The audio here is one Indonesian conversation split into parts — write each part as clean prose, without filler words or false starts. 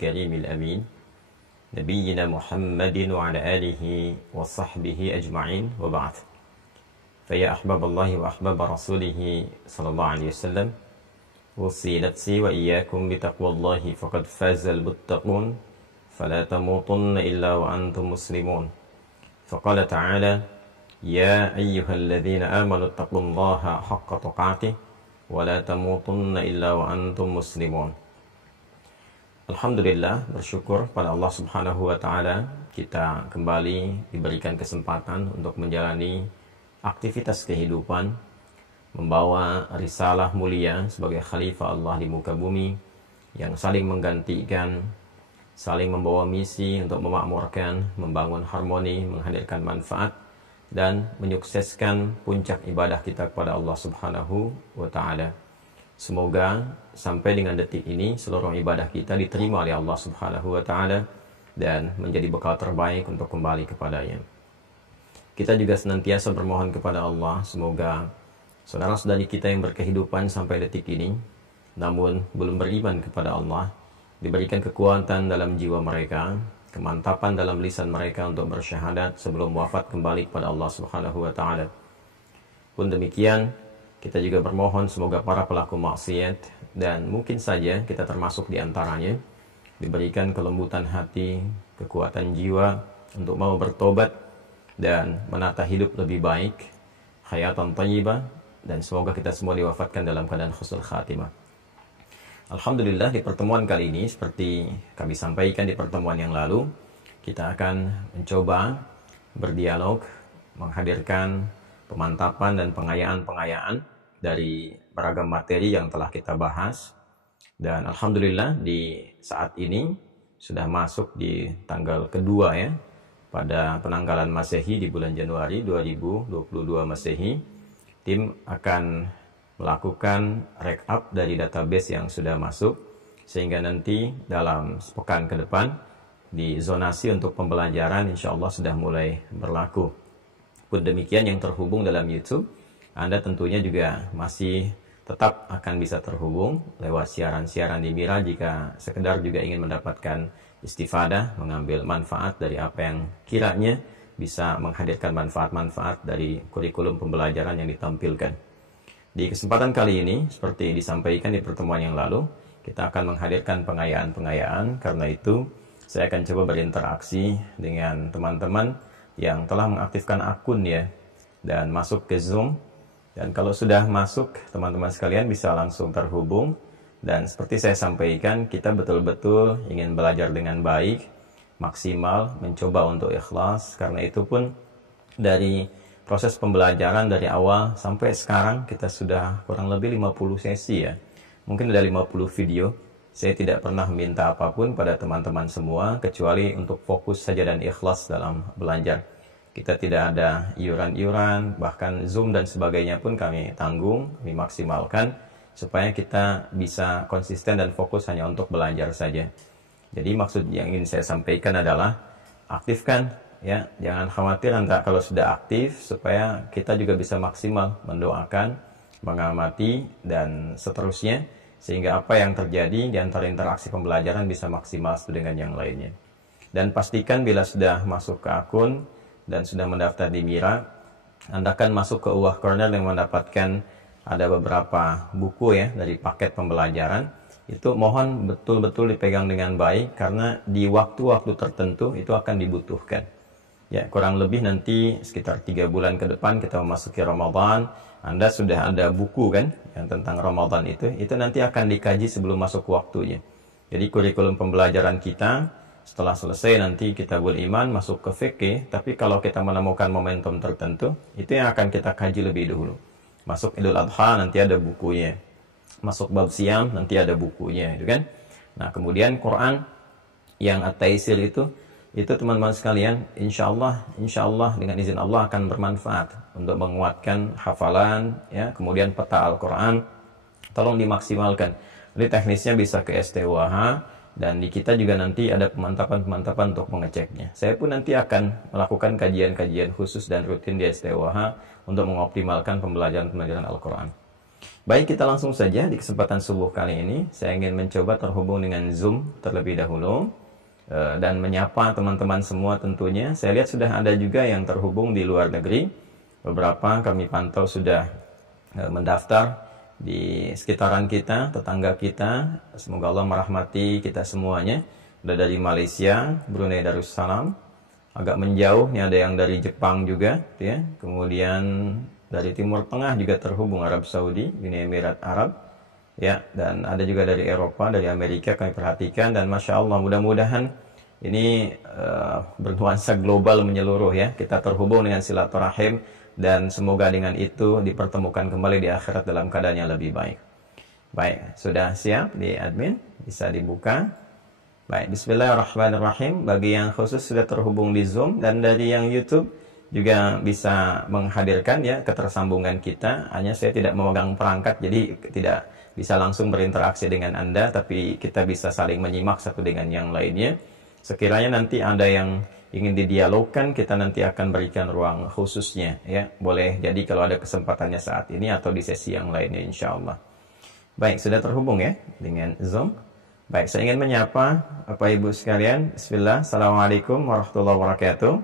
Karimil Amin Nabiyyina Muhammadin wa ala alihi wa sahbihi ajma'in wa ba'd. Faya ahbaballahi wa ahbaba rasulihi sallallahu alaihi wasallam, usi nafsi wa iyyakum bitaqwallahi faqad fazal muttaqun fala tamutunna illa wa antum muslimun. Faqala ta'ala ya ayyuhalladzina amanu taqullaha haqqa tuqatih wa la tamutunna illa wa antum muslimun. Alhamdulillah, bersyukur pada Allah Subhanahu wa Ta'ala, kita kembali diberikan kesempatan untuk menjalani aktivitas kehidupan, membawa risalah mulia sebagai khalifah Allah di muka bumi, yang saling menggantikan, saling membawa misi untuk memakmurkan, membangun harmoni, menghadirkan manfaat, dan menyukseskan puncak ibadah kita kepada Allah Subhanahu wa Ta'ala. Semoga sampai dengan detik ini seluruh ibadah kita diterima oleh Allah Subhanahu wa Ta'ala dan menjadi bekal terbaik untuk kembali kepadanya. Kita juga senantiasa bermohon kepada Allah, semoga saudara-saudari kita yang berkehidupan sampai detik ini namun belum beriman kepada Allah, diberikan kekuatan dalam jiwa mereka, kemantapan dalam lisan mereka untuk bersyahadat sebelum wafat kembali kepada Allah Subhanahu wa Ta'ala. Pun demikian, kita juga bermohon semoga para pelaku maksiat, dan mungkin saja kita termasuk di antaranya, diberikan kelembutan hati, kekuatan jiwa untuk mau bertobat dan menata hidup lebih baik, hayatan thayyibah, dan semoga kita semua diwafatkan dalam keadaan husnul khatimah. Alhamdulillah, di pertemuan kali ini seperti kami sampaikan di pertemuan yang lalu, kita akan mencoba berdialog, menghadirkan pemantapan dan pengayaan-pengayaan dari beragam materi yang telah kita bahas. Dan alhamdulillah di saat ini sudah masuk di tanggal kedua ya, pada penanggalan Masehi di bulan Januari 2022 Masehi. Tim akan melakukan rekap dari database yang sudah masuk, sehingga nanti dalam sepekan ke depan di zonasi untuk pembelajaran insya Allah sudah mulai berlaku. Pun demikian yang terhubung dalam YouTube, Anda tentunya juga masih tetap akan bisa terhubung lewat siaran-siaran di Mira jika sekedar juga ingin mendapatkan istifadah, mengambil manfaat dari apa yang kiranya bisa menghadirkan manfaat-manfaat dari kurikulum pembelajaran yang ditampilkan. Di kesempatan kali ini, seperti disampaikan di pertemuan yang lalu, kita akan menghadirkan pengayaan-pengayaan. Karena itu, saya akan coba berinteraksi dengan teman-teman yang telah mengaktifkan akun ya, dan masuk ke Zoom. Dan kalau sudah masuk, teman-teman sekalian bisa langsung terhubung. Dan seperti saya sampaikan, kita betul-betul ingin belajar dengan baik, maksimal, mencoba untuk ikhlas. Karena itu pun dari proses pembelajaran dari awal sampai sekarang kita sudah kurang lebih 50 sesi ya. Mungkin ada 50 video. Saya tidak pernah minta apapun pada teman-teman semua, kecuali untuk fokus saja dan ikhlas dalam belajar. Kita tidak ada iuran-iuran, bahkan Zoom dan sebagainya pun kami tanggung, kami maksimalkan, supaya kita bisa konsisten dan fokus hanya untuk belajar saja. Jadi maksud yang ingin saya sampaikan adalah, aktifkan, ya, jangan khawatir Anda kalau sudah aktif, supaya kita juga bisa maksimal mendoakan, mengamati, dan seterusnya, sehingga apa yang terjadi di antara interaksi pembelajaran bisa maksimal satu dengan yang lainnya. Dan pastikan bila sudah masuk ke akun dan sudah mendaftar di Mira, Anda akan masuk ke Uwah Corner yang mendapatkan ada beberapa buku ya dari paket pembelajaran. Itu mohon betul-betul dipegang dengan baik, karena di waktu-waktu tertentu itu akan dibutuhkan. Ya, kurang lebih nanti sekitar 3 bulan ke depan kita memasuki Ramadan. Anda sudah ada buku kan yang tentang Ramadan itu nanti akan dikaji sebelum masuk waktunya. Jadi kurikulum pembelajaran kita setelah selesai nanti Kitabul Iman masuk ke fikih, tapi kalau kita menemukan momentum tertentu, itu yang akan kita kaji lebih dahulu. Masuk Idul Adha nanti ada bukunya. Masuk bab siam nanti ada bukunya, itu kan. Nah, kemudian Quran yang At-Taisir itu teman-teman sekalian, insya Allah dengan izin Allah akan bermanfaat untuk menguatkan hafalan, ya. Kemudian peta Al-Quran, tolong dimaksimalkan. Jadi teknisnya bisa ke STUAH, Dan di kita juga nanti ada pemantapan-pemantapan untuk mengeceknya. Saya pun nanti akan melakukan kajian-kajian khusus dan rutin di STWH untuk mengoptimalkan pembelajaran Al-Quran. Baik, kita langsung saja di kesempatan subuh kali ini. Saya ingin mencoba terhubung dengan Zoom terlebih dahulu. Dan menyapa teman-teman semua tentunya. Saya lihat sudah ada juga yang terhubung di luar negeri. Beberapa kami pantau sudah mendaftar di sekitaran kita, tetangga kita. Semoga Allah merahmati kita semuanya. Ada dari Malaysia, Brunei Darussalam, agak menjauh, ini ada yang dari Jepang juga, ya. Kemudian dari Timur Tengah juga terhubung, Arab Saudi, Uni Emirat Arab, ya. Dan ada juga dari Eropa, dari Amerika kami perhatikan. Dan Masya Allah, mudah-mudahan ini bernuansa global menyeluruh, ya. Kita terhubung dengan silaturahim. Dan semoga dengan itu dipertemukan kembali di akhirat dalam keadaan yang lebih baik. Baik, sudah siap di admin? Bisa dibuka. Baik, bismillahirrahmanirrahim. Bagi yang khusus sudah terhubung di Zoom dan dari yang YouTube juga bisa menghadirkan ya ketersambungan kita. Hanya saya tidak memegang perangkat, jadi tidak bisa langsung berinteraksi dengan Anda, tapi kita bisa saling menyimak satu dengan yang lainnya. Sekiranya nanti ada yang ingin didialogkan, kita nanti akan berikan ruang khususnya, ya. Boleh jadi kalau ada kesempatannya saat ini atau di sesi yang lainnya, insya Allah. Baik, sudah terhubung ya dengan Zoom. Baik, saya ingin menyapa Bapak Ibu sekalian. Bismillah, Assalamualaikum warahmatullahi wabarakatuh.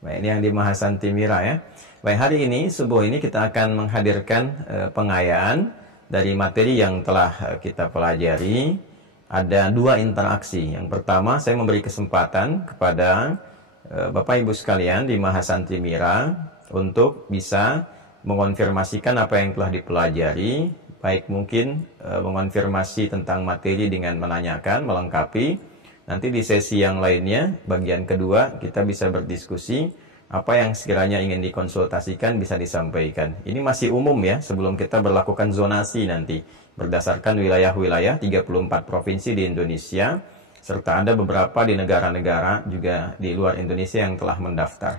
Baik, ini yang di Mahasanti Mira ya. Baik, hari ini, subuh ini kita akan menghadirkan pengayaan dari materi yang telah kita pelajari. Ada dua interaksi. Yang pertama, saya memberi kesempatan kepada Bapak Ibu sekalian di Mahasanti Mira untuk bisa mengonfirmasikan apa yang telah dipelajari, baik mungkin mengonfirmasi tentang materi dengan menanyakan, melengkapi. Nanti di sesi yang lainnya, bagian kedua, kita bisa berdiskusi apa yang sekiranya ingin dikonsultasikan bisa disampaikan. Ini masih umum ya, sebelum kita berlakukan zonasi nanti berdasarkan wilayah-wilayah 34 provinsi di Indonesia, serta ada beberapa di negara-negara juga di luar Indonesia yang telah mendaftar.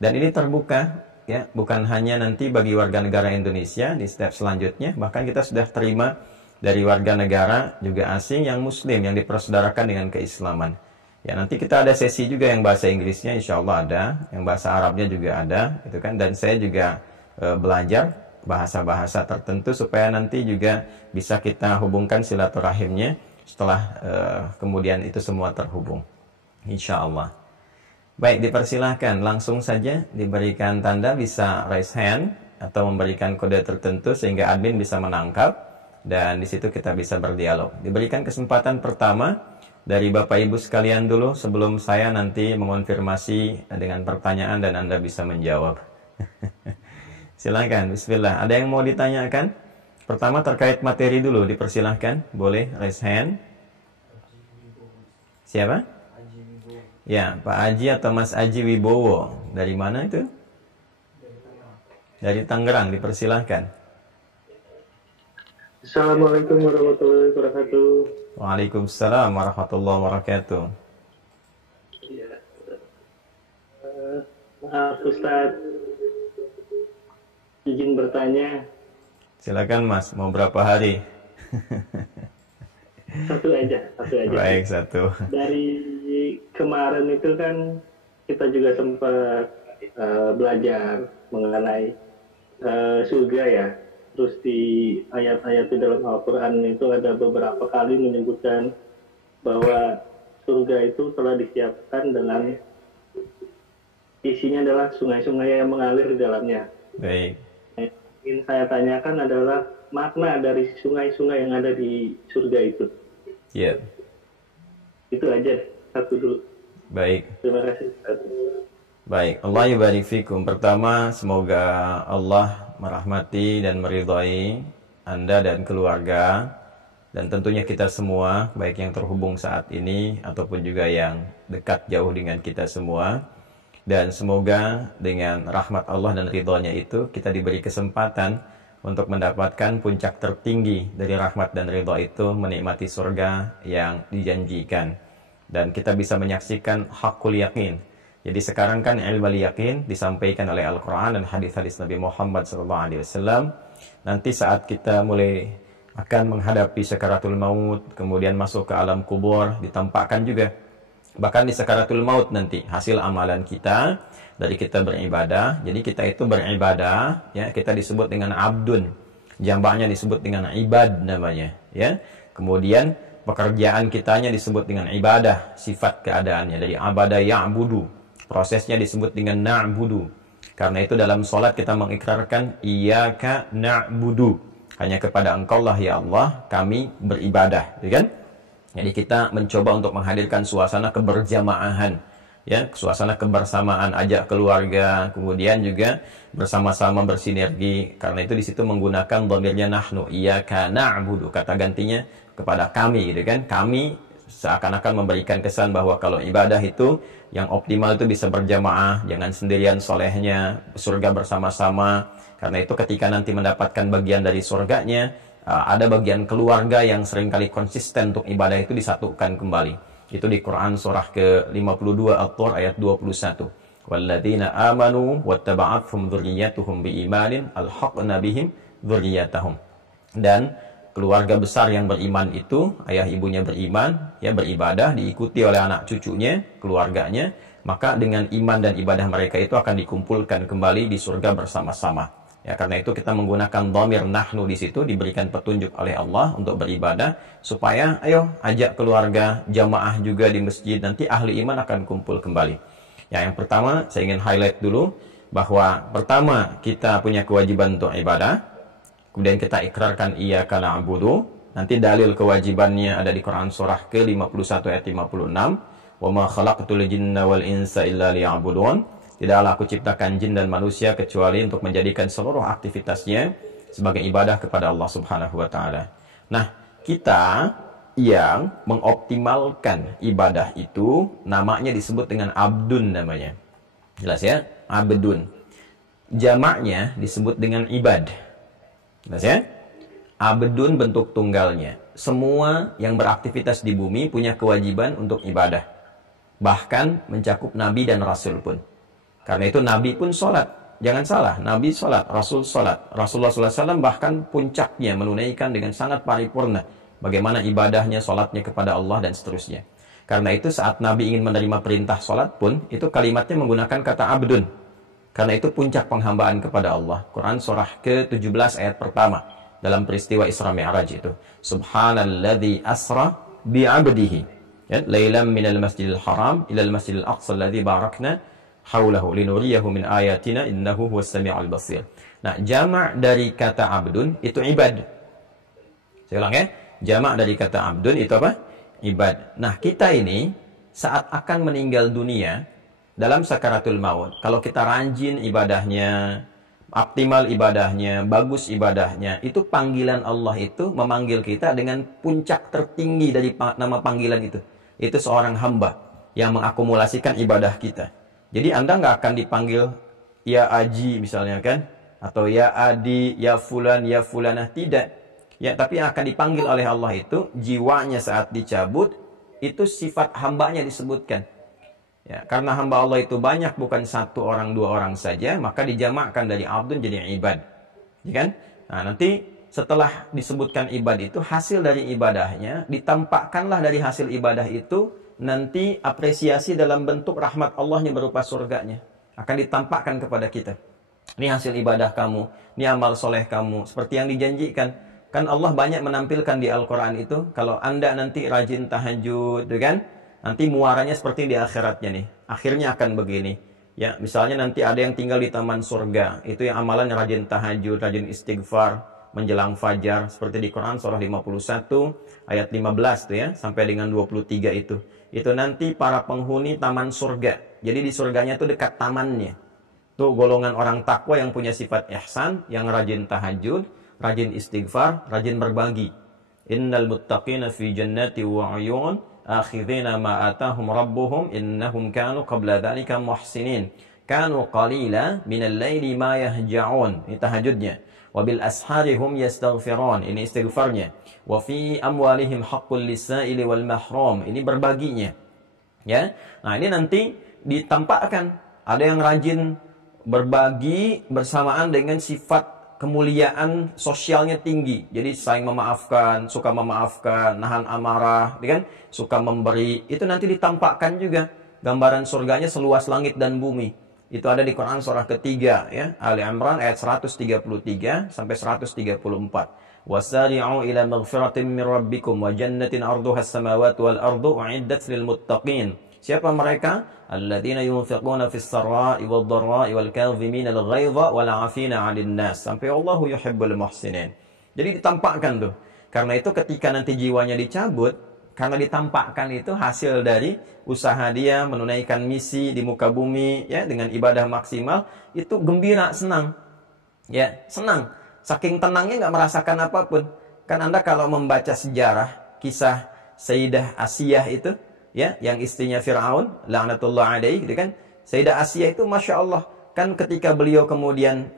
Dan ini terbuka ya, bukan hanya nanti bagi warga negara Indonesia di step selanjutnya, bahkan kita sudah terima dari warga negara juga asing yang muslim yang dipersaudarakan dengan keislaman. Ya, nanti kita ada sesi juga yang bahasa Inggrisnya insya Allah ada, yang bahasa Arabnya juga ada, gitu kan. Dan saya juga belajar bahasa-bahasa tertentu supaya nanti juga bisa kita hubungkan silaturahimnya setelah kemudian itu semua terhubung, insya Allah. Baik, dipersilahkan langsung saja diberikan tanda, bisa raise hand atau memberikan kode tertentu sehingga admin bisa menangkap dan di situ kita bisa berdialog. Diberikan kesempatan pertama dari Bapak Ibu sekalian dulu sebelum saya nanti mengonfirmasi dengan pertanyaan dan Anda bisa menjawab. Silakan, bismillah. Ada yang mau ditanyakan? Pertama terkait materi dulu, dipersilahkan. Boleh raise hand. Siapa? Ya, Pak Aji atau Mas Aji Wibowo. Dari mana itu? Dari Tangerang, dipersilahkan. Assalamualaikum warahmatullahi wabarakatuh. Waalaikumsalam warahmatullahi wabarakatuh. Maaf Ustaz, izin bertanya. Silakan Mas, mau berapa hari? Satu aja. Baik, satu. Dari kemarin itu kan kita juga sempat belajar mengenai surga ya. Terus di ayat-ayat di dalam Al-Quran itu ada beberapa kali menyebutkan bahwa surga itu telah disiapkan dengan isinya adalah sungai-sungai yang mengalir di dalamnya. Baik. Yang ingin saya tanyakan adalah makna dari sungai-sungai yang ada di surga itu. Iya. Itu aja, satu dulu. Baik. Terima kasih. Baik, Allah yubarik fikum. Pertama, semoga Allah merahmati dan meridhai Anda dan keluarga, dan tentunya kita semua, baik yang terhubung saat ini ataupun juga yang dekat jauh dengan kita semua. Dan semoga dengan rahmat Allah dan ridhonya itu kita diberi kesempatan untuk mendapatkan puncak tertinggi dari rahmat dan ridho itu, menikmati surga yang dijanjikan. Dan kita bisa menyaksikan hakul yakin. Jadi sekarang kan ilmu yakin disampaikan oleh Al-Quran dan hadis-hadis Nabi Muhammad SAW. Nanti saat kita mulai akan menghadapi sakaratul maut, kemudian masuk ke alam kubur, ditampakkan juga. Bahkan di sakaratul maut nanti hasil amalan kita dari kita beribadah. Jadi kita itu beribadah, ya, kita disebut dengan abdun. Jamaknya disebut dengan ibad namanya, ya. Kemudian pekerjaan kitanya disebut dengan ibadah, sifat keadaannya dari abada ya'budu. Prosesnya disebut dengan na'budu. Karena itu dalam salat kita mengikrarkan iyyaka na'budu. Hanya kepada Engkau lah ya Allah kami beribadah, ya kan? Jadi kita mencoba untuk menghadirkan suasana keberjamaahan, ya, suasana kebersamaan, ajak keluarga, kemudian juga bersama-sama bersinergi. Karena itu di situ menggunakan dhamirnya nahnu, iyyaka na'budu, kata gantinya kepada kami, gitu kan? Kami seakan-akan memberikan kesan bahwa kalau ibadah itu yang optimal itu bisa berjamaah, jangan sendirian solehnya, surga bersama-sama. Karena itu ketika nanti mendapatkan bagian dari surganya, ada bagian keluarga yang seringkali konsisten untuk ibadah itu disatukan kembali. Itu di Quran surah ke-52 At-Tur ayat 21. Walladzina amanu wattaba'athum dzurriyyatuhum biimanin alhaqna bihim dzurriyyatahum. Dan keluarga besar yang beriman itu, ayah ibunya beriman, ya, beribadah, diikuti oleh anak cucunya, keluarganya, maka dengan iman dan ibadah mereka itu akan dikumpulkan kembali di surga bersama-sama. Ya, karena itu kita menggunakan dhamir nahnu di situ, diberikan petunjuk oleh Allah untuk beribadah supaya ayo ajak keluarga, jamaah juga di masjid, nanti ahli iman akan kumpul kembali. Ya, yang pertama saya ingin highlight dulu bahwa pertama kita punya kewajiban untuk ibadah. Kemudian kita ikrarkan iyyaka na'budu. Nanti dalil kewajibannya ada di Quran surah ke-51 ayat 56. Wa ma khalaqtul jinna wal insa illa liya'budun. Tidaklah aku ciptakan jin dan manusia kecuali untuk menjadikan seluruh aktivitasnya sebagai ibadah kepada Allah Subhanahu wa taala. Nah, kita yang mengoptimalkan ibadah itu namanya disebut dengan abdun namanya. Jelas ya? Abdun. Jamaknya disebut dengan ibad. Jelas ya? Abdun bentuk tunggalnya. Semua yang beraktivitas di bumi punya kewajiban untuk ibadah. Bahkan mencakup nabi dan rasul pun. Karena itu nabi pun sholat. Jangan salah, nabi sholat, rasul sholat. Rasulullah SAW bahkan puncaknya menunaikan dengan sangat paripurna bagaimana ibadahnya, sholatnya kepada Allah dan seterusnya. Karena itu saat nabi ingin menerima perintah sholat pun, itu kalimatnya menggunakan kata abdun. Karena itu puncak penghambaan kepada Allah. Quran surah ke-17 ayat pertama dalam peristiwa Isra Mi'raj itu. Subhanalladzi asra bi'abdihi. Ya, lailam minal masjidil haram ilal masjidil aqsa alladzi barakna haulahu linuriyahu min ayatina innahu huwas sami'ul basir. Nah, jamak dari kata abdun itu ibad. Saya ulang ya. Jamak dari kata abdun itu apa? Ibad. Nah, kita ini saat akan meninggal dunia dalam sakaratul maut, kalau kita rajin ibadahnya, optimal ibadahnya, bagus ibadahnya, itu panggilan Allah itu memanggil kita dengan puncak tertinggi dari nama panggilan itu. Itu seorang hamba yang mengakumulasikan ibadah kita. Jadi Anda nggak akan dipanggil ya Aji misalnya kan, atau ya Adi, ya Fulan, ya Fulanah, tidak. Ya, tapi yang akan dipanggil oleh Allah itu jiwanya saat dicabut, itu sifat hambanya disebutkan. Ya, karena hamba Allah itu banyak, bukan satu orang, dua orang saja, maka dijamakkan dari abdun jadi ibad. Ya kan? Nah, nanti setelah disebutkan ibad itu, hasil dari ibadahnya, ditampakkanlah dari hasil ibadah itu, nanti apresiasi dalam bentuk rahmat Allahnya berupa surganya. Akan ditampakkan kepada kita. Ini hasil ibadah kamu, ini amal soleh kamu, seperti yang dijanjikan. Kan Allah banyak menampilkan di Al-Quran itu, kalau Anda nanti rajin tahajud, kan? Nanti muaranya seperti di akhiratnya nih. Akhirnya akan begini. Ya, misalnya nanti ada yang tinggal di taman surga. Itu yang amalannya rajin tahajud, rajin istighfar, menjelang fajar. Seperti di Quran surah 51 ayat 15 tuh ya, sampai dengan 23 itu. Itu nanti para penghuni taman surga. Jadi di surganya itu dekat tamannya. Tuh golongan orang takwa yang punya sifat ihsan, yang rajin tahajud, rajin istighfar, rajin berbagi. Innal muttaqina fi jannati wa 'uyun akhidhina ma atahum rabbuhum innahum kanu qabla dhalika muhsinin kanu qalila minal laili ma yahja'un. Ini tahajudnya. Wa bil ashari hum yastaghfirun. Ini istighfarnya. Wa fi amwalihim haqqul lis-sa'ili wal mahrum. Ini berbaginya. Ya. Nah, ini nanti ditampakkan ada yang rajin berbagi bersamaan dengan sifat kemuliaan sosialnya tinggi. Jadi saling memaafkan, suka memaafkan, nahan amarah, kan? Suka memberi. Itu nanti ditampakkan juga gambaran surganya seluas langit dan bumi. Itu ada di Quran surah ketiga, ya, Ali Imran ayat 133 sampai 134. Wasari'u ila maghfiratin min rabbikum wa jannatin arduha as-samawati wal ardu u'iddat lil muttaqin. Siapa mereka? Alladzina yunfiquna fis sarra'i wad dharra'i wal kadhimina al ghaidha wal 'afina 'anil nas. Sampai Allahu yuhibbul muhsinin. Jadi ditampakkan tuh. Karena itu ketika nanti jiwanya dicabut, karena ditampakkan itu hasil dari usaha dia menunaikan misi di muka bumi, ya, dengan ibadah maksimal, itu gembira, senang. Ya, senang. Saking tenangnya nggak merasakan apapun. Kan Anda kalau membaca sejarah kisah Sayyidah Asiyah itu, ya, yang istrinya Fir'aun, la'natullah alaihi, gitu kan. Sayyidah Asiyah itu Masya Allah, kan ketika beliau kemudian,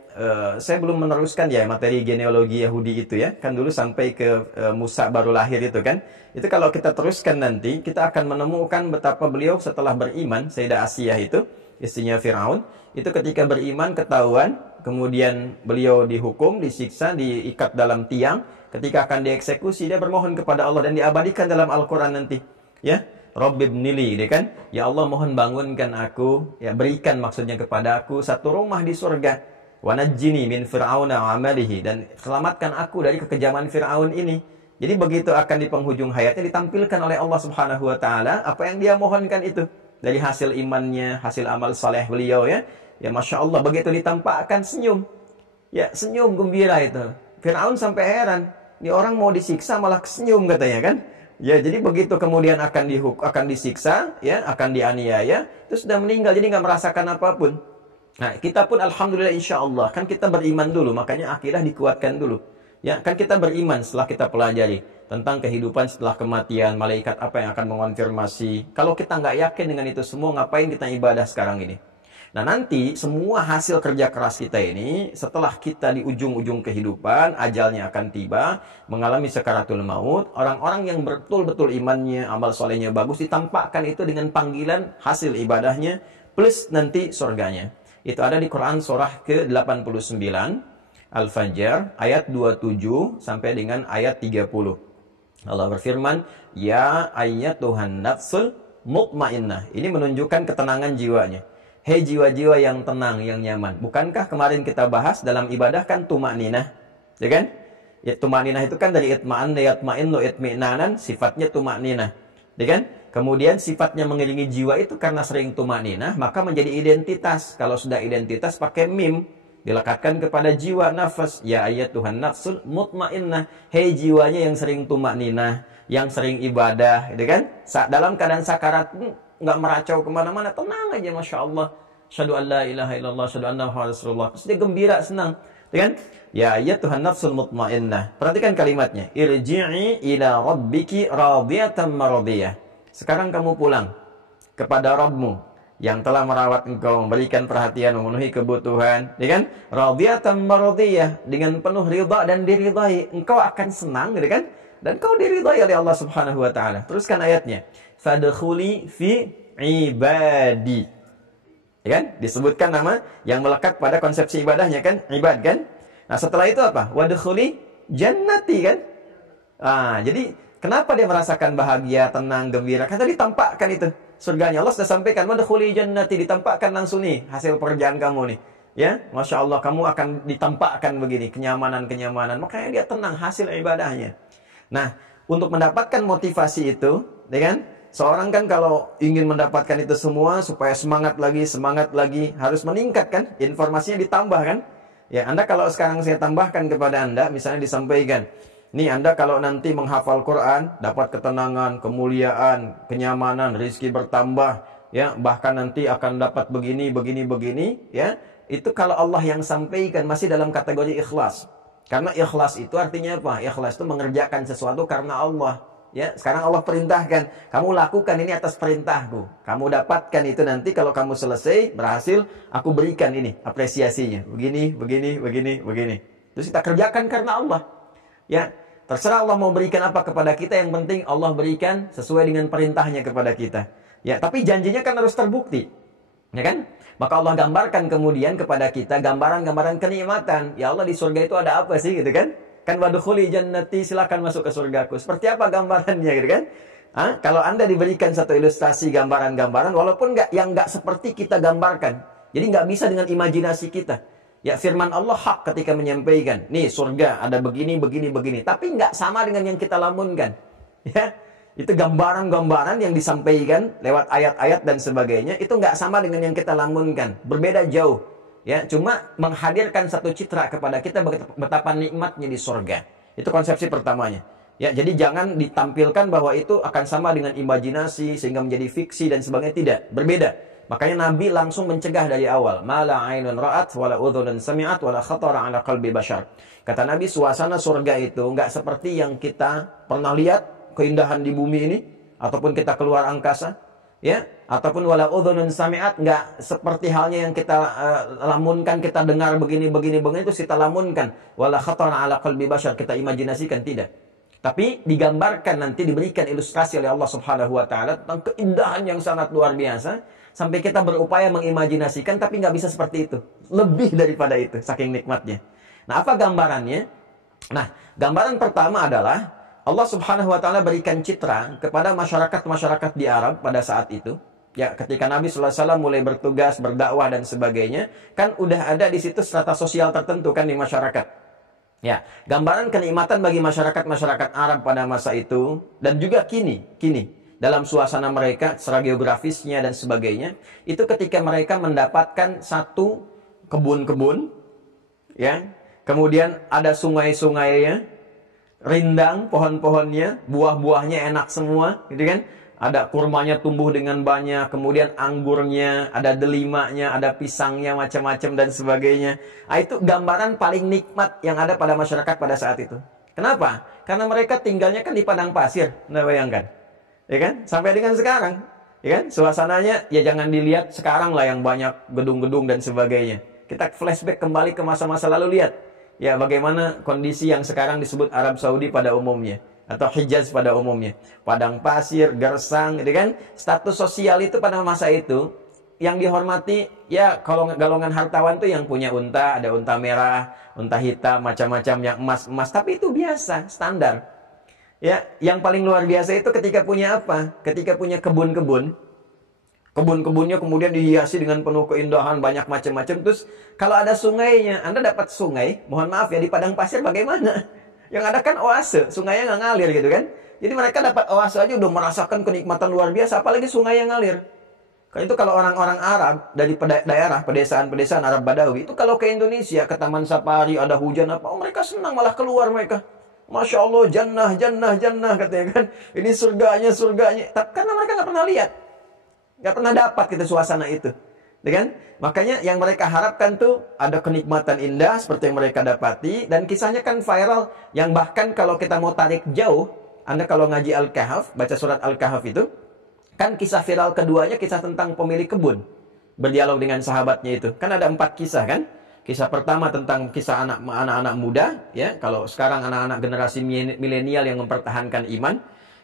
saya belum meneruskan ya materi genealogi Yahudi itu, ya, kan dulu sampai ke Musa baru lahir itu kan. Itu kalau kita teruskan nanti, kita akan menemukan betapa beliau setelah beriman, Sayyidah Asiyah itu, istrinya Fir'aun, itu ketika beriman ketahuan, kemudian beliau dihukum, disiksa, diikat dalam tiang, ketika akan dieksekusi, dia bermohon kepada Allah dan diabadikan dalam Al-Quran nanti, ya. Rabbibnili, dia kan, ya Allah mohon bangunkan aku, ya, berikan maksudnya kepada aku satu rumah di surga, wa najjini min fir'auna wa amalihi, dan selamatkan aku dari kekejaman Fir'aun ini. Jadi begitu akan di penghujung hayatnya ditampilkan oleh Allah Subhanahu wa taala apa yang dia mohonkan itu dari hasil imannya, hasil amal saleh beliau, ya. Ya Masya Allah, begitu ditampakkan senyum, ya, senyum gembira itu. Fir'aun sampai heran, ini orang mau disiksa malah senyum katanya kan. Ya, jadi begitu kemudian akan disiksa, ya, akan dianiaya, itu sudah meninggal, jadi nggak merasakan apapun. Nah, kita pun alhamdulillah insya Allah, kan kita beriman dulu, makanya akidah dikuatkan dulu. Ya, kan kita beriman setelah kita pelajari tentang kehidupan setelah kematian, malaikat apa yang akan mengonfirmasi. Kalau kita nggak yakin dengan itu semua, ngapain kita ibadah sekarang ini? Nah, nanti semua hasil kerja keras kita ini, setelah kita di ujung-ujung kehidupan, ajalnya akan tiba, mengalami sakaratul maut, orang-orang yang betul-betul imannya, amal solehnya bagus, ditampakkan itu dengan panggilan hasil ibadahnya, plus nanti surganya. Itu ada di Quran surah ke-89, Al-Fajr, ayat 27 sampai dengan ayat 30. Allah berfirman, Ya ayyatuhan nafsul mutmainnah. Ini menunjukkan ketenangan jiwanya. Hei jiwa-jiwa yang tenang, yang nyaman. Bukankah kemarin kita bahas dalam ibadah kan tumakninah, ya kan? Ya, tumakninah itu kan dari itma'an, yatma'innu itmi'nanan, sifatnya tumakninah, ya kan? Kemudian sifatnya mengiringi jiwa itu karena sering tumakninah, maka menjadi identitas. Kalau sudah identitas pakai mim, dilekatkan kepada jiwa, nafas. Ya ayyatuhan nafsul mutmainnah. Hei jiwanya yang sering tumakninah, yang sering ibadah, gitu kan? Dalam keadaan sakarat nggak meracau kemana-mana, tenang aja, Masya Allah. Asyhadu an la ilaha illallah, asyhadu anna Muhammadar Rasulullah. Terus dia gembira, senang, kan? Ya ayyatuhan nafsul mutmainnah. Perhatikan kalimatnya. Irji'i ila rabbiki radiyatan maradiyah. Sekarang kamu pulang kepada Rabbmu yang telah merawat engkau, memberikan perhatian, memenuhi kebutuhan, ya kan? Radiyatan maradiyah, dengan penuh ridha dan diridhai. Engkau akan senang, gitu kan? Dan kau diridhai oleh Allah Subhanahu wa taala. Teruskan ayatnya. Fadkhuli fi ibadi. Ya kan? Disebutkan nama yang melekat pada konsepsi ibadahnya kan? Ibad kan? Nah, setelah itu apa? Wadkhuli jannati kan? Jadi kenapa dia merasakan bahagia, tenang, gembira? Karena ditampakkan itu surganya. Allah sudah sampaikan, wadkhuli jannati, ditampakkan langsung nih hasil pekerjaan kamu nih. Ya, Masya Allah, kamu akan ditampakkan begini, kenyamanan-kenyamanan. Makanya dia tenang hasil ibadahnya. Nah, untuk mendapatkan motivasi itu, ya kan? Seorang kan kalau ingin mendapatkan itu semua supaya semangat lagi, harus meningkat kan? Informasinya ditambah kan? Ya, Anda kalau sekarang saya tambahkan kepada Anda, misalnya disampaikan, nih Anda kalau nanti menghafal Quran, dapat ketenangan, kemuliaan, kenyamanan, rezeki bertambah, ya, bahkan nanti akan dapat begini, ya. Itu kalau Allah yang sampaikan masih dalam kategori ikhlas. Karena ikhlas itu artinya apa? Ikhlas itu mengerjakan sesuatu karena Allah. Ya, sekarang Allah perintahkan, kamu lakukan ini atas perintahku. Kamu dapatkan itu nanti kalau kamu selesai, berhasil, aku berikan ini apresiasinya. Begini. Terus kita kerjakan karena Allah. Ya, terserah Allah mau berikan apa kepada kita, yang penting Allah berikan sesuai dengan perintahnya kepada kita. Ya, tapi janjinya kan harus terbukti. Ya kan? Maka Allah gambarkan kemudian kepada kita gambaran-gambaran kenikmatan. Ya Allah, di surga itu ada apa sih gitu kan? Kan wadkhuli jannati, silakan masuk ke surgaku. Seperti apa gambarannya gitu kan? Kalau Anda diberikan satu ilustrasi gambaran-gambaran walaupun nggak seperti kita gambarkan. Jadi nggak bisa dengan imajinasi kita. Ya, firman Allah hak ketika menyampaikan, nih surga ada begini, begini, begini. Tapi nggak sama dengan yang kita lamunkan. Ya, itu gambaran-gambaran yang disampaikan lewat ayat-ayat dan sebagainya, itu nggak sama dengan yang kita lamunkan. Berbeda jauh. Ya, cuma menghadirkan satu citra kepada kita betapa nikmatnya di surga. Itu konsepsi pertamanya. Ya, jadi jangan ditampilkan bahwa itu akan sama dengan imajinasi sehingga menjadi fiksi dan sebagainya. Tidak, berbeda. Makanya Nabi langsung mencegah dari awal. Ma la ainun ra'at wa la udhunun sami'at wa la khatara 'ala qalbi bashar. Kata Nabi, suasana surga itu enggak seperti yang kita pernah lihat keindahan di bumi ini ataupun kita keluar angkasa, ya, ataupun wala udhunun sami'at, enggak seperti halnya yang kita lamunkan, kita dengar begini itu kita lamunkan. Wala khatara 'ala qalbi bashar, kita imajinasikan, tidak. Tapi digambarkan, nanti diberikan ilustrasi oleh Allah Subhanahu wa taala tentang keindahan yang sangat luar biasa. Sampai kita berupaya mengimajinasikan, tapi nggak bisa seperti itu. Lebih daripada itu, saking nikmatnya. Nah, apa gambarannya? Nah, gambaran pertama adalah Allah Subhanahu wa taala berikan citra kepada masyarakat-masyarakat di Arab pada saat itu. Ya, ketika Nabi sallallahu alaihi wasallam mulai bertugas, berdakwah dan sebagainya, kan udah ada di situ strata sosial tertentu kan di masyarakat. Ya, gambaran kenikmatan bagi masyarakat-masyarakat Arab pada masa itu dan juga kini dalam suasana mereka, secara geografisnya dan sebagainya, itu ketika mereka mendapatkan satu kebun-kebun, ya, kemudian ada sungai-sungainya, rindang pohon-pohonnya, buah-buahnya enak semua, gitu kan? Ada kurmanya tumbuh dengan banyak, kemudian anggurnya, ada delimanya, ada pisangnya, macam-macam dan sebagainya. Itu gambaran paling nikmat yang ada pada masyarakat pada saat itu. Kenapa? Karena mereka tinggalnya kan di padang pasir, Anda bayangkan. Ya kan? Sampai dengan sekarang, ya kan? Suasananya ya jangan dilihat sekarang lah yang banyak gedung-gedung dan sebagainya. Kita flashback kembali ke masa-masa lalu, lihat ya bagaimana kondisi yang sekarang disebut Arab Saudi pada umumnya atau Hijaz pada umumnya. Padang pasir, gersang, gitu kan? Status sosial itu pada masa itu yang dihormati ya kalau golongan hartawan tuh yang punya unta, ada unta merah, unta hitam, macam-macam yang emas-emas, tapi itu biasa, standar. Ya, yang paling luar biasa itu ketika punya apa? Ketika punya kebun-kebun. Kebun-kebunnya kemudian dihiasi dengan penuh keindahan, banyak macam-macam. Terus kalau ada sungainya, Anda dapat sungai, mohon maaf ya, di padang pasir bagaimana? Yang ada kan oase, sungainya nggak ngalir gitu kan. Jadi mereka dapat oase aja udah merasakan kenikmatan luar biasa, apalagi sungai yang ngalir. Karena itu kalau orang-orang Arab dari daerah pedesaan-pedesaan Arab Badawi, itu kalau ke Indonesia, ke Taman Safari, ada hujan apa, mereka senang malah keluar mereka. Masya Allah, jannah katanya kan. Ini surganya. Karena mereka nggak pernah lihat. Nggak pernah dapat kita suasana itu. Ya kan? Makanya yang mereka harapkan tuh ada kenikmatan indah seperti yang mereka dapati. Dan kisahnya kan viral. Yang bahkan kalau kita mau tarik jauh, Anda kalau ngaji Al-Kahf, baca surat Al-Kahf itu, kan kisah viral keduanya kisah tentang pemilik kebun. Berdialog dengan sahabatnya itu. Kan ada 4 kisah kan? Kisah pertama tentang kisah anak-anak muda, ya. Kalau sekarang anak-anak generasi milenial yang mempertahankan iman.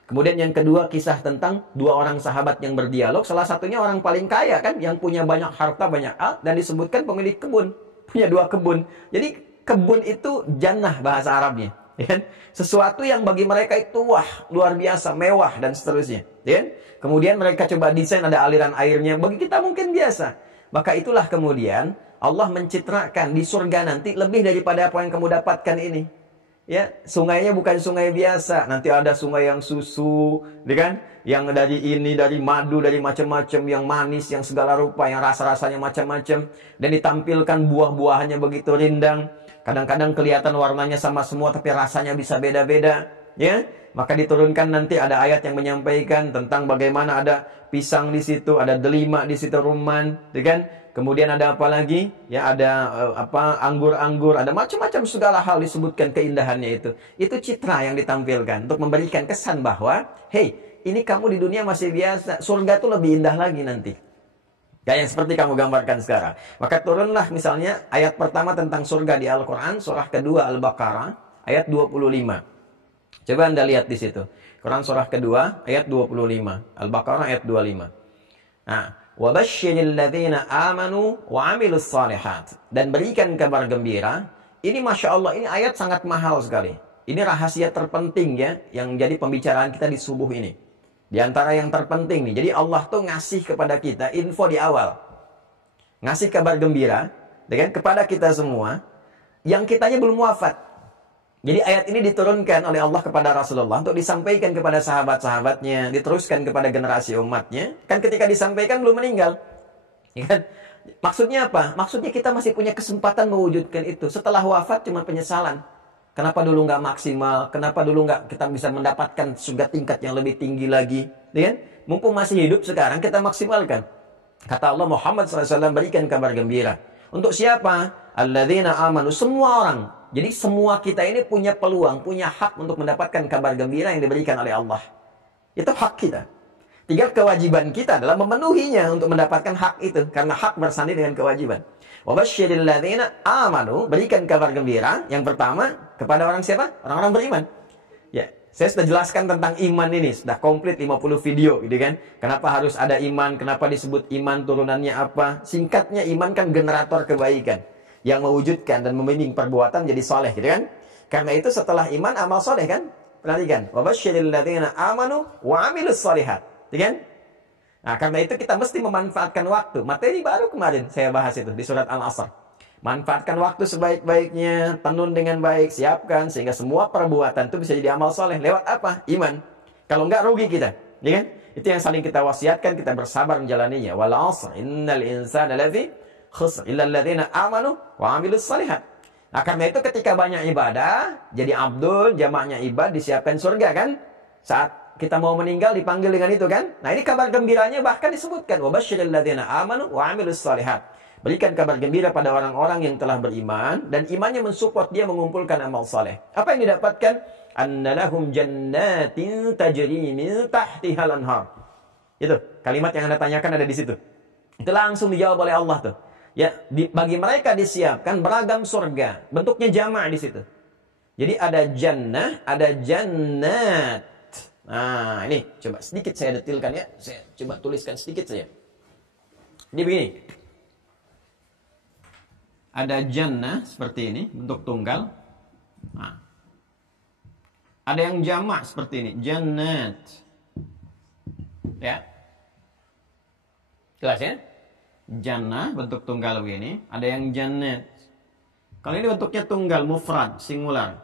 Kemudian yang kedua kisah tentang 2 orang sahabat yang berdialog. Salah satunya orang paling kaya kan, yang punya banyak harta, banyak dan disebutkan pemilik kebun, punya 2 kebun. Jadi kebun itu jannah bahasa Arabnya, ya. Sesuatu yang bagi mereka itu wah, luar biasa, mewah dan seterusnya, ya. Kemudian mereka coba desain ada aliran airnya, bagi kita mungkin biasa. Maka itulah kemudian Allah mencitrakan di surga nanti lebih daripada apa yang kamu dapatkan ini. Ya, sungainya bukan sungai biasa. Nanti ada sungai yang susu, ya kan? Yang dari ini, dari madu, dari macam-macam, yang manis, yang segala rupa, yang rasa-rasanya macam-macam. Dan ditampilkan buah-buahannya begitu rindang. Kadang-kadang kelihatan warnanya sama semua, tapi rasanya bisa beda-beda. Ya, maka diturunkan nanti ada ayat yang menyampaikan tentang bagaimana ada pisang di situ, ada delima di situ, rumman, ya kan? Kemudian ada apa lagi? Ya, ada anggur-anggur, ada macam-macam segala hal disebutkan keindahannya itu. Itu citra yang ditampilkan untuk memberikan kesan bahwa, hey, ini kamu di dunia masih biasa, surga tuh lebih indah lagi nanti. Kayak yang seperti kamu gambarkan sekarang. Maka turunlah misalnya ayat pertama tentang surga di Al-Quran, surah kedua Al-Baqarah, ayat 25. Coba Anda lihat di situ. Quran surah kedua, ayat 25. Al-Baqarah ayat 25. Nah, wa basyiril ladzina amanu wa 'amilus shalihat. Dan berikan kabar gembira. Ini Masya Allah, ini ayat sangat mahal sekali. Ini rahasia terpenting ya, yang jadi pembicaraan kita di subuh ini. Di antara yang terpenting nih. Jadi Allah tuh ngasih kepada kita info di awal. Ngasih kabar gembira dengan kepada kita semua yang kitanya belum wafat. Jadi ayat ini diturunkan oleh Allah kepada Rasulullah untuk disampaikan kepada sahabat-sahabatnya, diteruskan kepada generasi umatnya. Kan ketika disampaikan belum meninggal. Ya kan? Maksudnya apa? Maksudnya kita masih punya kesempatan mewujudkan itu. Setelah wafat cuma penyesalan. Kenapa dulu nggak maksimal? Kenapa dulu nggak kita bisa mendapatkan surga tingkat yang lebih tinggi lagi? Ya kan? Mumpung masih hidup sekarang kita maksimalkan. Kata Allah, Muhammad SAW berikan kabar gembira. Untuk siapa? Alladzina amanu. Semua orang. Jadi semua kita ini punya peluang, punya hak untuk mendapatkan kabar gembira yang diberikan oleh Allah. Itu hak kita. Tinggal kewajiban kita adalah memenuhinya untuk mendapatkan hak itu. Karena hak bersanding dengan kewajiban. Wabasyiril ladzina amanu. Berikan kabar gembira. Yang pertama, kepada orang siapa? Orang-orang beriman. Ya, saya sudah jelaskan tentang iman ini. Sudah komplit 50 video gitu kan. Kenapa harus ada iman? Kenapa disebut iman? Turunannya apa? Singkatnya, iman kan generator kebaikan. Yang mewujudkan dan membimbing perbuatan jadi soleh gitu kan. Karena itu setelah iman, amal soleh kan. Perhatikan. Wabasyiril ladzina amanu wa 'amilus shalihat. Ya kan? Nah, karena itu kita mesti memanfaatkan waktu. Materi baru kemarin saya bahas itu di surat Al-Asr. Manfaatkan waktu sebaik-baiknya, tenun dengan baik, siapkan sehingga semua perbuatan itu bisa jadi amal soleh. Lewat apa? Iman. Kalau enggak rugi kita, ya kan? Itu yang saling kita wasiatkan, kita bersabar menjalaninya. Wal 'asr innal insana lafi khusr illa alladziina amanu wa 'amilus shalihat. Nah, karena itu ketika banyak ibadah, jadi abdul, jamaknya ibad, disiapkan surga kan? Saat kita mau meninggal dipanggil dengan itu kan? Nah, ini kabar gembiranya bahkan disebutkan wabasyiril ladzina amanu wa 'amilus shalihat. Berikan kabar gembira pada orang-orang yang telah beriman dan imannya mensupport dia mengumpulkan amal saleh. Apa yang didapatkan? Annalahum jannatin tajri min tahtihal anhar. Itu kalimat yang Anda tanyakan ada di situ. Itu langsung dijawab oleh Allah tuh. Ya, bagi mereka disiapkan beragam surga. Bentuknya jamak di situ. Jadi ada jannah, ada jannat. Nah, ini coba sedikit saya detilkan ya. Saya coba tuliskan sedikit saja. Ini begini. Ada jannah seperti ini, bentuk tunggal. Nah. Ada yang jamak seperti ini, jannat. Ya. Jelas ya? Jannah bentuk tunggal begini, ada yang jannat. Kalau ini bentuknya tunggal, mufrad, singular.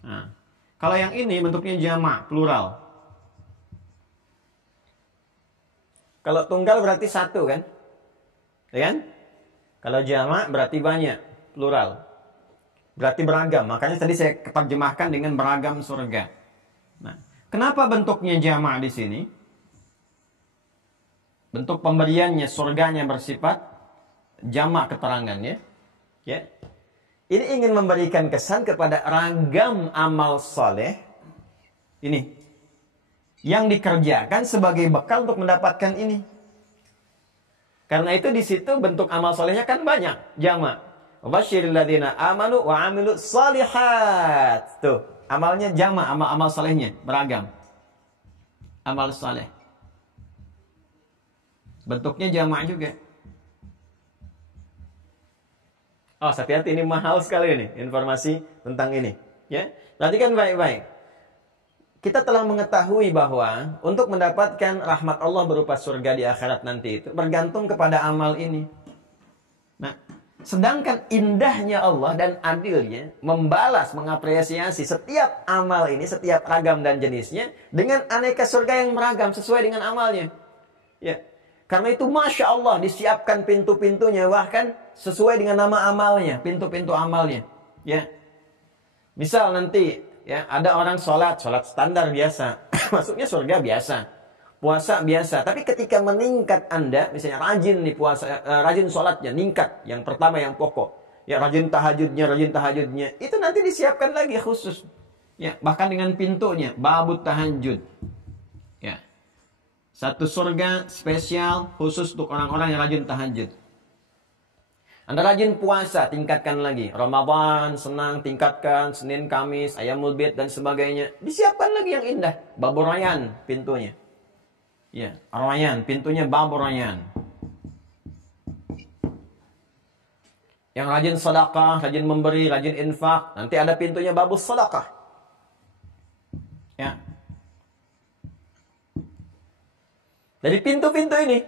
Nah. Kalau yang ini bentuknya jamak, plural. Kalau tunggal berarti satu kan? Ya kan? Kalau jamak berarti banyak, plural. Berarti beragam. Makanya tadi saya terjemahkan dengan beragam surga. Nah, kenapa bentuknya jamak di sini? Bentuk pemberiannya, surganya bersifat jamak keterangannya. Ya. Ini ingin memberikan kesan kepada ragam amal soleh ini yang dikerjakan sebagai bekal untuk mendapatkan ini. Karena itu di situ bentuk amal solehnya kan banyak, jamak. Wabasyiril ladzina amanu wa 'amilus shalihat. Tuh, amalnya jamak, amal solehnya beragam. Amal soleh. Bentuknya jamak juga. Oh, hati-hati, ini mahal sekali ini informasi tentang ini. Ya, perhatikan baik-baik. Kita telah mengetahui bahwa untuk mendapatkan rahmat Allah berupa surga di akhirat nanti itu bergantung kepada amal ini. Nah, sedangkan indahnya Allah dan adilnya membalas, mengapresiasi setiap amal ini, setiap ragam dan jenisnya dengan aneka surga yang beragam sesuai dengan amalnya. Ya. Karena itu Masya Allah disiapkan pintu-pintunya bahkan sesuai dengan nama amalnya, pintu-pintu amalnya. Ya, misal nanti ya ada orang sholat standar biasa, masuknya surga biasa, puasa biasa. Tapi ketika meningkat Anda, misalnya rajin nih puasa, rajin sholatnya, ningkat. Yang pertama yang pokok, ya rajin tahajudnya, itu nanti disiapkan lagi khusus. Ya, bahkan dengan pintunya, babut tahajud. Ya. Satu surga spesial khusus untuk orang-orang yang rajin tahajud. Anda rajin puasa, tingkatkan lagi. Ramadan, senang, tingkatkan. Senin, Kamis, Ayyamul Bid, dan sebagainya. Disiapkan lagi yang indah. Babur Rayyan, pintunya. Ya, Ar-Rayyan, pintunya Bab Rayyan. Yang rajin sedekah, rajin memberi, rajin infak, nanti ada pintunya Babus Sedekah. Ya. Dari pintu-pintu ini,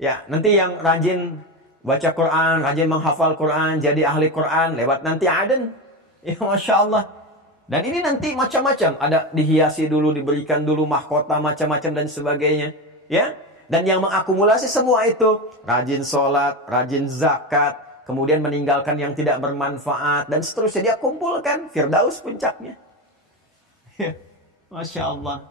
ya, nanti yang rajin baca Quran, rajin menghafal Quran, jadi ahli Quran, lewat nanti Aden. Ya, Masya Allah. Dan ini nanti macam-macam. Ada dihiasi dulu, diberikan dulu mahkota, macam-macam dan sebagainya. Ya. Dan yang mengakumulasi semua itu, rajin sholat, rajin zakat, kemudian meninggalkan yang tidak bermanfaat, dan seterusnya. Dia kumpulkan, Firdaus puncaknya. Ya. Masya Allah.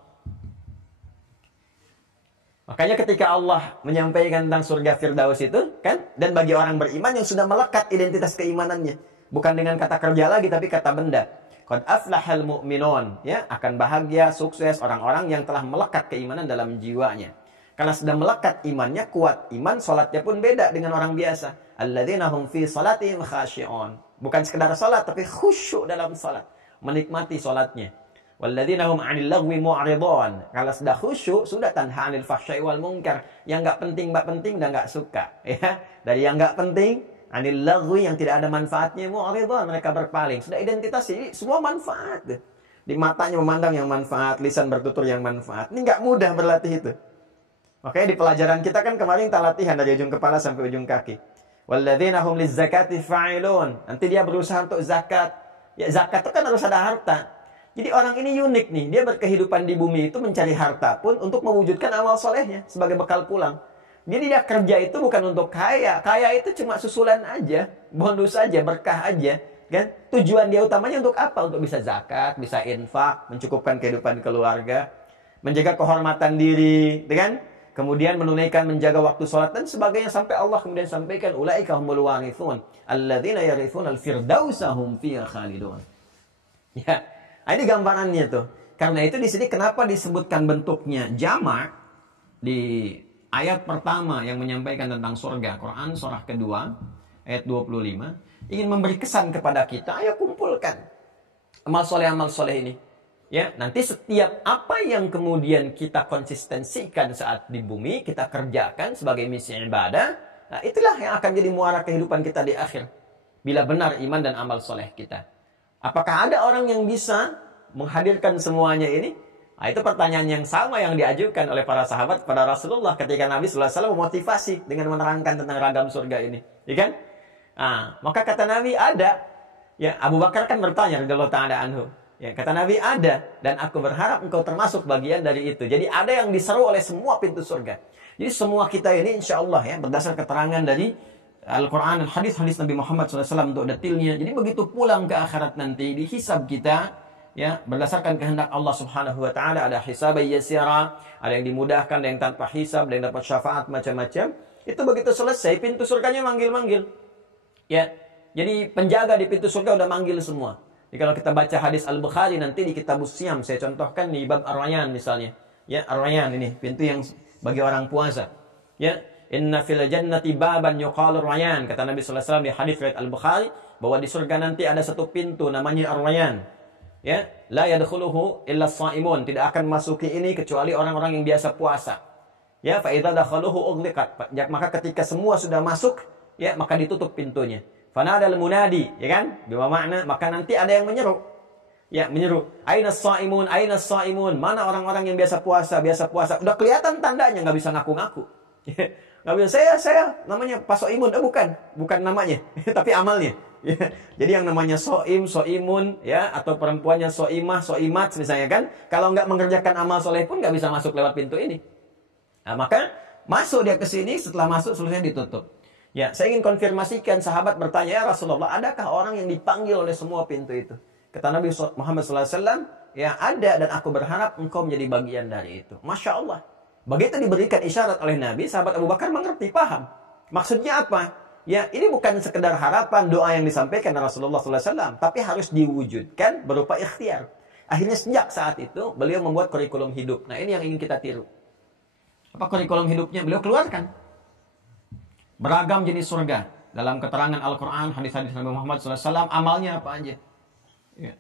Makanya ketika Allah menyampaikan tentang surga Firdaus itu, kan, dan bagi orang beriman yang sudah melekat identitas keimanannya, bukan dengan kata kerja lagi, tapi kata benda. Qad aflahal mu'minun, ya, akan bahagia, sukses orang-orang yang telah melekat keimanan dalam jiwanya. Karena sudah melekat imannya, kuat iman, salatnya pun beda dengan orang biasa. Alladzina hum fi salatihim khashi'un. Bukan sekedar salat, tapi khusyuk dalam salat, menikmati salatnya. Walladzina hum 'anil lagwi mu'ridun. Kalau sudah khusyuk, sudah tanha 'anil fahsya'i wal munkar. Yang enggak penting udah enggak suka, ya. Dari yang enggak penting, 'anil lagwi yang tidak ada manfaatnya, mu'ridun, mereka berpaling. Sudah identitas ini semua manfaat. Di matanya memandang yang manfaat, lisan bertutur yang manfaat. Ini enggak mudah berlatih itu. Oke, di pelajaran kita kan kemarin kita latihan dari ujung kepala sampai ujung kaki. Walladzina hum lizzakati fa'ilun. Nanti dia berusaha untuk zakat. Ya, zakat itu kan harus ada harta. Jadi orang ini unik nih, dia berkehidupan di bumi itu mencari harta pun untuk mewujudkan amal solehnya sebagai bekal pulang. Jadi dia kerja itu bukan untuk kaya, kaya itu cuma susulan aja, bonus aja, berkah aja, kan? Tujuan dia utamanya untuk apa? Untuk bisa zakat, bisa infak, mencukupkan kehidupan keluarga, menjaga kehormatan diri, kan? Kemudian menunaikan, menjaga waktu sholat dan sebagainya, sampai Allah kemudian sampaikan ulaika humul warithun alladzina yarithuna al-firdausa hum fiha khalidun. Ya. Nah, ini gambarannya tuh. Karena itu di sini kenapa disebutkan bentuknya jamak di ayat pertama yang menyampaikan tentang surga, Quran surah kedua ayat 25, ingin memberi kesan kepada kita, ayo kumpulkan amal soleh ini. Ya, nanti setiap apa yang kemudian kita konsistensikan saat di bumi, kita kerjakan sebagai misi ibadah, nah itulah yang akan jadi muara kehidupan kita di akhir. Bila benar iman dan amal soleh kita. Apakah ada orang yang bisa menghadirkan semuanya ini? Nah, itu pertanyaan yang sama yang diajukan oleh para sahabat kepada Rasulullah ketika Nabi SAW memotivasi dengan menerangkan tentang ragam surga ini. Ya kan? Nah, maka kata Nabi ada. Ya, Abu Bakar kan bertanya radhiyallahu ta'ala anhu. Ya, kata Nabi ada, dan aku berharap engkau termasuk bagian dari itu. Jadi ada yang diseru oleh semua pintu surga. Jadi semua kita ini insya Allah ya, berdasar keterangan dari Al-Quran dan hadis-hadis Nabi Muhammad SAW untuk detailnya. Jadi begitu pulang ke akhirat nanti, dihisab kita, ya, berdasarkan kehendak Allah Subhanahu Wa Taala, ada hisab yasira, ada yang dimudahkan, ada yang tanpa hisab, ada yang dapat syafaat macam-macam. Itu begitu selesai, pintu surganya manggil-manggil. Ya, jadi penjaga di pintu surga udah manggil semua. Jadi kalau kita baca hadis Al-Bukhari nanti di Kitabus Siyam, saya contohkan di bab Ar-Rayyan misalnya. Ya, Ar-Rayyan ini pintu yang bagi orang puasa. Ya, inna fil jannati baban yuqalu Ar-Rayyan. Kata Nabi sallallahu alaihi wasallam di hadis riwayat Al-Bukhari bahwa di surga nanti ada satu pintu namanya Ar-Rayyan. Ya, la yadkhuluhu illa as-shaimun. Tidak akan masuki ini kecuali orang-orang yang biasa puasa. Ya, fa idza dakhaluhu ughliqat. Maka ketika semua sudah masuk, ya, maka ditutup pintunya. Fanadal munadi, ya kan? Bima makna, maka nanti ada yang menyeru. Ya, menyeru. Aina as-shaimun, aina as-shaimun. Mana orang-orang yang biasa puasa, biasa puasa. Udah kelihatan tandanya, nggak bisa ngaku-ngaku. Nggak bisa, saya namanya Pak Soimun. Bukan namanya, tapi amalnya. Ya. Jadi yang namanya soim, soimun, ya, atau perempuannya soimah, soimat, misalnya kan. Kalau nggak mengerjakan amal soleh pun nggak bisa masuk lewat pintu ini. Nah, maka masuk dia ke sini, setelah masuk selesai ditutup. Ya, saya ingin konfirmasikan, sahabat bertanya, ya Rasulullah, adakah orang yang dipanggil oleh semua pintu itu? Kata Nabi Muhammad SAW, ya ada, dan aku berharap engkau menjadi bagian dari itu. Masya Allah. Begitu diberikan isyarat oleh Nabi, sahabat Abu Bakar mengerti, paham. Maksudnya apa? Ya, ini bukan sekedar harapan, doa yang disampaikan oleh Rasulullah SAW, tapi harus diwujudkan berupa ikhtiar. Akhirnya sejak saat itu, beliau membuat kurikulum hidup. Nah, ini yang ingin kita tiru. Apa kurikulum hidupnya? Beliau keluarkan beragam jenis surga. Dalam keterangan Al-Quran, hadis-hadis Nabi Muhammad SAW, amalnya apa aja. Ya.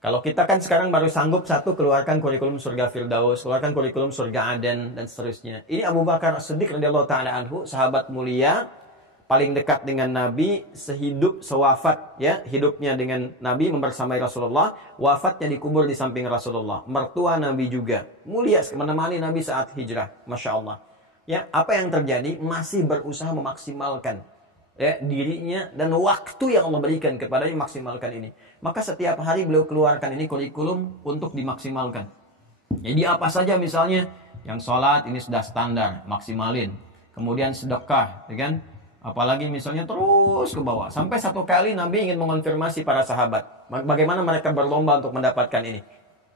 Kalau kita kan sekarang baru sanggup satu keluarkan kurikulum surga Firdaus, keluarkan kurikulum surga Aden dan seterusnya. Ini Abu Bakar As-Siddiq radhiyallahu taala anhu, sahabat mulia, paling dekat dengan Nabi, sehidup sewafat, ya, hidupnya dengan Nabi membersamai Rasulullah, wafatnya dikubur di samping Rasulullah. Mertua Nabi juga, mulia menemani Nabi saat hijrah, Masya Allah. Ya, apa yang terjadi? Masih berusaha memaksimalkan, ya, dirinya dan waktu yang Allah berikan kepadanya, maksimalkan ini. Maka setiap hari beliau keluarkan ini kurikulum untuk dimaksimalkan. Jadi apa saja misalnya, yang sholat ini sudah standar, maksimalin. Kemudian sedekah, ya kan? Apalagi misalnya terus ke bawah. Sampai satu kali Nabi ingin mengonfirmasi para sahabat, bagaimana mereka berlomba untuk mendapatkan ini.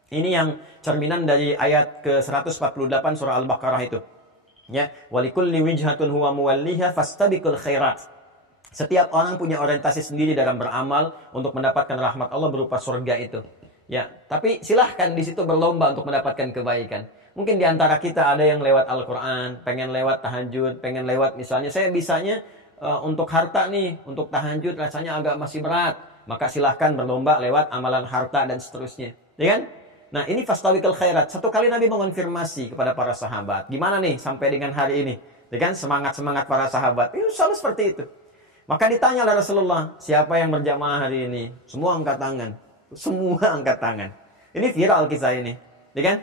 Ini yang cerminan dari ayat ke-148 surah Al-Baqarah itu. Ya, walikulli wijhatun huwa muwalliha fastabiqul khairat. Setiap orang punya orientasi sendiri dalam beramal untuk mendapatkan rahmat Allah berupa surga itu. Ya, tapi silahkan di situ berlomba untuk mendapatkan kebaikan. Mungkin di antara kita ada yang lewat Al-Quran, pengen lewat tahajud, pengen lewat misalnya, saya bisanya untuk harta nih, untuk tahajud rasanya agak masih berat. Maka silahkan berlomba lewat amalan harta dan seterusnya. Ya kan? Nah, ini fastabiqul khairat. Satu kali Nabi mengonfirmasi kepada para sahabat. Gimana nih sampai dengan hari ini? Ya kan? Semangat-semangat para sahabat. Itu selalu seperti itu. Maka ditanya oleh Rasulullah, siapa yang berjamaah hari ini? Semua angkat tangan. Semua angkat tangan. Ini viral kisah ini. Ya kan?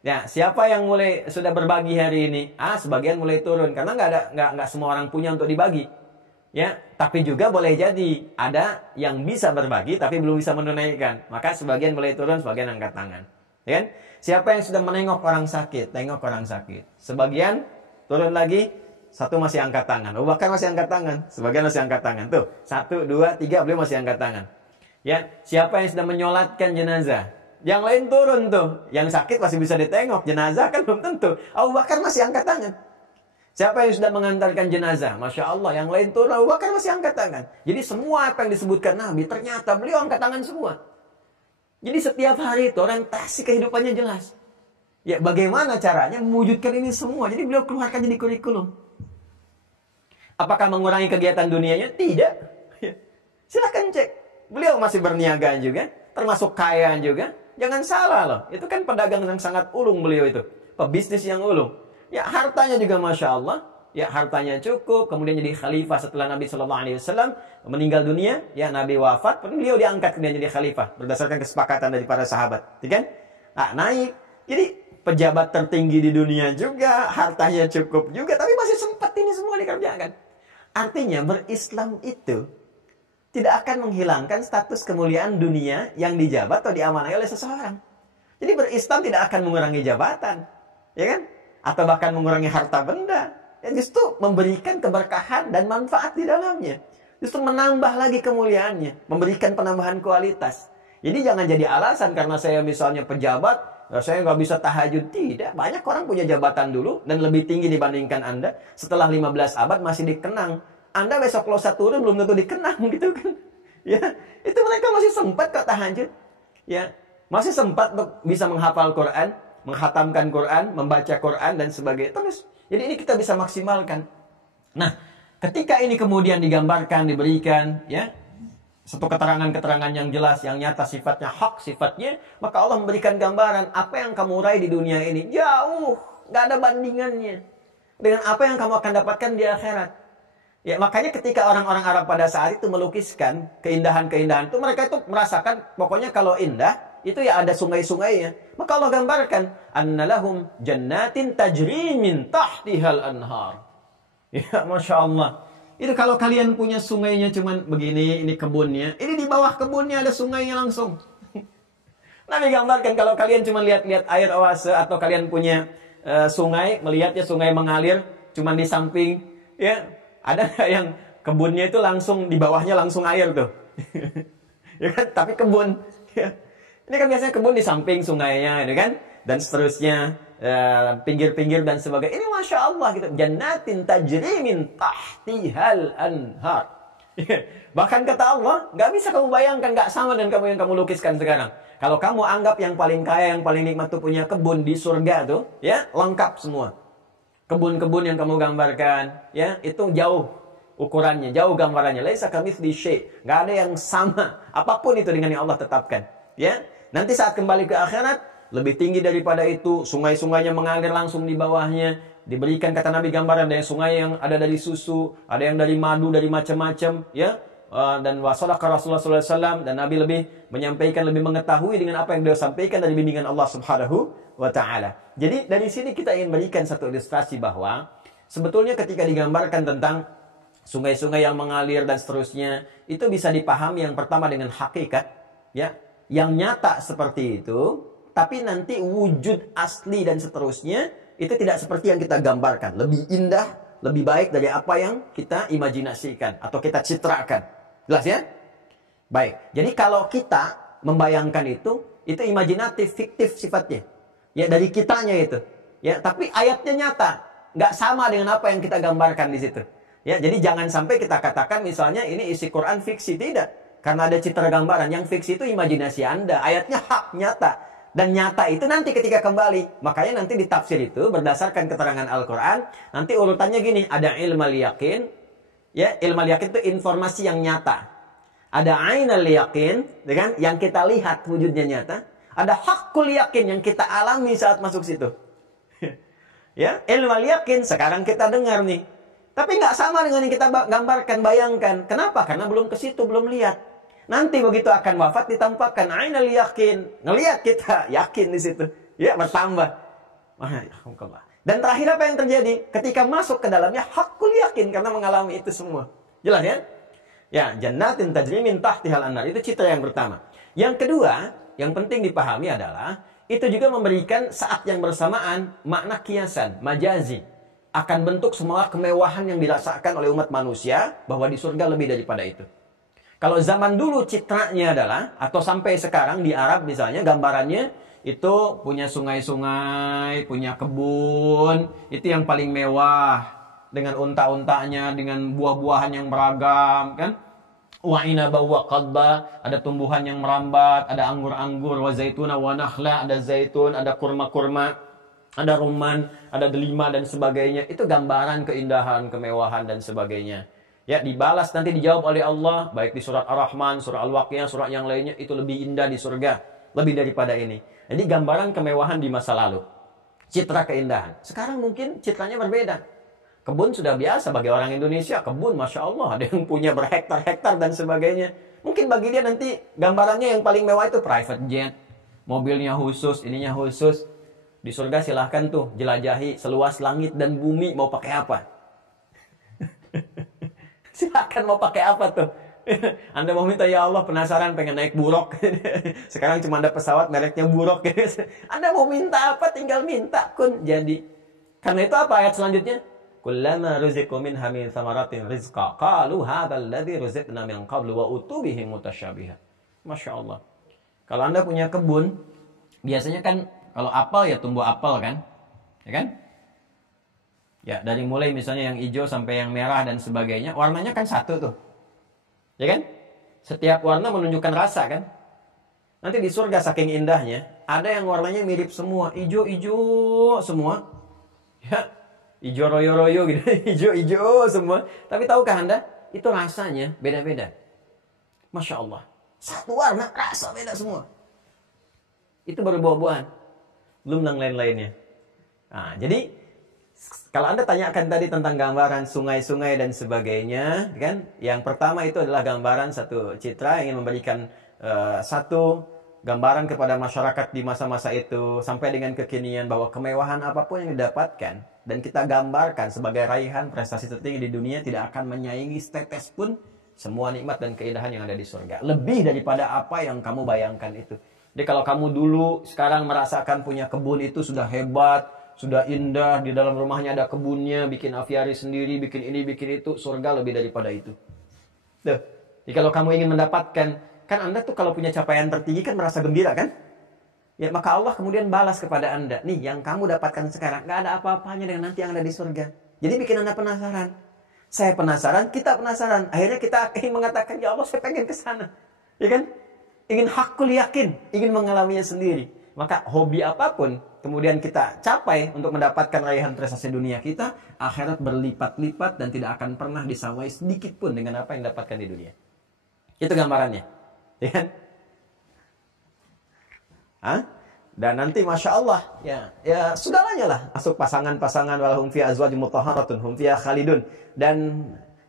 Ya, siapa yang mulai sudah berbagi hari ini? Sebagian mulai turun. Karena nggak semua orang punya untuk dibagi. Ya, tapi juga boleh jadi ada yang bisa berbagi tapi belum bisa menunaikan. Maka sebagian mulai turun, sebagian angkat tangan. Ya kan? Siapa yang sudah menengok orang sakit? Tengok orang sakit. Sebagian turun lagi. Satu masih angkat tangan. Abu Bakar masih angkat tangan. Sebagian masih angkat tangan. Tuh, 1, 2, 3, beliau masih angkat tangan. Ya, siapa yang sudah menyolatkan jenazah? Yang lain turun tuh. Yang sakit masih bisa ditengok. Jenazah kan belum tentu. Abu Bakar masih angkat tangan. Siapa yang sudah mengantarkan jenazah? Masya Allah, yang lain turun. Abu Bakar masih angkat tangan. Jadi semua apa yang disebutkan Nabi, ternyata beliau angkat tangan semua. Jadi setiap hari itu orientasi kehidupannya jelas. Ya, bagaimana caranya mewujudkan ini semua? Jadi beliau keluarkan jadi kurikulum. Apakah mengurangi kegiatan dunianya? Tidak. Silahkan cek. Beliau masih berniaga juga. Termasuk kaya juga. Jangan salah loh. Itu kan pedagang yang sangat ulung beliau itu. Pebisnis yang ulung. Ya, hartanya juga Masya Allah. Ya, hartanya cukup. Kemudian jadi khalifah setelah Nabi SAW meninggal dunia. Ya, Nabi wafat. Beliau diangkat kemudian jadi khalifah. Berdasarkan kesepakatan dari para sahabat. Ya kan? Naik. Jadi pejabat tertinggi di dunia juga. Hartanya cukup juga. Tapi masih sempat ini semua dikerjakan. Artinya berislam itu tidak akan menghilangkan status kemuliaan dunia yang dijabat atau diamanai oleh seseorang. Jadi berislam tidak akan mengurangi jabatan, ya kan? Atau bahkan mengurangi harta benda. Ya, justru memberikan keberkahan dan manfaat di dalamnya. Justru menambah lagi kemuliaannya, memberikan penambahan kualitas. Jadi jangan jadi alasan karena saya misalnya pejabat, saya nggak bisa tahajud. Tidak, banyak orang punya jabatan dulu dan lebih tinggi dibandingkan Anda. Setelah 15 abad masih dikenang. Anda besok lusa turun belum tentu dikenang gitu kan. Ya, itu mereka masih sempat kok tahajud. Ya, masih sempat untuk bisa menghafal Quran, menghatamkan Quran, membaca Quran dan sebagainya. Terus, jadi ini kita bisa maksimalkan. Nah, ketika ini kemudian digambarkan, diberikan, ya, satu keterangan-keterangan yang jelas, yang nyata sifatnya, hak sifatnya, maka Allah memberikan gambaran apa yang kamu raih di dunia ini. Jauh, gak ada bandingannya dengan apa yang kamu akan dapatkan di akhirat. Ya, makanya ketika orang-orang Arab pada saat itu melukiskan keindahan-keindahan itu, mereka itu merasakan pokoknya kalau indah, itu ya ada sungai-sungainya. Maka Allah gambarkan, annalahum jannatin tajri min tahtihal anhar. Ya, Masya Allah. Itu kalau kalian punya sungainya cuman begini, ini kebunnya. Ini di bawah kebunnya ada sungainya langsung. Nabi gambarkan kalau kalian cuma lihat-lihat air oase atau kalian punya sungai, melihatnya sungai mengalir cuman di samping, ya ada nggak yang kebunnya itu langsung di bawahnya langsung air tuh, ya kan? Tapi kebun, ya. Ini kan biasanya kebun di samping sungainya, ya kan? Dan seterusnya. Pinggir-pinggir dan sebagainya. Ini Masya Allah gitu. Jannatin tajri min tahtihal anhar. Bahkan kata Allah, gak bisa kamu bayangkan, gak sama dengan kamu yang kamu lukiskan sekarang. Kalau kamu anggap yang paling kaya, yang paling nikmat tuh punya kebun di surga tuh, ya lengkap semua. Kebun-kebun yang kamu gambarkan, ya itu jauh ukurannya, jauh gambarannya. Laisa kamitsli syai'. Gak ada yang sama. Apapun itu dengan yang Allah tetapkan. Ya, nanti saat kembali ke akhirat lebih tinggi daripada itu, sungai-sungainya mengalir langsung di bawahnya. Diberikan kata Nabi gambaran dari sungai yang ada dari susu, ada yang dari madu, dari macam-macam, ya. Dan wasadaqa Rasulullah SAW, dan Nabi lebih menyampaikan, lebih mengetahui dengan apa yang beliau sampaikan dari bimbingan Allah Subhanahu wa Ta'ala. Jadi dari sini kita ingin berikan satu ilustrasi bahwa sebetulnya ketika digambarkan tentang sungai-sungai yang mengalir dan seterusnya, itu bisa dipahami yang pertama dengan hakikat, ya, yang nyata seperti itu, tapi nanti wujud asli dan seterusnya itu tidak seperti yang kita gambarkan, lebih indah, lebih baik dari apa yang kita imajinasikan atau kita citrakan. Jelas ya? Baik. Jadi kalau kita membayangkan itu imajinatif, fiktif sifatnya. Ya, dari kitanya itu. Ya, tapi ayatnya nyata, nggak sama dengan apa yang kita gambarkan di situ. Ya, jadi jangan sampai kita katakan misalnya ini isi Quran fiksi, tidak. Karena ada citra gambaran, yang fiksi itu imajinasi Anda, ayatnya hak, nyata. Dan nyata itu nanti ketika kembali. Makanya nanti di tafsir itu berdasarkan keterangan Al-Quran, nanti urutannya gini, ada ilmal yakin. Ya, ilmal yakin itu informasi yang nyata. Ada ainal yakin, dengan yang kita lihat wujudnya nyata. Ada hakul yakin yang kita alami saat masuk situ. Ya, ilmal yakin sekarang kita dengar nih. Tapi nggak sama dengan yang kita gambarkan, bayangkan. Kenapa? Karena belum ke situ, belum lihat. Nanti begitu akan wafat ditampakkan ainal yakin. Ngelihat kita, yakin di situ. Ya, bertambah. Dan terakhir apa yang terjadi? Ketika masuk ke dalamnya, hakul yakin karena mengalami itu semua. Jelas ya? Ya, jannatin tajri min tahtihal anhar. Itu citra yang pertama. Yang kedua, yang penting dipahami adalah, itu juga memberikan saat yang bersamaan makna kiasan, majazi. Akan bentuk semua kemewahan yang dirasakan oleh umat manusia, bahwa di surga lebih daripada itu. Kalau zaman dulu citranya adalah, atau sampai sekarang di Arab misalnya, gambarannya, itu punya sungai-sungai, punya kebun, itu yang paling mewah. Dengan unta-untanya, dengan buah-buahan yang beragam, kan? Wa inaba wa qadba, ada tumbuhan yang merambat, ada anggur-anggur, wa zaituna wa nakhla, ada zaitun, ada kurma-kurma, ada rumman, ada delima dan sebagainya. Itu gambaran keindahan, kemewahan dan sebagainya. Ya, dibalas nanti dijawab oleh Allah, baik di surat Ar-Rahman, surah Al-Waqiah, surat yang lainnya, itu lebih indah di surga, lebih daripada ini. Jadi gambaran kemewahan di masa lalu. Citra keindahan. Sekarang mungkin citranya berbeda. Kebun sudah biasa bagi orang Indonesia. Kebun, Masya Allah. Ada yang punya berhektar-hektar dan sebagainya. Mungkin bagi dia nanti gambarannya yang paling mewah itu private jet. Mobilnya khusus, ininya khusus. Di surga silahkan tuh jelajahi seluas langit dan bumi. Mau pakai apa? Silahkan mau pakai apa tuh? Anda mau minta, ya Allah penasaran pengen naik buruk. Sekarang cuma ada pesawat mereknya buruk. Anda mau minta apa, tinggal minta, kun jadi. Karena itu apa ayat selanjutnya? Kullama ruziqu minha min thamaratin rizqa qalu hadzal ladzi ruziqna min qablu wa utubihi mutasyabiha. Masya Allah. Kalau Anda punya kebun, biasanya kan kalau apel ya tumbuh apel kan? Ya kan? Ya, dari mulai misalnya yang hijau sampai yang merah dan sebagainya, warnanya kan satu tuh. Ya kan? Setiap warna menunjukkan rasa kan? Nanti di surga saking indahnya, ada yang warnanya mirip semua, hijau-hijau semua. Ya, hijau royo-royo gitu, hijau-hijau semua. Tapi tahukah Anda, itu rasanya beda-beda. Masya Allah. Satu warna, rasa beda semua. Itu baru buah-buahan. Belum yang lain-lainnya. Nah, jadi kalau Anda tanyakan tadi tentang gambaran sungai-sungai dan sebagainya, kan? Yang pertama itu adalah gambaran satu citra yang ingin memberikan satu gambaran kepada masyarakat di masa-masa itu sampai dengan kekinian bahwa kemewahan apapun yang didapatkan dan kita gambarkan sebagai raihan prestasi tertinggi di dunia tidak akan menyaingi setetes pun semua nikmat dan keindahan yang ada di surga. Lebih daripada apa yang kamu bayangkan itu. Jadi kalau kamu dulu sekarang merasakan punya kebun itu sudah hebat, sudah indah, di dalam rumahnya ada kebunnya, bikin aviari sendiri, bikin ini, bikin itu, surga lebih daripada itu. Tuh. Jadi kalau kamu ingin mendapatkan, kan Anda tuh kalau punya capaian tertinggi kan merasa gembira kan? Ya, maka Allah kemudian balas kepada Anda. Nih, yang kamu dapatkan sekarang, gak ada apa-apanya dengan nanti yang ada di surga. Jadi bikin Anda penasaran. Saya penasaran, kita penasaran. Akhirnya kita ingin mengatakan, ya Allah saya pengen ke sana. Ya kan? Ingin hakul yakin, ingin mengalaminya sendiri. Maka hobi apapun kemudian kita capai untuk mendapatkan raihan prestasi dunia kita, akhirat berlipat-lipat dan tidak akan pernah disamai sedikit pun dengan apa yang didapatkan di dunia. Itu gambarannya. Ya kan? Hah? Dan nanti Masya Allah, ya segalanya lah. Masuk pasangan-pasangan, walahum fiha azwajun mutahharatun, hum fiha khalidun. Dan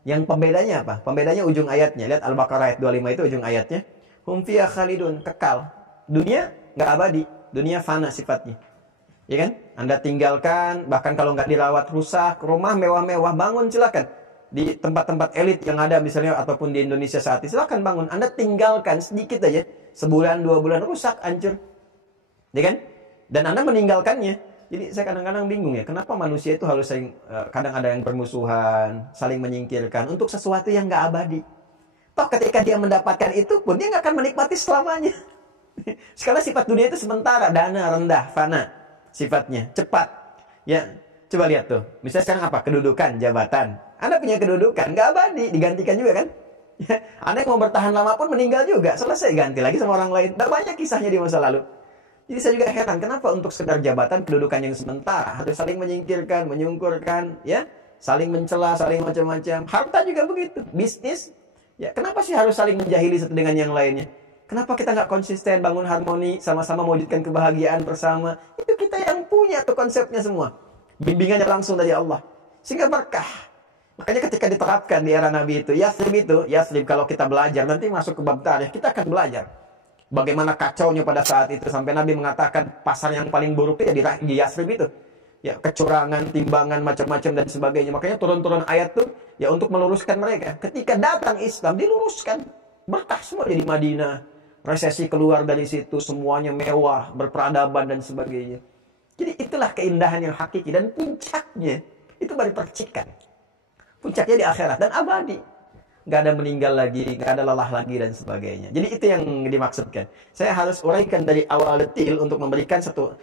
yang pembedanya apa? Pembedanya ujung ayatnya. Lihat Al-Baqarah ayat 25 itu ujung ayatnya. Hum fiha khalidun, kekal. Dunia nggak abadi, dunia fana sifatnya. Ya kan? Anda tinggalkan, bahkan kalau nggak dirawat rusak, rumah mewah-mewah, bangun silakan. Di tempat-tempat elit yang ada misalnya, ataupun di Indonesia saat ini, silakan bangun. Anda tinggalkan sedikit aja, sebulan, 2 bulan, rusak, hancur. Ya kan? Dan Anda meninggalkannya. Jadi saya kadang-kadang bingung ya, kenapa manusia itu harus kadang ada yang bermusuhan, saling menyingkirkan, untuk sesuatu yang nggak abadi. Toh ketika dia mendapatkan itu pun, dia nggak akan menikmati selamanya. Sekali sifat dunia itu sementara, dana, rendah, fana. Sifatnya, cepat. Ya, coba lihat tuh. Misalnya sekarang apa? Kedudukan, jabatan. Anda punya kedudukan, nggak abadi, digantikan juga kan? Ya, Anda yang mau bertahan lama pun meninggal juga, selesai, ganti lagi sama orang lain. Nggak banyak kisahnya di masa lalu. Jadi saya juga heran, kenapa untuk sekedar jabatan, kedudukan yang sementara, harus saling menyingkirkan, menyungkurkan, ya, saling mencela, saling macam-macam. Harta juga begitu, bisnis, ya, kenapa sih harus saling menjahili satu dengan yang lainnya? Kenapa kita nggak konsisten bangun harmoni, sama-sama mewujudkan kebahagiaan bersama? Itu kita yang punya tuh konsepnya semua. Bimbingannya langsung dari Allah. Sehingga berkah. Makanya ketika diterapkan di era Nabi itu, Yathrib kalau kita belajar, nanti masuk ke bab tarikh, kita akan belajar. Bagaimana kacaunya pada saat itu, sampai Nabi mengatakan pasar yang paling buruk itu ya di Yathrib itu. Ya, kecurangan, timbangan, macam-macam dan sebagainya. Makanya turun-turun ayat tuh ya untuk meluruskan mereka. Ketika datang Islam, diluruskan. Berkah semua jadi Madinah. Resesi keluar dari situ, semuanya mewah, berperadaban dan sebagainya. Jadi itulah keindahan yang hakiki. Dan puncaknya, itu baru percikan. Puncaknya di akhirat dan abadi. Nggak ada meninggal lagi, nggak ada lelah lagi dan sebagainya. Jadi itu yang dimaksudkan. Saya harus uraikan dari awal detil untuk memberikan satu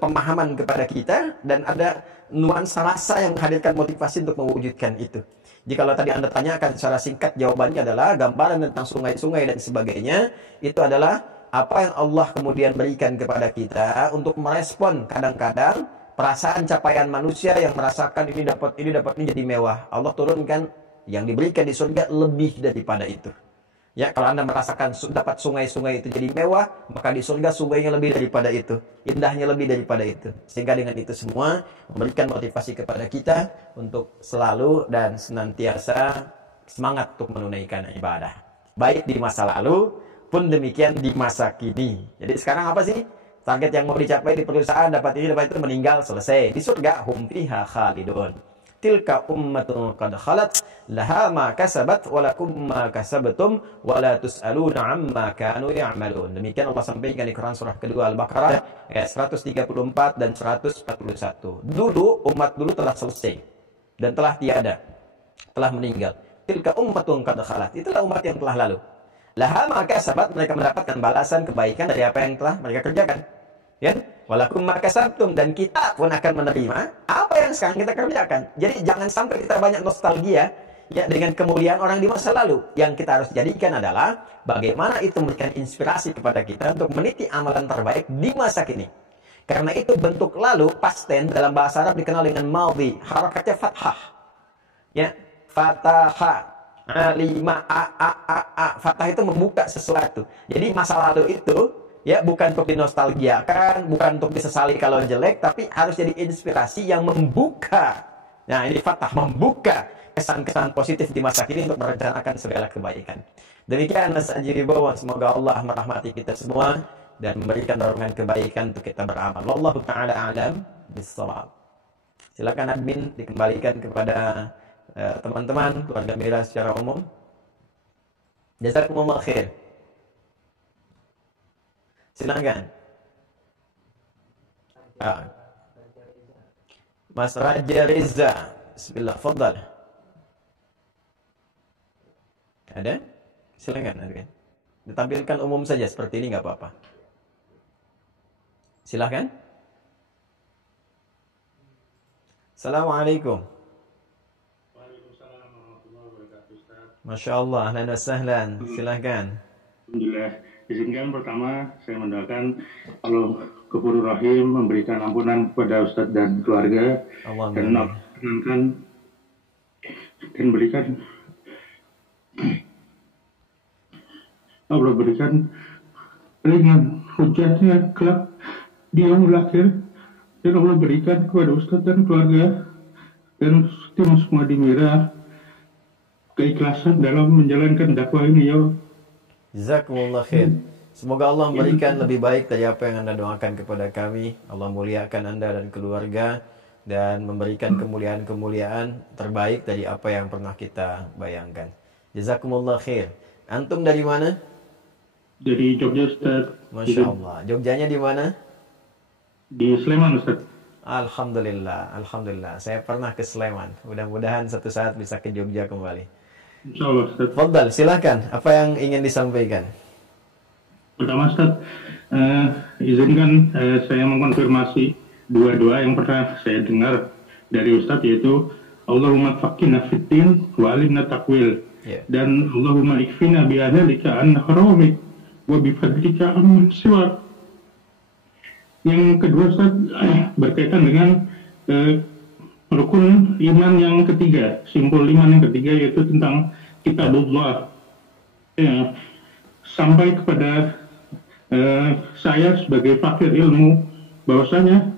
pemahaman kepada kita, dan ada nuansa rasa yang menghadirkan motivasi untuk mewujudkan itu. Jika kalau tadi Anda tanyakan secara singkat, jawabannya adalah gambaran tentang sungai-sungai dan sebagainya, itu adalah apa yang Allah kemudian berikan kepada kita untuk merespon kadang-kadang perasaan capaian manusia yang merasakan ini dapat ini jadi mewah. Allah turunkan yang diberikan di surga lebih daripada itu. Ya, kalau Anda merasakan dapat sungai-sungai itu jadi mewah, maka di surga sungainya lebih daripada itu, indahnya lebih daripada itu. Sehingga dengan itu semua memberikan motivasi kepada kita untuk selalu dan senantiasa semangat untuk menunaikan ibadah. Baik di masa lalu pun demikian di masa kini. Jadi sekarang apa sih target yang mau dicapai di perusahaan? Dapat ini, dapat itu, meninggal, selesai. Di surga hum fiha khalidun. Tilka ummatun qad khalat laha ma kasabat wa lakum ma kasabtum wa la tus'aluna amma kanu ya'malun. Demikian Allah sampaikan di Quran surah kedua Al-Baqarah ayat 134 dan 141. Dulu umat dulu telah selesai dan telah tiada, telah meninggal. Tilka ummatun qad khalat. Itulah umat yang telah lalu. Laha ma kasabat, mereka mendapatkan balasan kebaikan dari apa yang telah mereka kerjakan. Ya, walakum makasabtum, dan kita pun akan menerima apa yang sekarang kita kerjakan. Jadi jangan sampai kita banyak nostalgia ya dengan kemuliaan orang di masa lalu. Yang kita harus jadikan adalah bagaimana itu memberikan inspirasi kepada kita untuk meniti amalan terbaik di masa kini. Karena itu bentuk lalu past tense dalam bahasa Arab dikenal dengan madhi, harakatnya fathah. Ya, fataha, alima, fathah itu membuka sesuatu. Jadi masa lalu itu ya bukan untuk dinostalgiakan, bukan untuk disesali kalau jelek, tapi harus jadi inspirasi yang membuka. Nah, ini fathah, membuka kesan-kesan positif di masa kini untuk merencanakan segala kebaikan. Demikian nasajiri bahwa semoga Allah merahmati kita semua dan memberikan dorongan kebaikan untuk kita beramal. Wallahu ta'ala a'lam bissawab. Silakan admin dikembalikan kepada teman-teman, keluarga Mira secara umum. Jazakumullah khair. Silakan. Mas Raja Reza. Bismillah, fadal. Ada? Silakan. Ditampilkan umum saja seperti ini, nggak apa-apa. Silakan. Assalamualaikum. Waalaikumsalam warahmatullahi wabarakatuh, Ustaz. Masya Allah, ahlan wa sahlan. Silakan. Alhamdulillah. Izinkan pertama saya mendoakan Allah Ghafurur Rahim memberikan ampunan kepada Ustadz dan keluarga, dan menenangkan dan berikan Allah berikan ringan hujatnya kelak di yaumul akhir, dan Allah berikan kepada Ustadz dan keluarga dan tim semua di Mira keikhlasan dalam menjalankan dakwah ini, ya Allah. Jazakumullah khair. Semoga Allah memberikan lebih baik dari apa yang Anda doakan kepada kami. Allah muliakan Anda dan keluarga dan memberikan kemuliaan-kemuliaan terbaik dari apa yang pernah kita bayangkan. Jazakumullah khair. Antum dari mana? Dari Jogja, Ustaz. Masya Allah. Jogjanya di mana? Di Sleman, Ustaz. Alhamdulillah, Alhamdulillah. Saya pernah ke Sleman. Mudah-mudahan satu saat bisa ke Jogja kembali. Insya Allah, Ustaz. Fadal, silakan. Apa yang ingin disampaikan? Pertama, Ustaz, izinkan saya mengkonfirmasi dua doa yang pernah saya dengar dari Ustaz, yaitu Allahumma faqihna fiddin wa alimna takwil. Dan Allahumma ikfina bi'adhalika an haramik wa bifadlika amman siwak. Yang kedua, Ustaz, berkaitan dengan rukun iman yang ketiga, simpul iman yang ketiga, yaitu tentang kitabullah. Ya, sampai kepada saya sebagai fakir ilmu, bahwasanya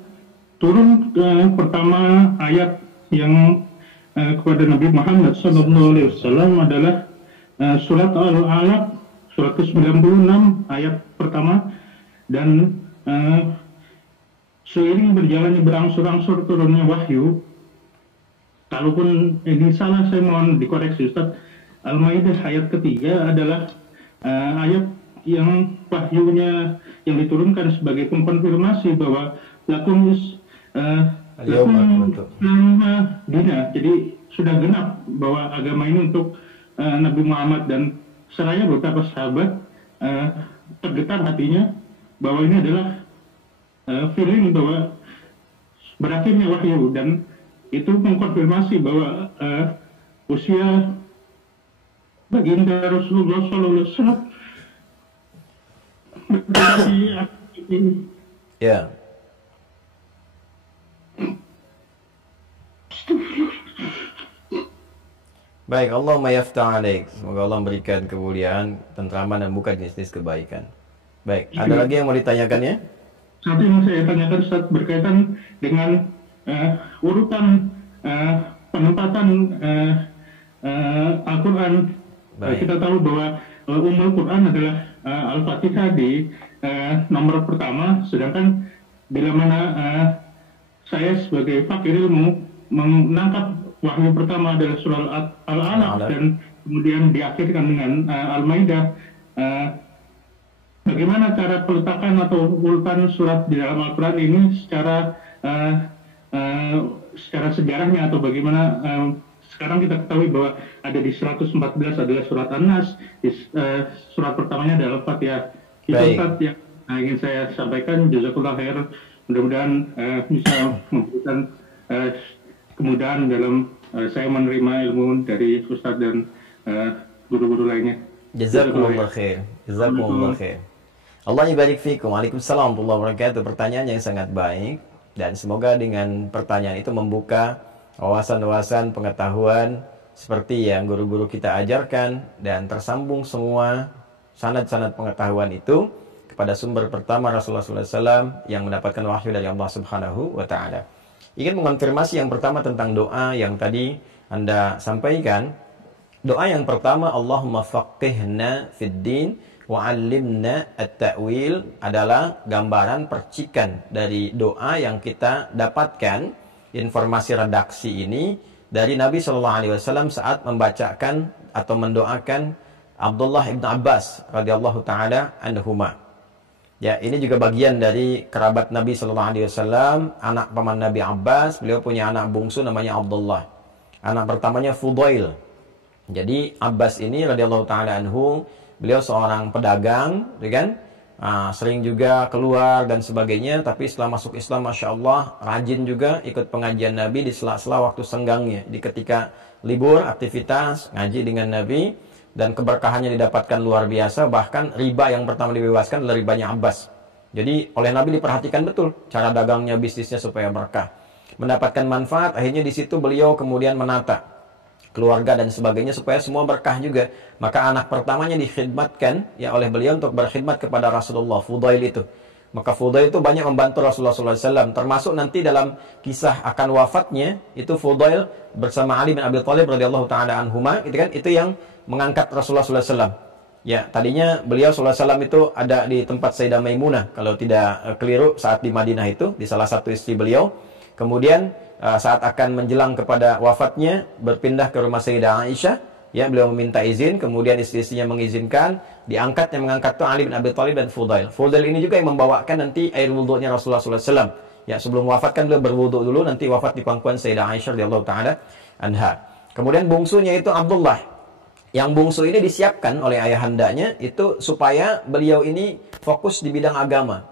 turun pertama ayat yang kepada Nabi Muhammad SAW adalah surat Al-Alaq, surat ke-96 ayat pertama, dan seiring berjalannya berangsur-angsur turunnya wahyu, kalaupun ini salah saya mohon dikoreksi, Ustaz, Al-Maidah ayat ketiga adalah ayat yang wahyunya yang diturunkan sebagai pengkonfirmasi bahwa lakum dina, jadi sudah genap bahwa agama ini untuk Nabi Muhammad, dan seraya beberapa sahabat tergetar hatinya bahwa ini adalah feeling bahwa berakhirnya wahyu, dan itu mengkonfirmasi bahwa usia baginda Rasulullah SAW ya. Baik, Allahumma yaftah alaik. Semoga Allah memberikan kemuliaan, tentraman, dan buka jenis kebaikan. Baik, ada lagi yang mau ditanyakan ya? Satu yang saya tanyakan, Ustaz, berkaitan dengan urutan penempatan Al-Quran. Kita tahu bahwa Ummul Quran adalah Al-Fatihah di nomor pertama, sedangkan bila mana saya sebagai fakir ilmu menangkap wahyu pertama adalah surah Al-Alaq dan kemudian diakhirkan dengan Al-Maidah. Bagaimana cara peletakan atau urutan surat di dalam Al-Quran ini secara sejarahnya, atau bagaimana sekarang kita ketahui bahwa ada di 114 adalah surat An-Nas, surat pertamanya adalah Al-Fatihah. Itu Ustaz yang ingin saya sampaikan. Jazakallah khair. Mudah-mudahan bisa memberikan kemudahan dalam saya menerima ilmu dari Ustaz dan guru-guru lainnya. Jazakumullah khair. Jazakumullah khair. Allah ibarik fikum. Waalaikumsalam warahmatullahi wabarakatuh. Pertanyaan yang sangat baik, dan semoga dengan pertanyaan itu membuka wawasan-wawasan pengetahuan seperti yang guru-guru kita ajarkan, dan tersambung semua sanad-sanad pengetahuan itu kepada sumber pertama Rasulullah SAW yang mendapatkan wahyu dari Allah Subhanahu wa Ta'ala. Ingin mengonfirmasi yang pertama tentang doa yang tadi Anda sampaikan. Doa yang pertama, Allahumma faqihna fid din wa'allimna at-ta'wil, adalah gambaran percikan dari doa yang kita dapatkan informasi redaksi ini dari Nabi SAW saat membacakan atau mendoakan Abdullah ibn Abbas radhiyallahu taala anhuma. Ya, ini juga bagian dari kerabat Nabi SAW, anak paman Nabi Abbas. Beliau punya anak bungsu namanya Abdullah. Anak pertamanya Fudail. Jadi Abbas ini radhiyallahu taala anhu, beliau seorang pedagang, kan? Sering juga keluar dan sebagainya, tapi setelah masuk Islam, Masya Allah, rajin juga ikut pengajian Nabi di sela-sela waktu senggangnya. Di ketika libur, aktivitas, ngaji dengan Nabi, dan keberkahannya didapatkan luar biasa. Bahkan riba yang pertama dibebaskan adalah ribanya Abbas. Jadi oleh Nabi diperhatikan betul cara dagangnya, bisnisnya supaya berkah. Mendapatkan manfaat, akhirnya di situ beliau kemudian menata keluarga dan sebagainya, supaya semua berkah juga. Maka anak pertamanya dikhidmatkan ya oleh beliau untuk berkhidmat kepada Rasulullah, Fudail itu. Maka Fudail itu banyak membantu Rasulullah SAW, termasuk nanti dalam kisah akan wafatnya itu Fudail bersama Ali bin Abi Thalib radhiyallahu taala anhuma, itu yang mengangkat Rasulullah SAW. Ya, tadinya beliau SAW itu ada di tempat Sayyidah Maimunah, kalau tidak keliru, saat di Madinah itu, di salah satu istri beliau. Kemudian saat akan menjelang kepada wafatnya, berpindah ke rumah Sayyidah Aisyah. Ya, beliau meminta izin, kemudian istri-istrinya mengizinkan, diangkat, yang mengangkat itu Ali bin Abi Thalib dan Fudail. Fudail ini juga yang membawakan nanti air wudhunya Rasulullah SAW. Ya, sebelum wafat kan beliau berwudhu dulu, nanti wafat di pangkuan Sayyidah Aisyah radhiyallahu taala anha. Kemudian bungsunya itu Abdullah. Yang bungsu ini disiapkan oleh ayahandanya itu supaya beliau ini fokus di bidang agama.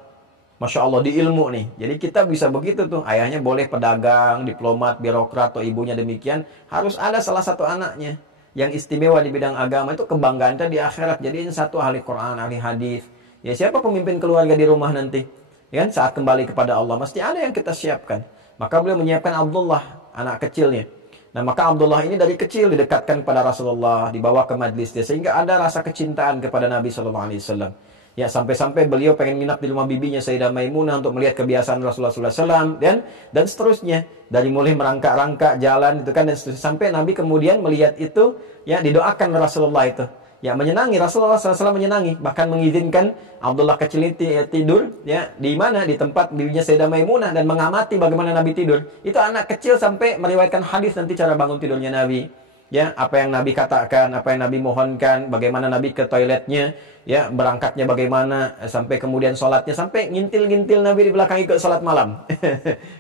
Masya Allah, di ilmu nih. Jadi kita bisa begitu tuh. Ayahnya boleh pedagang, diplomat, birokrat, atau ibunya demikian. Harus ada salah satu anaknya yang istimewa di bidang agama, itu kebanggaan kita di akhirat. Jadi ini satu ahli Quran, ahli hadis. Ya, siapa pemimpin keluarga di rumah nanti? Ya kan, saat kembali kepada Allah mesti ada yang kita siapkan. Maka beliau menyiapkan Abdullah, anak kecilnya. Nah, maka Abdullah ini dari kecil didekatkan kepada Rasulullah, dibawa ke majlisnya, sehingga ada rasa kecintaan kepada Nabi SAW. Ya, sampai-sampai beliau pengen nginap di rumah bibinya Sayyidah Maimunah untuk melihat kebiasaan Rasulullah SAW, dan seterusnya. Dari mulai merangkak-rangkak jalan itu kan, dan seterusnya. Sampai Nabi kemudian melihat itu, ya didoakan Rasulullah itu. Ya, menyenangi, Rasulullah SAW menyenangi, bahkan mengizinkan Abdullah kecil ini tidur ya di mana, di tempat bibinya Sayyidah Maimunah, dan mengamati bagaimana Nabi tidur. Itu anak kecil sampai meriwayatkan hadis nanti cara bangun tidurnya Nabi. Ya, apa yang Nabi katakan, apa yang Nabi mohonkan, bagaimana Nabi ke toiletnya, ya berangkatnya bagaimana, sampai kemudian sholatnya, sampai ngintil-ngintil Nabi di belakang ikut sholat malam.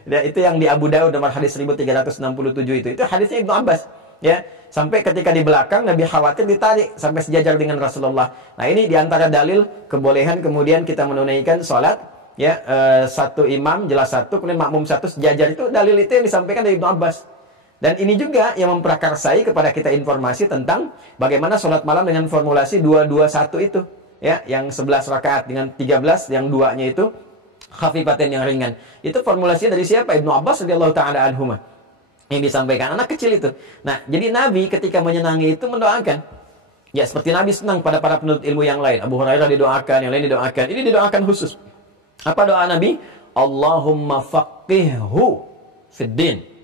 Ya, itu yang di Abu Daud nomor hadis 1367 itu hadisnya Ibnu Abbas. Ya, sampai ketika di belakang Nabi khawatir ditarik sampai sejajar dengan Rasulullah. Nah, ini diantara dalil kebolehan kemudian kita menunaikan sholat, ya satu imam jelas satu, kemudian makmum satu sejajar, itu dalil itu yang disampaikan dari Ibnu Abbas. Dan ini juga yang memprakarsai kepada kita informasi tentang bagaimana sholat malam dengan formulasi 2-2-1 itu. Ya, yang 11 rakaat dengan 13, yang 2-nya itu khafifatain, yang ringan. Itu formulasinya dari siapa? Ibnu Abbas radhiyallahu taala anhuma. Yang disampaikan anak kecil itu. Nah, jadi Nabi ketika menyenangi itu mendoakan. Ya, seperti Nabi senang pada para penuntut ilmu yang lain. Abu Hurairah didoakan, yang lain didoakan. Ini didoakan khusus. Apa doa Nabi? Allahumma faqihhu fid din.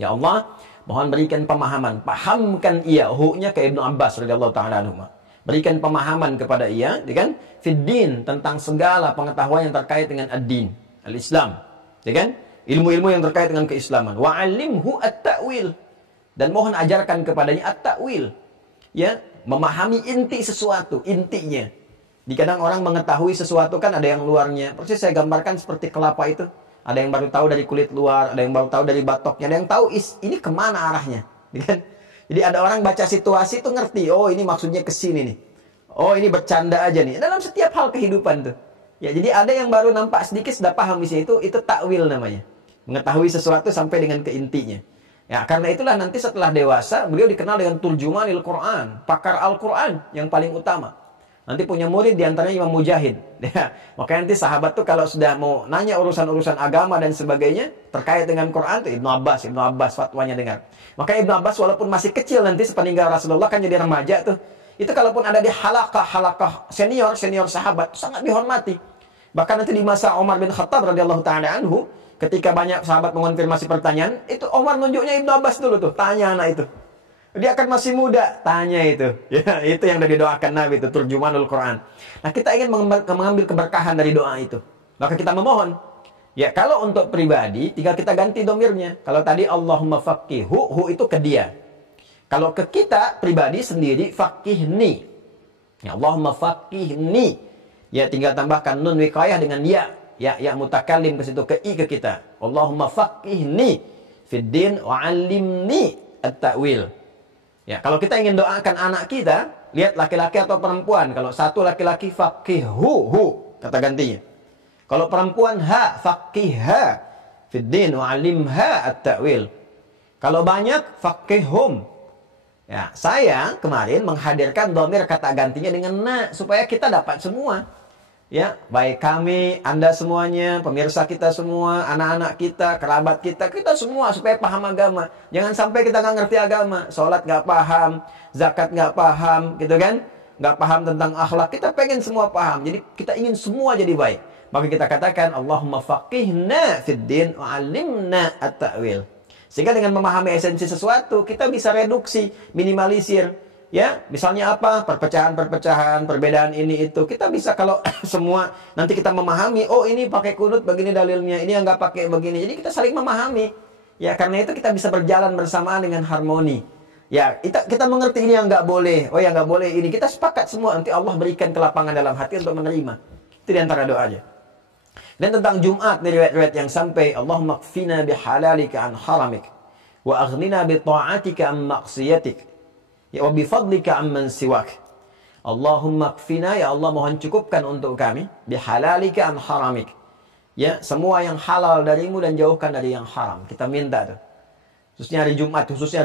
Ya Allah, mohon berikan pemahaman, pahamkan ia, hu-nya ke Ibnu Abbas radhiyallahu taala anhu. Berikan pemahaman kepada ia, ya kan? Fiddin, tentang segala pengetahuan yang terkait dengan ad-din, al-Islam, ya kan? Ilmu-ilmu yang terkait dengan keislaman. Wa 'allimhu at-ta'wil, dan mohon ajarkan kepadanya at-ta'wil. Ya, memahami inti sesuatu, intinya. Kadang orang mengetahui sesuatu kan ada yang luarnya. Persis saya gambarkan seperti kelapa itu. Ada yang baru tahu dari kulit luar, ada yang baru tahu dari batoknya, ada yang tahu ini kemana arahnya. Jadi ada orang baca situasi itu ngerti, oh ini maksudnya ke sini nih. Oh ini bercanda aja nih. Dalam setiap hal kehidupan tuh. Ya, jadi ada yang baru nampak sedikit sudah paham di itu takwil namanya. Mengetahui sesuatu sampai dengan ke intinya. Ya, karena itulah nanti setelah dewasa beliau dikenal dengan turjumanil Quran, pakar Al-Quran yang paling utama. Nanti punya murid diantaranya Imam Mujahid. Ya, makanya nanti sahabat tuh kalau sudah mau nanya urusan-urusan agama dan sebagainya terkait dengan Quran tuh Ibnu Abbas fatwanya dengar. Maka Ibnu Abbas walaupun masih kecil nanti sepeninggal Rasulullah kan jadi remaja tuh. Itu kalaupun ada di halaqah senior sahabat sangat dihormati. Bahkan nanti di masa Umar bin Khattab radhiyallahu taala anhu, ketika banyak sahabat mengonfirmasi pertanyaan, itu Umar nunjuknya Ibnu Abbas dulu tuh, tanya anak itu. Dia akan masih muda, tanya itu. Ya, itu yang sudah didoakan Nabi itu, turjumanul Quran. Nah, kita ingin mengambil keberkahan dari doa itu. Maka kita memohon. Ya, kalau untuk pribadi, tinggal kita ganti domirnya. Kalau tadi Allahumma faqihhu, hu itu ke dia. Kalau ke kita pribadi sendiri, faqihni. Ya, Allahumma faqihni. Ya, tinggal tambahkan nun wiqayah dengan ya. Ya mutakallim ke situ, ke i ke kita. Allahumma faqihni fid din wa 'allimni at-ta'wil. Ya, kalau kita ingin doakan anak kita, lihat laki-laki atau perempuan. Kalau satu laki-laki faqihhu, kata gantinya. Kalau perempuan faqihha fid din wa 'allimha at-ta'wil. Kalau banyak faqihhum. Ya, saya kemarin menghadirkan dhamir kata gantinya dengan na supaya kita dapat semua. Ya, baik kami, Anda semuanya, pemirsa kita semua, anak-anak kita, kerabat kita semua supaya paham agama. Jangan sampai kita nggak ngerti agama, sholat nggak paham, zakat nggak paham, gitu kan? Nggak paham tentang akhlak. Kita pengen semua paham. Jadi kita ingin semua jadi baik. Maka kita katakan, Allahumma faqihna fid din wa 'allimna at-ta'wil. Sehingga dengan memahami esensi sesuatu, kita bisa reduksi, minimalisir. Ya, misalnya apa? Perpecahan-perpecahan, perbedaan ini itu. Kita bisa kalau semua nanti kita memahami, oh ini pakai kunut begini dalilnya, ini yang nggak pakai begini. Jadi kita saling memahami. Ya, karena itu kita bisa berjalan bersamaan dengan harmoni. Ya, kita mengerti ini yang nggak boleh. Oh yang nggak boleh ini. Kita sepakat semua. Nanti Allah berikan kelapangan dalam hati untuk menerima. Itu diantara doanya. Dan tentang Jumat, nih riwayat-riwayat yang sampai, Allahumma kfina bihalalika an haramik. Wa aghnina bi ta'atika an maksiyatik. Ya wa bifadlika amman siwak. Allahumma kfina, ya Allah mohon cukupkan untuk kami bihalalika an haramik. Ya, semua yang halal darimu dan jauhkan dari yang haram. Kita minta tuh. Khususnya hari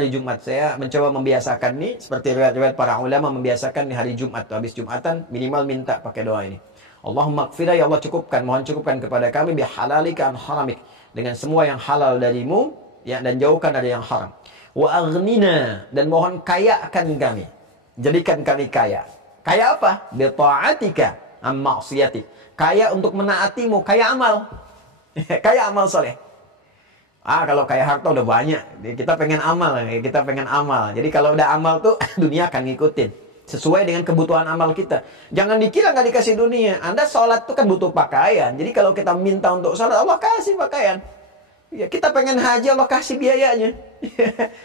Jumat. Saya mencoba membiasakan nih seperti riwayat-riwayat para ulama membiasakan di hari Jumat tuh, habis Jumatan minimal minta pakai doa ini. Allahumma kfina, ya Allah cukupkan, mohon cukupkan kepada kami bihalalika an haramik, dengan semua yang halal darimu ya dan jauhkan dari yang haram. Wa aghnina, dan mohon kayakan kami. Jadikan kami kaya. Kaya apa? Bi ta'atika am ma'siyatik. Kaya untuk menaatimu, kaya amal. Kaya amal soleh. Kalau kaya harta udah banyak. Kita pengen amal, Jadi kalau udah amal tuh dunia akan ngikutin. Sesuai dengan kebutuhan amal kita. Jangan dikira nggak dikasih dunia. Anda sholat tuh kan butuh pakaian. Jadi kalau kita minta untuk sholat, Allah kasih pakaian. Ya, kita pengen haji, Allah kasih biayanya.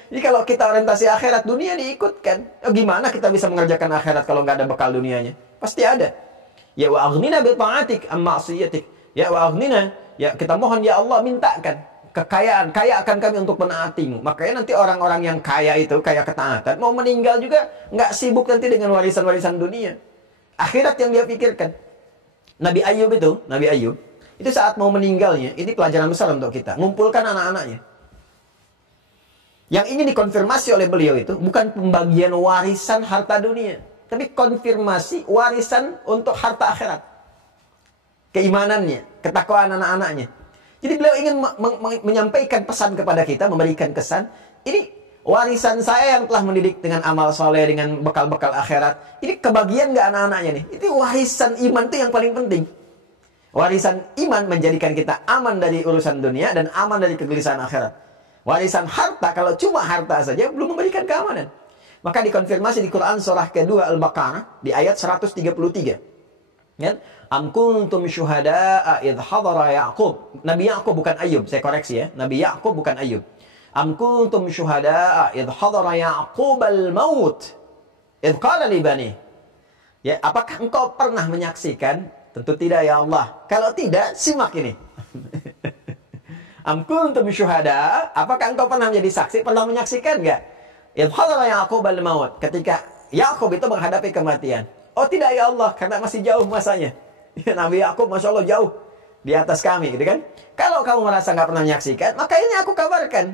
Jadi kalau kita orientasi akhirat, dunia diikutkan. Gimana kita bisa mengerjakan akhirat kalau nggak ada bekal dunianya? Pasti ada. Ya wa aghnina bi ta'atik am ma'siyatik. Ya wa aghnina, ya kita mohon ya Allah mintakan kekayaan, kayakan kami untuk menaatimu. Makanya nanti orang-orang yang kaya itu, kaya ketaatan, mau meninggal juga nggak sibuk nanti dengan warisan-warisan dunia. Akhirat yang dia pikirkan. Nabi Ayub itu saat mau meninggalnya, ini pelajaran besar untuk kita. Ngumpulkan anak-anaknya. Yang ingin dikonfirmasi oleh beliau itu bukan pembagian warisan harta dunia, tapi konfirmasi warisan untuk harta akhirat. Keimanannya, ketakwaan anak-anaknya. Jadi beliau ingin menyampaikan pesan kepada kita, memberikan kesan. Ini warisan saya yang telah mendidik dengan amal soleh, dengan bekal-bekal akhirat. Ini kebagian nggak anak-anaknya nih? Itu warisan iman itu yang paling penting. Warisan iman menjadikan kita aman dari urusan dunia dan aman dari kegelisahan akhirat. Warisan harta, kalau cuma harta saja, belum memberikan keamanan. Maka dikonfirmasi di Quran surah kedua Al-Baqarah, di ayat 133. Ya? Am kuntum syuhada'a idh hadara Ya'qub. Nabi Ya'qub bukan Ayub, saya koreksi ya. Nabi Ya'qub bukan Ayub. Am kuntum syuhada'a idh hadara Ya'qub al-maut. Idh qala li bani. Ya, apakah engkau pernah menyaksikan? Tentu tidak ya Allah. Kalau tidak, simak ini. Am kuntum syuhada, apakah engkau pernah menjadi saksi, pernah menyaksikan enggak? Idh hadara Ya'qub al-maut, ketika Ya'qub itu menghadapi kematian. Oh tidak ya Allah, karena masih jauh masanya. Nabi Ya'qub Masya Allah jauh di atas kami, gitu kan? Kalau kamu merasa nggak pernah menyaksikan, maka ini aku kabarkan.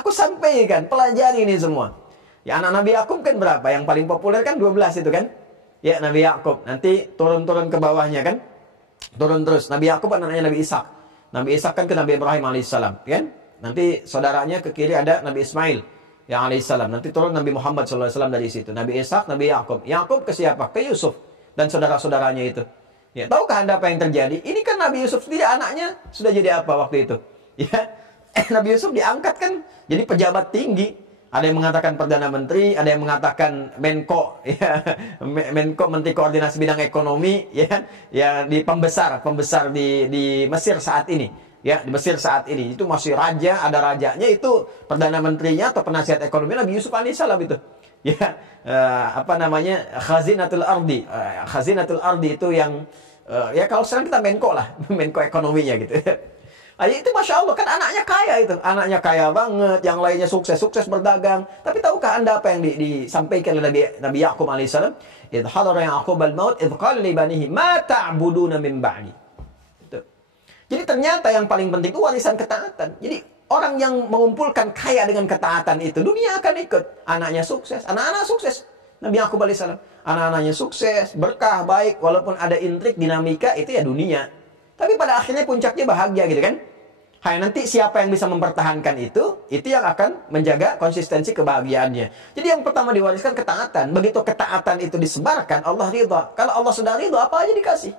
Aku sampaikan, pelajari ini semua. Ya anak Nabi Ya'qub kan berapa? Yang paling populer kan 12 itu kan? Ya Nabi Ya'qub, nanti turun-turun ke bawahnya kan? Turun terus. Nabi Ya'qub anaknya Nabi Ishak. Nabi Ishak kan ke Nabi Ibrahim alaihissalam, kan? Nanti saudaranya ke kiri ada Nabi Ismail yang alaihissalam. Nanti turun Nabi Muhammad SAW dari situ. Nabi Ishak, Nabi Ya'qub. Ya'qub ke siapa? Ke Yusuf dan saudara-saudaranya itu. Ya, tahukah Anda apa yang terjadi? Ini kan Nabi Yusuf sendiri, anaknya sudah jadi apa waktu itu? Ya, Nabi Yusuf diangkat kan jadi pejabat tinggi. Ada yang mengatakan Perdana Menteri, ada yang mengatakan Menko, ya, Menko Menteri Koordinasi Bidang Ekonomi, ya di pembesar di Mesir saat ini, ya di Mesir saat ini itu masih raja, ada rajanya itu Perdana Menterinya atau penasihat ekonomi Nabi Yusuf alaihissalam itu, ya apa namanya Khazinatul Ardi itu yang ya kalau sekarang kita Menko lah, Menko ekonominya gitu. Itu Masya Allah, kan anaknya kaya itu. Anaknya kaya banget, yang lainnya sukses berdagang. Tapi tahukah Anda apa yang disampaikan oleh Nabi Ya'qub alaihissalam? Idh hadara Ya'qub al-maut, idh qala li banihi, ma ta'buduna min ba'di. Jadi ternyata yang paling penting itu warisan ketaatan. Jadi orang yang mengumpulkan kaya dengan ketaatan itu, dunia akan ikut. Anaknya sukses, anak-anak sukses. Nabi Yakub alaihissalam. Anak-anaknya sukses, berkah, baik, walaupun ada intrik, dinamika, itu ya dunia. Tapi pada akhirnya puncaknya bahagia gitu kan. Hai, nanti siapa yang bisa mempertahankan itu yang akan menjaga konsistensi kebahagiaannya. Jadi yang pertama diwariskan ketaatan. Begitu ketaatan itu disebarkan, Allah ridha. Kalau Allah sudah ridha, apa aja dikasih.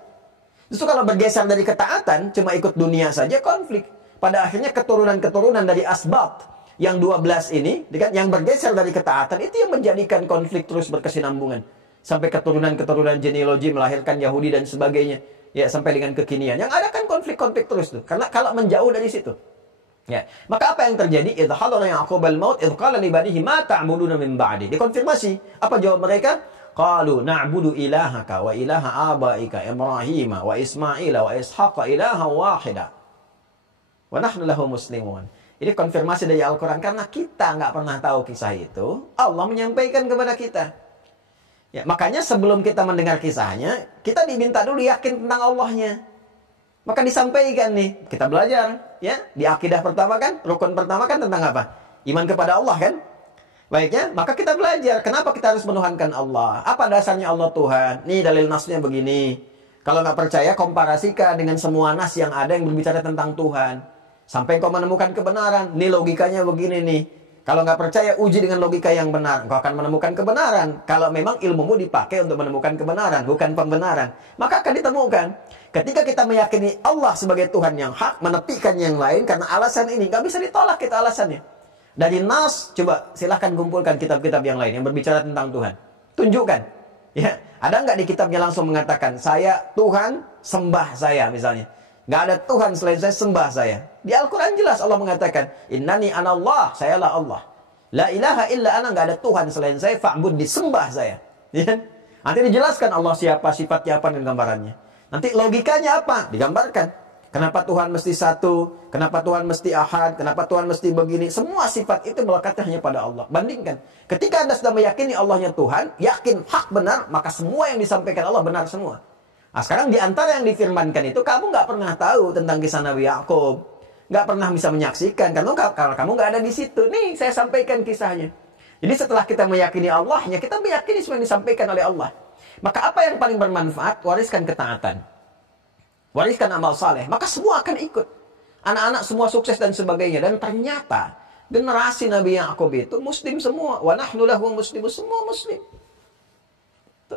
Justru kalau bergeser dari ketaatan, cuma ikut dunia saja, konflik. Pada akhirnya keturunan-keturunan dari asbab yang 12 ini, yang bergeser dari ketaatan, itu yang menjadikan konflik terus berkesinambungan. Sampai keturunan-keturunan genealogi melahirkan Yahudi dan sebagainya. Ya, sampai dengan kekinian. Yang ada kan konflik-konflik terus tuh. Karena kalau menjauh dari situ. Ya. Maka apa yang terjadi? Idh hadara Ya'qub al-maut idh qala li banihi ma ta'buduna min ba'di. Dikonfirmasi. Apa jawab mereka? Qalu na'budu ilahaka wa ilaha abaika Ibrahim wa Ismail wa Ishaq ilaha wahida. Wa nahnu lahu muslimun. Ini konfirmasi dari Al-Quran. Karena kita nggak pernah tahu kisah itu, Allah menyampaikan kepada kita. Ya, makanya sebelum kita mendengar kisahnya, kita diminta dulu yakin tentang Allahnya. Maka disampaikan nih, kita belajar. Ya, di akidah pertama kan, rukun pertama kan tentang apa? Iman kepada Allah kan? Baiknya, maka kita belajar. Kenapa kita harus menuhankan Allah? Apa dasarnya Allah Tuhan? Nih dalil nasnya begini. Kalau nggak percaya, komparasikan dengan semua nas yang ada yang berbicara tentang Tuhan. Sampai kau menemukan kebenaran. Nih logikanya begini nih. Kalau nggak percaya, uji dengan logika yang benar. Kau akan menemukan kebenaran. Kalau memang ilmumu dipakai untuk menemukan kebenaran, bukan pembenaran, maka akan ditemukan. Ketika kita meyakini Allah sebagai Tuhan yang hak, menepikan yang lain karena alasan ini, nggak bisa ditolak kita alasannya. Dari nas, coba silahkan kumpulkan kitab-kitab yang lain yang berbicara tentang Tuhan. Tunjukkan. Ya, ada nggak di kitabnya langsung mengatakan, saya Tuhan, sembah saya misalnya. Nggak ada Tuhan selain saya, sembah saya. Di Al-Quran jelas Allah mengatakan, Innani anallah, sayalah Allah. La ilaha illa ana, nggak ada Tuhan selain saya, fa'bud, disembah saya. Ya? Nanti dijelaskan Allah siapa, sifatnya apa, dan gambarannya. Nanti logikanya apa? Digambarkan. Kenapa Tuhan mesti satu, kenapa Tuhan mesti ahad, kenapa Tuhan mesti begini. Semua sifat itu melekat hanya pada Allah. Bandingkan. Ketika Anda sudah meyakini Allahnya Tuhan, yakin hak benar, maka semua yang disampaikan Allah benar semua. Nah, sekarang di antara yang difirmankan itu, kamu nggak pernah tahu tentang kisah Nabi Yakub, nggak pernah bisa menyaksikan, karena kamu nggak ada di situ. Nih, saya sampaikan kisahnya. Jadi setelah kita meyakini Allahnya, kita meyakini semua yang disampaikan oleh Allah. Maka apa yang paling bermanfaat? Wariskan ketaatan, wariskan amal saleh. Maka semua akan ikut. Anak-anak semua sukses dan sebagainya. Dan ternyata generasi Nabi Yakub itu Muslim semua. Wa nahnu lahu muslimun, semua Muslim.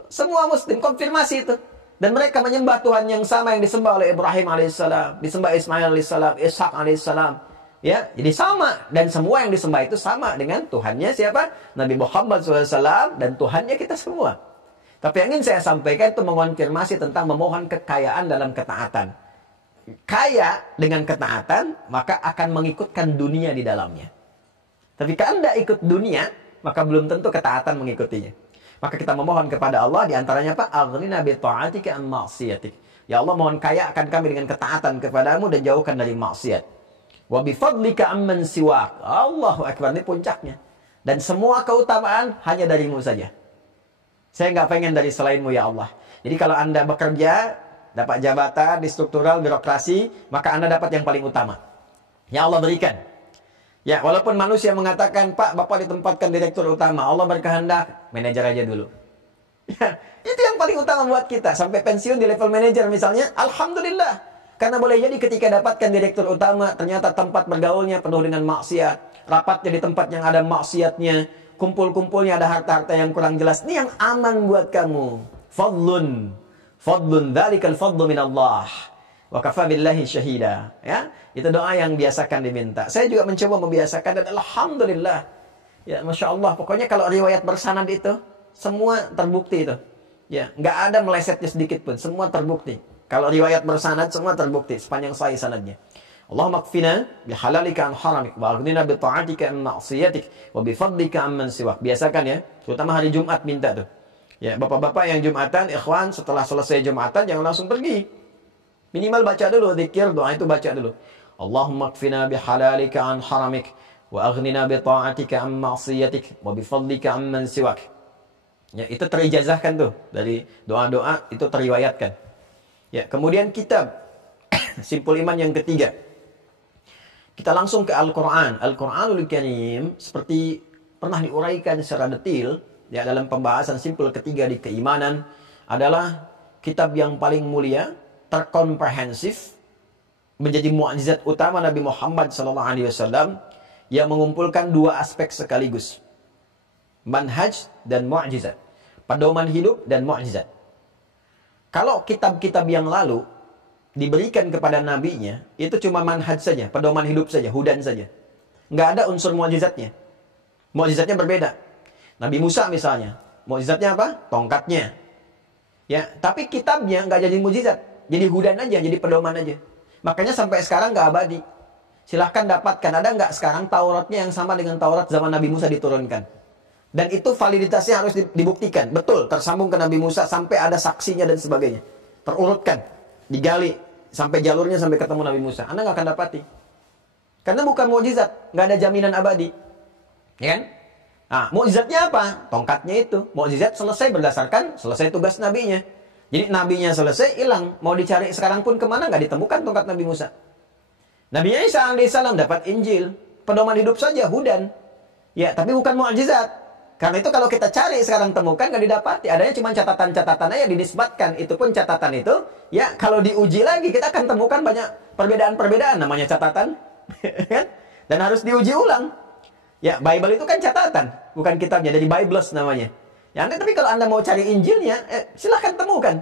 Semua Muslim, konfirmasi itu. Dan mereka menyembah Tuhan yang sama yang disembah oleh Ibrahim alaihissalam, disembah Ismail alaihissalam, Ishak alaihissalam. Ya, jadi sama. Dan semua yang disembah itu sama dengan Tuhannya siapa? Nabi Muhammad SAW dan Tuhannya kita semua. Tapi yang ingin saya sampaikan itu mengonfirmasi tentang memohon kekayaan dalam ketaatan. Kaya dengan ketaatan, maka akan mengikutkan dunia di dalamnya. Tapi kalau Anda ikut dunia, maka belum tentu ketaatan mengikutinya. Maka kita memohon kepada Allah, diantaranya apa? Aghnina bi ta'atika an ma'siyatik. Ya Allah, mohon kaya akan kami dengan ketaatan kepadamu dan jauhkan dari maksiat. Wa bi fadlika amman siwak. Allahu Akbar, ini puncaknya. Dan semua keutamaan hanya darimu saja. Saya nggak pengen dari selainmu ya Allah. Jadi kalau Anda bekerja, dapat jabatan di struktural birokrasi, maka Anda dapat yang paling utama. Ya Allah berikan. Ya, walaupun manusia mengatakan, Pak, Bapak ditempatkan direktur utama, Allah berkehendak, manajer aja dulu. Ya, itu yang paling utama buat kita. Sampai pensiun di level manajer misalnya, Alhamdulillah. Karena boleh jadi ketika dapatkan direktur utama, ternyata tempat bergaulnya penuh dengan maksiat. Rapatnya di tempat yang ada maksiatnya. Kumpul-kumpulnya ada harta-harta yang kurang jelas. Ini yang aman buat kamu. Fadlun. Fadlun, dhalikal fadlu minallah. Wa kafa billahi syahida. Ya, itu doa yang biasakan diminta. Saya juga mencoba membiasakan dan alhamdulillah. Ya, Masya Allah. Pokoknya kalau riwayat bersanad itu, semua terbukti itu. Ya, nggak ada melesetnya sedikit pun. Semua terbukti. Kalau riwayat bersanad, semua terbukti. Sepanjang sahih sanadnya. Allahumma kfina bihalalika an haramik. Wa aghnina bi ta'atika an ma'siyatik. Wa bi fadlika amman siwak. Biasakan ya. Terutama hari Jumat minta tuh. Ya, bapak-bapak yang Jumatan, ikhwan, setelah selesai Jumatan, jangan langsung pergi. Minimal baca dulu, zikir, doa itu baca dulu. Allahumma kfina bihalalika an haramik. Wa aghnina bi ta'atika an ma'siyatik. Wa bi fadlika amman siwak. Ya, itu terijazahkan tuh. Dari doa-doa itu teriwayatkan. Ya, kemudian kitab. Simpul iman yang ketiga. Kita langsung ke Al-Quran. Al-Quranul Karim seperti pernah diuraikan secara detail ya dalam pembahasan simpul ketiga di keimanan adalah kitab yang paling mulia, terkomprehensif, menjadi mukjizat utama Nabi Muhammad SAW yang mengumpulkan dua aspek sekaligus. Manhaj dan mukjizat. Pedoman hidup dan mukjizat. Kalau kitab-kitab yang lalu diberikan kepada nabinya, itu cuma manhaj saja, pedoman hidup saja, hudan saja. Nggak ada unsur mukjizatnya. Mukjizatnya berbeda. Nabi Musa misalnya, mukjizatnya apa? Tongkatnya. Ya, tapi kitabnya nggak jadi mukjizat, jadi hudan aja, jadi pedoman aja. Makanya sampai sekarang nggak abadi. Silahkan dapatkan, ada nggak sekarang Tauratnya yang sama dengan Taurat zaman Nabi Musa diturunkan. Dan itu validitasnya harus dibuktikan. Betul, tersambung ke Nabi Musa sampai ada saksinya dan sebagainya. Terurutkan, digali, sampai jalurnya sampai ketemu Nabi Musa. Anda nggak akan dapati. Karena bukan mukjizat, nggak ada jaminan abadi. Ya kan? Nah, mukjizatnya apa? Tongkatnya itu. Mukjizat selesai tugas nabinya. Jadi nabinya selesai, hilang. Mau dicari sekarang pun kemana, nggak ditemukan tongkat Nabi Musa. Nabi Isa alaihissalam dapat Injil. Pedoman hidup saja, hudan. Ya, tapi bukan mukjizat. Karena itu kalau kita cari sekarang temukan, nggak didapati. Adanya cuma catatan-catatan aja dinisbatkan. Itu pun catatan itu, ya kalau diuji lagi, kita akan temukan banyak perbedaan-perbedaan. Namanya catatan. Dan harus diuji ulang. Ya, Bible itu kan catatan, bukan kitabnya. Jadi Bibles namanya. Ya, tapi kalau Anda mau cari Injilnya, silahkan temukan.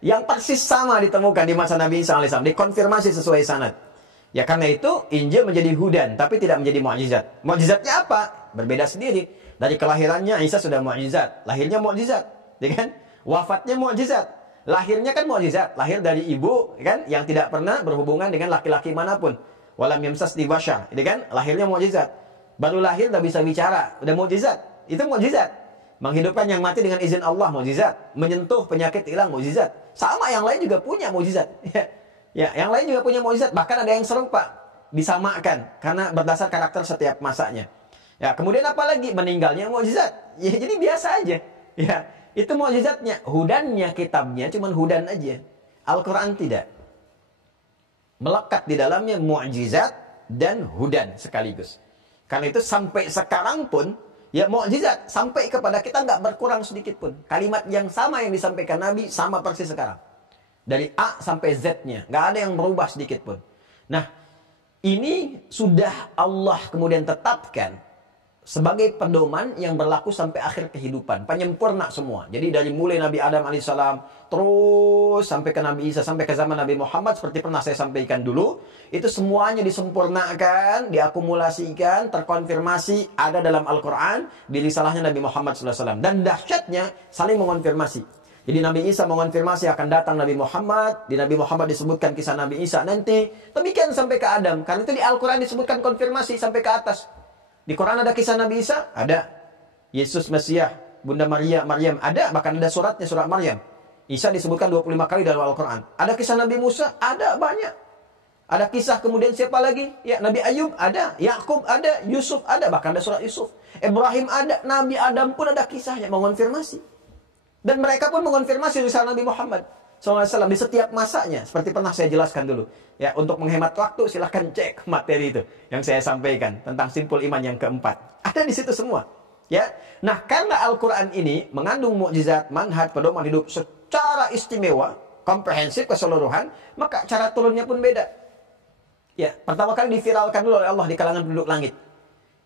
Yang persis sama ditemukan di masa Nabi Isa alaihissalam, dikonfirmasi sesuai sanad. Ya, karena itu Injil menjadi hudan, tapi tidak menjadi mukjizat. Mukjizatnya apa? Berbeda sendiri. Dari kelahirannya Isa sudah mukjizat, lahirnya mukjizat, ya kan? Wafatnya mukjizat, lahirnya kan mukjizat, lahir dari ibu, kan, yang tidak pernah berhubungan dengan laki-laki manapun. Walam yamsasni bashar, ya kan? Lahirnya mukjizat. Baru lahir udah bisa bicara, udah mukjizat. Itu mukjizat. Menghidupkan yang mati dengan izin Allah, mukjizat. Menyentuh penyakit hilang, mukjizat. Sama yang lain juga punya mukjizat. Ya, yang lain juga punya mukjizat. Bahkan ada yang serupa, disamakan karena berdasar karakter setiap masanya. Ya, kemudian apa lagi? Meninggalnya mukjizat. Ya, jadi biasa aja. Ya, itu mukjizatnya. Hudannya kitabnya cuman hudan aja. Al-Qur'an tidak. Melekat di dalamnya mukjizat dan hudan sekaligus. Karena itu sampai sekarang pun, ya mukjizat sampai kepada kita nggak berkurang sedikit pun. Kalimat yang sama yang disampaikan Nabi sama persis sekarang. Dari A sampai Z-nya. Nggak ada yang berubah sedikit pun. Nah, ini sudah Allah kemudian tetapkan sebagai pedoman yang berlaku sampai akhir kehidupan. Penyempurna semua. Jadi dari mulai Nabi Adam alaihissalam terus sampai ke Nabi Isa, sampai ke zaman Nabi Muhammad, seperti pernah saya sampaikan dulu, itu semuanya disempurnakan, diakumulasikan, terkonfirmasi ada dalam Al-Quran di risalahnya Nabi Muhammad SAW. Dan dahsyatnya saling mengonfirmasi. Jadi Nabi Isa mengonfirmasi akan datang Nabi Muhammad. Di Nabi Muhammad disebutkan kisah Nabi Isa nanti. Demikian sampai ke Adam. Karena itu di Al-Quran disebutkan konfirmasi sampai ke atas. Di Quran ada kisah Nabi Isa? Ada. Yesus Mesias, Bunda Maryam, ada. Bahkan ada suratnya, surat Maryam. Isa disebutkan 25 kali dalam Al-Quran. Ada kisah Nabi Musa? Ada, banyak. Ada kisah kemudian siapa lagi? Ya, Nabi Ayub ada. Yakub ada. Yusuf ada. Bahkan ada surat Yusuf. Ibrahim ada. Nabi Adam pun ada kisahnya mengonfirmasi. Dan mereka pun mengonfirmasi risalah Nabi Muhammad SAW di setiap masanya. Seperti pernah saya jelaskan dulu. Ya, untuk menghemat waktu silahkan cek materi itu yang saya sampaikan tentang simpul iman yang keempat. Ada di situ semua. Ya. Nah, karena Al-Quran ini mengandung mukjizat, manhaj, pedoman hidup secara istimewa, komprehensif, keseluruhan, maka cara turunnya pun beda. Ya, pertama kali diviralkan dulu oleh Allah di kalangan penduduk langit.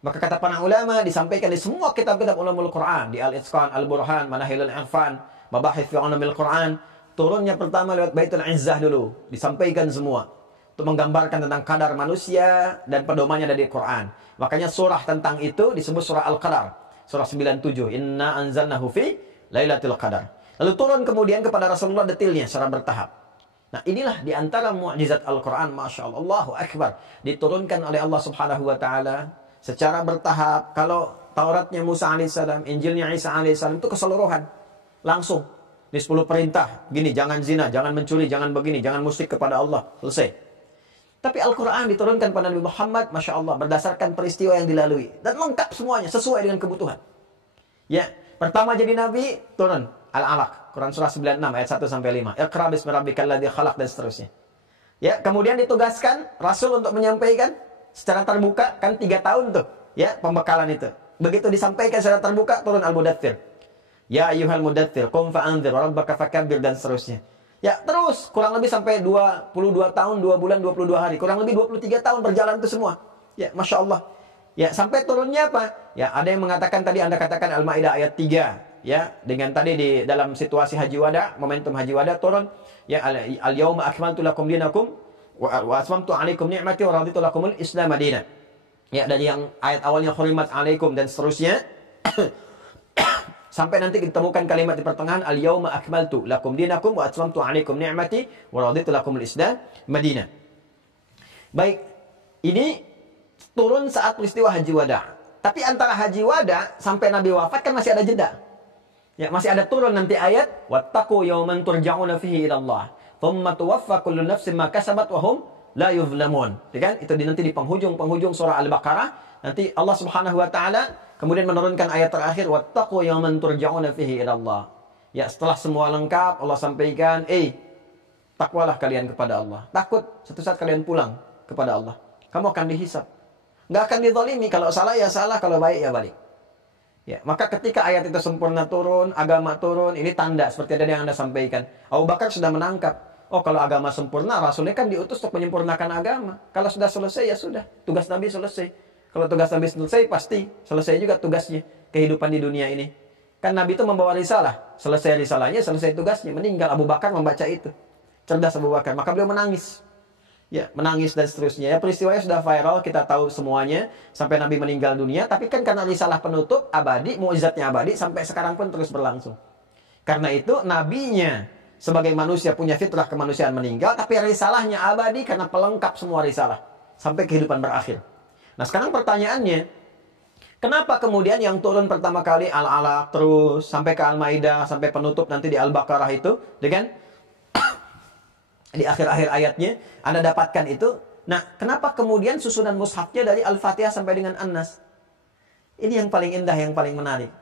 Maka kata para ulama disampaikan di semua kitab-kitab ulumul Quran, di Al-Itqan, Al-Burhan, Manahilul Irfan, Mabahith fi Ulumil Quran, turunnya pertama lewat Baitul Izzah dulu, disampaikan semua untuk menggambarkan tentang kadar manusia dan pedomannya dari Quran. Makanya surah tentang itu disebut surah Al-Qadar, surah 97, Inna anzalnahu fi Lailatul Qadar. Lalu turun kemudian kepada Rasulullah detailnya secara bertahap. Nah, inilah di antara mukjizat Al-Quran, Masya Allah, Allahu Akbar, diturunkan oleh Allah Subhanahu Wa Taala secara bertahap. Kalau Tauratnya Musa alaihissalam, Injilnya Isa alaihissalam itu keseluruhan. Langsung. Di 10 perintah. Gini, jangan zina, jangan mencuri, jangan begini, jangan musyrik kepada Allah. Selesai. Tapi Al-Quran diturunkan pada Nabi Muhammad, Masya Allah, berdasarkan peristiwa yang dilalui. Dan lengkap semuanya, sesuai dengan kebutuhan. Ya, pertama jadi Nabi, turun. Al-Alaq. Quran surah 96, ayat 1-5. Iqra bismi rabbikal ladzi khalaq, dan seterusnya. Ya, kemudian ditugaskan Rasul untuk menyampaikan secara terbuka, kan 3 tahun tuh, ya, pembekalan itu. Begitu disampaikan secara terbuka, turun Al-Mudaththir. Ya ayyuhal mudaththir, qum fa'anzir, rabbaka fakabbir, dan seterusnya. Ya, terus kurang lebih sampai 22 tahun, 2 bulan, 22 hari. Kurang lebih 23 tahun berjalan itu semua. Ya, Masya Allah. Ya, sampai turunnya apa? Ya, ada yang mengatakan tadi Anda katakan Al-Maidah ayat 3. Ya, dengan tadi di dalam situasi Haji Wada, momentum Haji Wada turun. Ya, al-yawma akmaltu lakum dinakum wa atmamtu 'alaikum ni'mati wa raditu lakumul Islam madina. Ya, dari yang ayat awalnya hurimat 'alaikum dan seterusnya. Sampai nanti ditemukan kalimat di pertengahan, al-yawma akmaltu lakum dinakum wa atmamtu 'alaikum ni'mati wa raditu lakumul Islam madina. Baik, ini turun saat peristiwa Haji Wada. Tapi antara Haji Wada sampai Nabi wafat kan masih ada jeda. Ya, masih ada turun nanti ayat wattaqu yawman turja'una fihi ila Allah, thumma tuwaffa kullu nafsin ma kasabat wa hum la yuzlamun. Kan? Itu nanti di penghujung surah Al-Baqarah, nanti Allah Subhanahu wa taala kemudian menurunkan ayat terakhir wattaqu yawman turja'una fihi ila Allah. Ya, setelah semua lengkap Allah sampaikan, takwalah kalian kepada Allah. Takut suatu saat kalian pulang kepada Allah. Kamu akan dihisab. Nggak akan dizalimi, kalau salah ya salah, kalau baik ya balik. Ya, maka ketika ayat itu sempurna turun, agama turun, ini tanda seperti tadi yang Anda sampaikan. Abu Bakar sudah menangkap. Oh, kalau agama sempurna, Rasulnya kan diutus untuk menyempurnakan agama. Kalau sudah selesai, ya sudah. Tugas Nabi selesai. Kalau tugas Nabi selesai, pasti selesai juga tugasnya. Kehidupan di dunia ini. Kan Nabi itu membawa risalah. Selesai risalahnya, selesai tugasnya. Meninggal Abu Bakar membaca itu. Cerdas Abu Bakar. Maka beliau menangis. Ya, menangis dan seterusnya. Ya, peristiwanya sudah viral, kita tahu semuanya. Sampai Nabi meninggal dunia. Tapi kan karena risalah penutup, abadi, mukjizatnya abadi, sampai sekarang pun terus berlangsung. Karena itu, nabinya sebagai manusia punya fitrah kemanusiaan meninggal, tapi risalahnya abadi karena pelengkap semua risalah. Sampai kehidupan berakhir. Nah, sekarang pertanyaannya, kenapa kemudian yang turun pertama kali Al-Alaq, terus sampai ke Al-Maidah, sampai penutup nanti di Al-Baqarah itu, dengan di akhir-akhir ayatnya Anda dapatkan itu. Nah, kenapa kemudian susunan mushafnya dari Al-Fatihah sampai dengan An-Nas? Ini yang paling indah, yang paling menarik.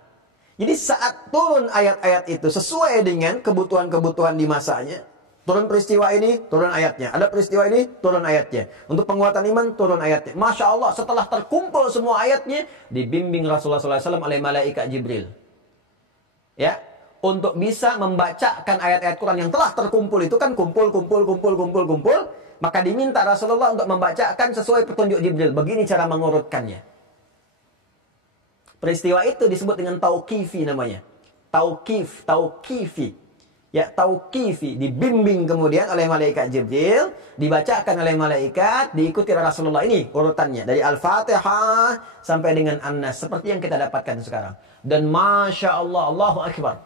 Jadi saat turun ayat-ayat itu sesuai dengan kebutuhan-kebutuhan di masanya. Turun peristiwa ini, turun ayatnya. Ada peristiwa ini, turun ayatnya. Untuk penguatan iman, turun ayatnya. Masya Allah, setelah terkumpul semua ayatnya, dibimbing Rasulullah SAW oleh malaikat Jibril. Ya, untuk bisa membacakan ayat-ayat Quran yang telah terkumpul itu kan kumpul. Maka diminta Rasulullah untuk membacakan sesuai petunjuk Jibril. Begini cara mengurutkannya. Peristiwa itu disebut dengan tauqifi namanya. Tauqifi. Ya, tauqifi. Dibimbing kemudian oleh malaikat Jibril. Dibacakan oleh malaikat. Diikuti Rasulullah. Ini urutannya. Dari Al-Fatihah sampai dengan An-Nas. Seperti yang kita dapatkan sekarang. Dan Masya Allah, Allahu Akbar.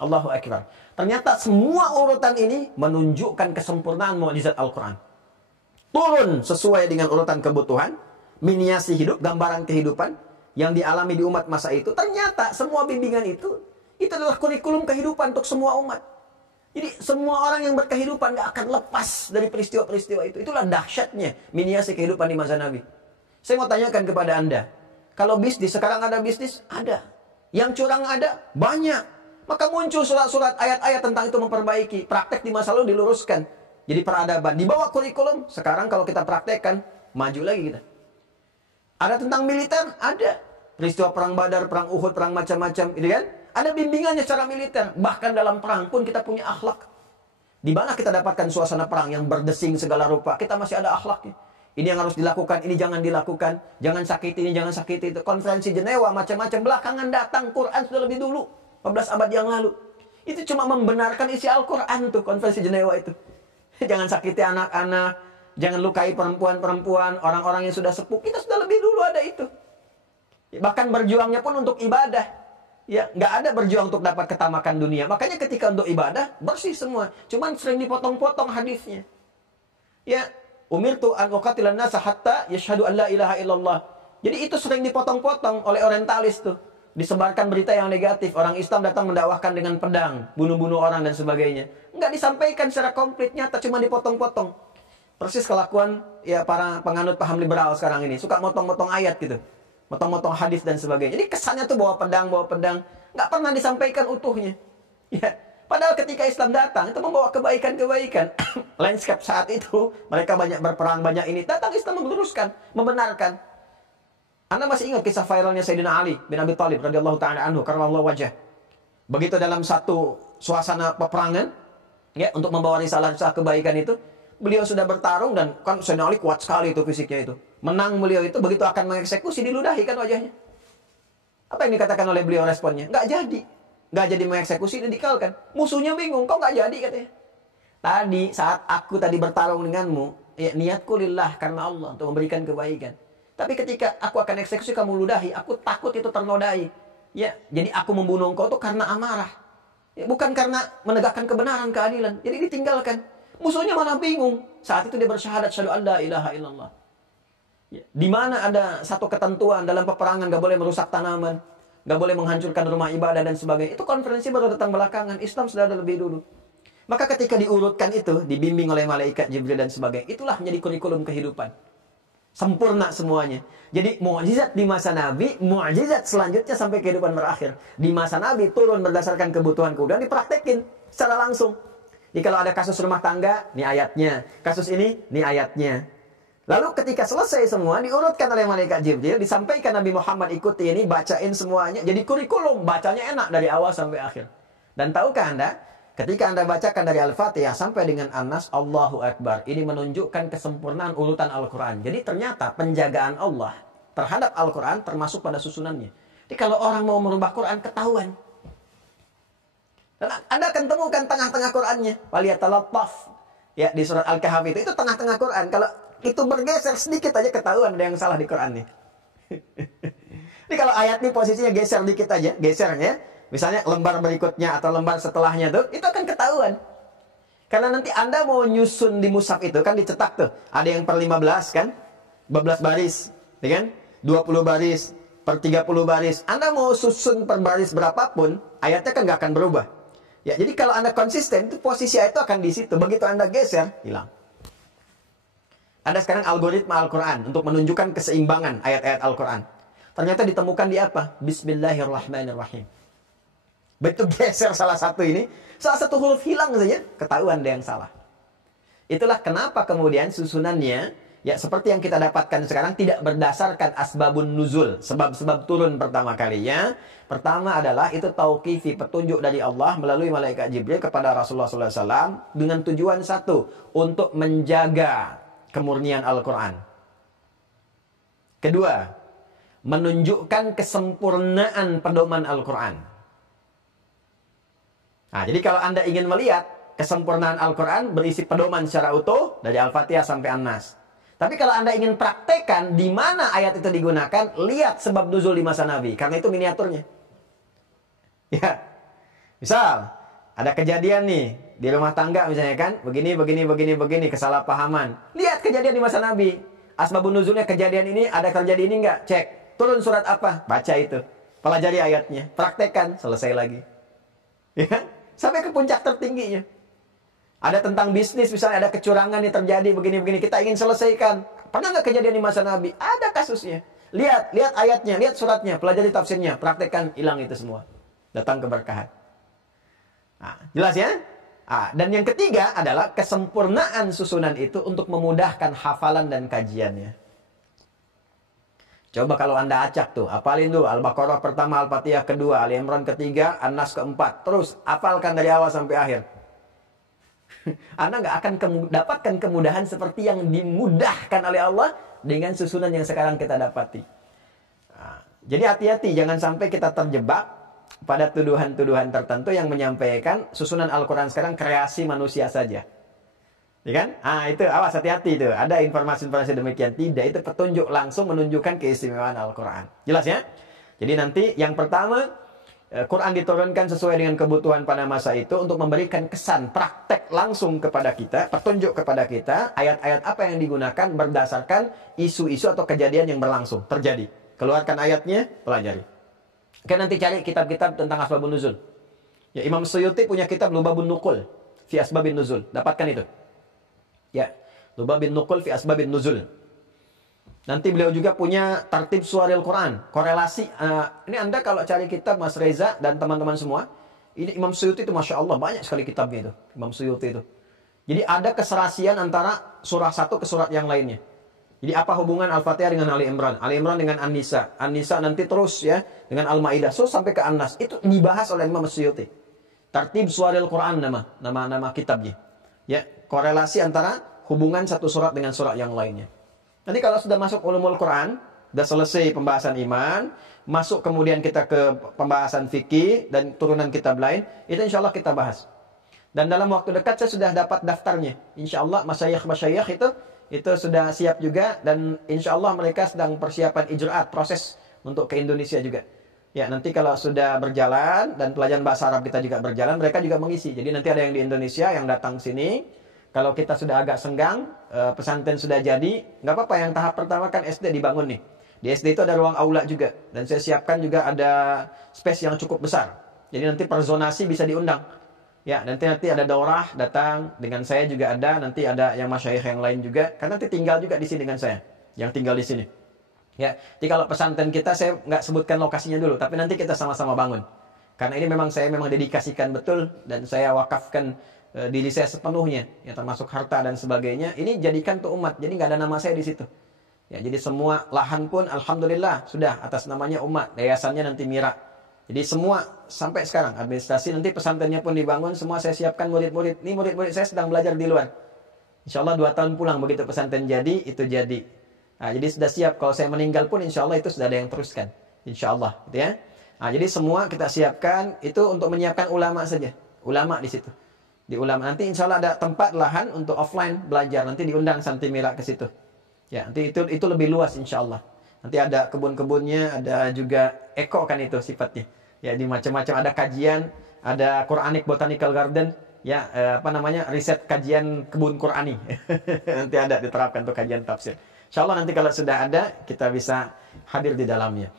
Allahu Akbar. Ternyata semua urutan ini menunjukkan kesempurnaan mukjizat Al-Quran. Turun sesuai dengan urutan kebutuhan. Miniasi hidup, gambaran kehidupan yang dialami di umat masa itu. Ternyata semua bimbingan itu adalah kurikulum kehidupan untuk semua umat. Jadi semua orang yang berkehidupan gak akan lepas dari peristiwa-peristiwa itu. Itulah dahsyatnya miniasi kehidupan di masa Nabi. Saya mau tanyakan kepada Anda. Kalau bisnis, sekarang ada bisnis? Ada. Yang curang ada? Banyak. Maka muncul surat-surat ayat-ayat tentang itu memperbaiki. Praktek di masa lalu diluruskan. Jadi peradaban. Di bawah kurikulum. Sekarang kalau kita praktekkan, maju lagi kita. Ada tentang militer? Ada. Peristiwa perang Badar, perang Uhud, perang macam-macam. Gitu kan? Ada bimbingannya secara militer. Bahkan dalam perang pun kita punya akhlak. Di mana kita dapatkan suasana perang yang berdesing segala rupa. Kita masih ada akhlaknya. Ini yang harus dilakukan, ini jangan dilakukan. Jangan sakiti ini, jangan sakiti itu. Konferensi Jenewa, macam-macam. Belakangan datang, Quran sudah lebih dulu. 15 abad yang lalu. Itu cuma membenarkan isi Al-Quran tuh, konferensi Jenewa itu. Jangan sakiti anak-anak, jangan lukai perempuan-perempuan, orang-orang yang sudah sepuh. Kita sudah lebih dulu ada itu. Bahkan berjuangnya pun untuk ibadah. Ya, nggak ada berjuang untuk dapat ketamakan dunia. Makanya ketika untuk ibadah, bersih semua. Cuman sering dipotong-potong hadisnya. Ya, umirtu an uqatilan nasa hatta yashhadu an la ilaha illallah. Jadi itu sering dipotong-potong oleh orientalis tuh. Disebarkan berita yang negatif. Orang Islam datang mendakwahkan dengan pedang. Bunuh-bunuh orang dan sebagainya. Nggak disampaikan secara komplit, nyata. Cuma dipotong-potong. Persis kelakuan ya para penganut paham liberal sekarang ini. Suka motong-motong ayat gitu. Motong-motong hadis dan sebagainya. Jadi kesannya tuh bawa pedang. Nggak pernah disampaikan utuhnya. Ya. Padahal ketika Islam datang, itu membawa kebaikan-kebaikan. Landscape saat itu, mereka banyak berperang, banyak ini. Datang Islam meluruskan, membenarkan. Anda masih ingat kisah viralnya Sayyidina Ali bin Abi Thalib radhiyallahu taala anhu karramallahu wajhah. Begitu dalam satu suasana peperangan, ya, untuk membawa risalah kebaikan itu, beliau sudah bertarung dan kan Sayyidina Ali kuat sekali itu fisiknya itu. Menang beliau itu, begitu akan mengeksekusi diludahi kan wajahnya. Apa yang dikatakan oleh beliau responnya? Nggak jadi. Nggak jadi mengeksekusi, didikalkan. Musuhnya bingung, kok nggak jadi katanya. Tadi saat aku tadi bertarung denganmu, ya, niatku lillah karena Allah untuk memberikan kebaikan. Tapi ketika aku akan eksekusi kamu ludahi, aku takut itu ternodai. Ya, jadi aku membunuh engkau itu karena amarah. Ya, bukan karena menegakkan kebenaran, keadilan. Jadi ditinggalkan. Musuhnya malah bingung. Saat itu dia bersyahadat syahadu an la ilaha illallah. Ya, di mana ada satu ketentuan dalam peperangan gak boleh merusak tanaman, gak boleh menghancurkan rumah ibadah dan sebagainya. Itu konferensi baru datang belakangan. Islam sudah ada lebih dulu. Maka ketika diurutkan itu, dibimbing oleh malaikat Jibril dan sebagainya, itulah menjadi kurikulum kehidupan. Sempurna semuanya. Jadi mukjizat di masa Nabi, mukjizat selanjutnya sampai kehidupan berakhir. Di masa Nabi turun berdasarkan kebutuhan kemudian dipraktekin secara langsung. Jadi kalau ada kasus rumah tangga, ini ayatnya. Kasus ini ayatnya. Lalu ketika selesai semua, diurutkan oleh malaikat Jibril, disampaikan Nabi Muhammad ikuti ini, bacain semuanya. Jadi kurikulum, bacanya enak dari awal sampai akhir. Dan tahukah Anda? Ketika Anda bacakan dari Al-Fatihah sampai dengan An-Nas, Allahu Akbar. Ini menunjukkan kesempurnaan urutan Al-Quran. Jadi ternyata penjagaan Allah terhadap Al-Quran termasuk pada susunannya. Jadi kalau orang mau merubah Quran, ketahuan. Dan Anda akan temukan tengah-tengah Qurannya. Waliyatalattaf. Ya, di surat Al-Kahf itu tengah-tengah Quran. Kalau itu bergeser sedikit aja ketahuan ada yang salah di Quran nih. Jadi kalau ayat ini posisinya geser dikit aja, gesernya. Misalnya lembar berikutnya atau lembar setelahnya tuh, itu akan ketahuan. Karena nanti Anda mau nyusun di mushaf itu, kan dicetak tuh. Ada yang per 15 kan? 12 baris. Ya kan? 20 baris, per 30 baris. Anda mau susun per baris berapapun, ayatnya kan nggak akan berubah. Ya, jadi kalau Anda konsisten, itu posisi ayat itu akan di situ. Begitu Anda geser, hilang. Ada sekarang algoritma Al-Quran untuk menunjukkan keseimbangan ayat-ayat Al-Quran. Ternyata ditemukan di apa? Bismillahirrahmanirrahim. Betul geser salah satu ini, salah satu huruf hilang saja, ketahuan ada yang salah. Itulah kenapa kemudian susunannya, ya seperti yang kita dapatkan sekarang, tidak berdasarkan asbabun nuzul, sebab-sebab turun pertama kalinya. Pertama adalah itu tauqifi, petunjuk dari Allah melalui malaikat Jibril kepada Rasulullah SAW dengan tujuan satu, untuk menjaga kemurnian Al-Quran. Kedua, menunjukkan kesempurnaan pedoman Al-Quran. Nah, jadi kalau Anda ingin melihat kesempurnaan Al-Quran berisi pedoman secara utuh dari Al-Fatihah sampai An-Nas. Tapi kalau Anda ingin praktekkan di mana ayat itu digunakan, lihat sebab nuzul di masa Nabi. Karena itu miniaturnya. Ya, misal ada kejadian nih di rumah tangga misalnya kan, begini, kesalahpahaman. Lihat kejadian di masa Nabi. Asbabun nuzulnya kejadian ini, ada terjadi ini enggak? Cek. Turun surat apa? Baca itu. Pelajari ayatnya. Praktekkan. Selesai lagi. Ya. Sampai ke puncak tertingginya. Ada tentang bisnis, misalnya ada kecurangan yang terjadi begini-begini, kita ingin selesaikan. Pernah nggak kejadian di masa Nabi? Ada kasusnya. Lihat ayatnya, lihat suratnya, pelajari tafsirnya, praktekkan, hilang itu semua. Datang keberkahan. Nah, jelas ya? Nah, dan yang ketiga adalah kesempurnaan susunan itu untuk memudahkan hafalan dan kajiannya. Coba kalau Anda acak tuh, hafalin tuh Al-Baqarah pertama, Al-Fatihah kedua, Ali Imran ketiga, An-Nas keempat. Terus hafalkan dari awal sampai akhir. Anda nggak akan dapatkan kemudahan seperti yang dimudahkan oleh Allah dengan susunan yang sekarang kita dapati. Nah, jadi hati-hati, jangan sampai kita terjebak pada tuduhan-tuduhan tertentu yang menyampaikan susunan Al-Quran sekarang kreasi manusia saja. Ya kan? Ah, itu awas, hati-hati itu. Ada informasi-informasi demikian. Tidak, itu petunjuk langsung menunjukkan keistimewaan Al-Quran. Jelas ya? Jadi nanti yang pertama, Quran diturunkan sesuai dengan kebutuhan pada masa itu untuk memberikan kesan praktek langsung kepada kita, petunjuk kepada kita, ayat-ayat apa yang digunakan berdasarkan isu-isu atau kejadian yang berlangsung, terjadi. Keluarkan ayatnya, pelajari. Oke, nanti cari kitab-kitab tentang asbabun nuzul. Ya, Imam Suyuti punya kitab Lubabun Nuqul fi asbabin nuzul. Dapatkan itu. Ya, Lubabun Nuqul fi asbabin nuzul. Nanti beliau juga punya Tartib Suwaril Quran, korelasi. Ini Anda kalau cari kitab Mas Reza dan teman-teman semua, ini Imam Suyuti itu Masya Allah banyak sekali kitabnya itu, Imam Suyuti itu. Jadi ada keserasian antara surah satu ke surat yang lainnya. Jadi apa hubungan Al-Fatihah dengan Ali Imran? Ali Imran dengan An-Nisa. An-Nisa nanti terus ya dengan Al-Maidah. So sampai ke An-Nas. Itu dibahas oleh Imam As-Suyuti. Tartib Suwaril Quran nama kitabnya. Ya, korelasi antara hubungan satu surat dengan surat yang lainnya. Nanti kalau sudah masuk ulumul Quran, sudah selesai pembahasan iman, masuk kemudian kita ke pembahasan fikih dan turunan kitab lain, itu insya Allah kita bahas. Dan dalam waktu dekat saya sudah dapat daftarnya. Insya Allah masyayikh itu sudah siap juga, dan insya Allah mereka sedang persiapan ijraat, proses untuk ke Indonesia juga. Ya, nanti kalau sudah berjalan dan pelajaran bahasa Arab kita juga berjalan, mereka juga mengisi. Jadi nanti ada yang di Indonesia yang datang sini. Kalau kita sudah agak senggang, pesantren sudah jadi, nggak apa-apa. Yang tahap pertama kan SD dibangun nih. Di SD itu ada ruang aula juga, dan saya siapkan juga ada space yang cukup besar. Jadi nanti per zonasi bisa diundang. Ya, nanti ada daurah datang dengan saya juga ada, nanti ada yang masyayikh yang lain juga, karena nanti tinggal juga di sini dengan saya, yang tinggal di sini. Ya, jadi kalau pesantren kita saya nggak sebutkan lokasinya dulu, tapi nanti kita sama-sama bangun. Karena ini saya memang dedikasikan betul, dan saya wakafkan diri saya sepenuhnya, ya termasuk harta dan sebagainya. Ini jadikan untuk umat, jadi nggak ada nama saya di situ. Ya, jadi semua lahan pun alhamdulillah sudah atas namanya umat, yayasannya nanti Mira. Jadi semua sampai sekarang administrasi, nanti pesantrennya pun dibangun, semua saya siapkan murid-murid. Ini murid-murid saya sedang belajar di luar. Insya Allah 2 tahun pulang begitu pesantren jadi, itu jadi. Nah, jadi sudah siap. Kalau saya meninggal pun insya Allah itu sudah ada yang teruskan. Insya Allah, gitu ya. Nah, jadi semua kita siapkan itu untuk menyiapkan ulama saja. Ulama di situ. Di ulama nanti insya Allah ada tempat lahan untuk offline belajar. Nanti diundang Santi Mira ke situ. Ya, nanti itu lebih luas insya Allah. Nanti ada kebun-kebunnya, ada juga eko kan itu sifatnya. Ya, di macam-macam ada kajian, ada Quranic Botanical Garden, ya riset kajian kebun Qurani. Nanti ada diterapkan untuk kajian tafsir. Insyaallah nanti kalau sudah ada kita bisa hadir di dalamnya.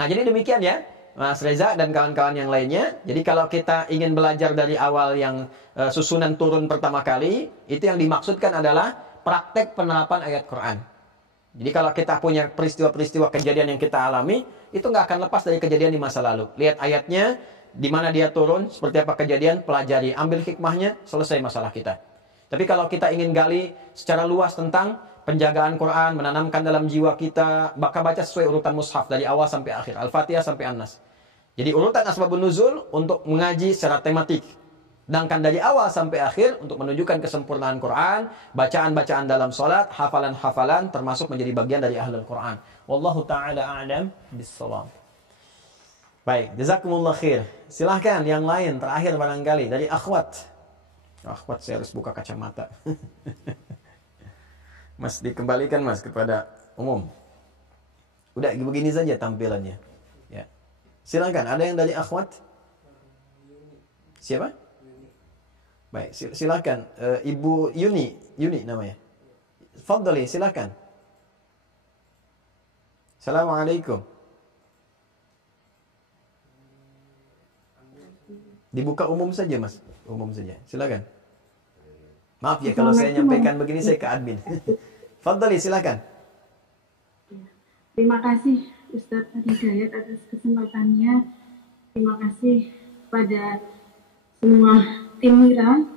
Nah, jadi demikian ya, Mas Reza dan kawan-kawan yang lainnya. Jadi kalau kita ingin belajar dari awal yang susunan turun pertama kali, itu yang dimaksudkan adalah praktek penerapan ayat Quran. Jadi kalau kita punya peristiwa-peristiwa kejadian yang kita alami, itu nggak akan lepas dari kejadian di masa lalu. Lihat ayatnya, di mana dia turun, seperti apa kejadian, pelajari, ambil hikmahnya, selesai masalah kita. Tapi kalau kita ingin gali secara luas tentang penjagaan Quran, menanamkan dalam jiwa kita, maka baca sesuai urutan mushaf dari awal sampai akhir, Al-Fatihah sampai An-Nas. Jadi urutan asbabun nuzul untuk mengaji secara tematik. Sedangkan dari awal sampai akhir untuk menunjukkan kesempurnaan Quran, bacaan-bacaan dalam salat, hafalan-hafalan termasuk menjadi bagian dari ahlul Quran. Wallahu taala a'lam bissawab. Baik, jazakumullah khair. Silahkan yang lain terakhir barangkali dari akhwat. Akhwat saya harus buka kacamata. Mas dikembalikan Mas kepada umum. Udah begini saja tampilannya. Ya. Silahkan, ada yang dari akhwat? Siapa? Baik, silakan Ibu Yuni namanya. Fadhali, silakan. Assalamualaikum. Dibuka umum saja, Mas. Umum saja. Silakan. Maaf ya kalau saya nyampaikan begini saya ke admin. Fadhali, silakan. Terima kasih Ustadz Hidayat atas kesempatannya. Terima kasih pada semua tim Mira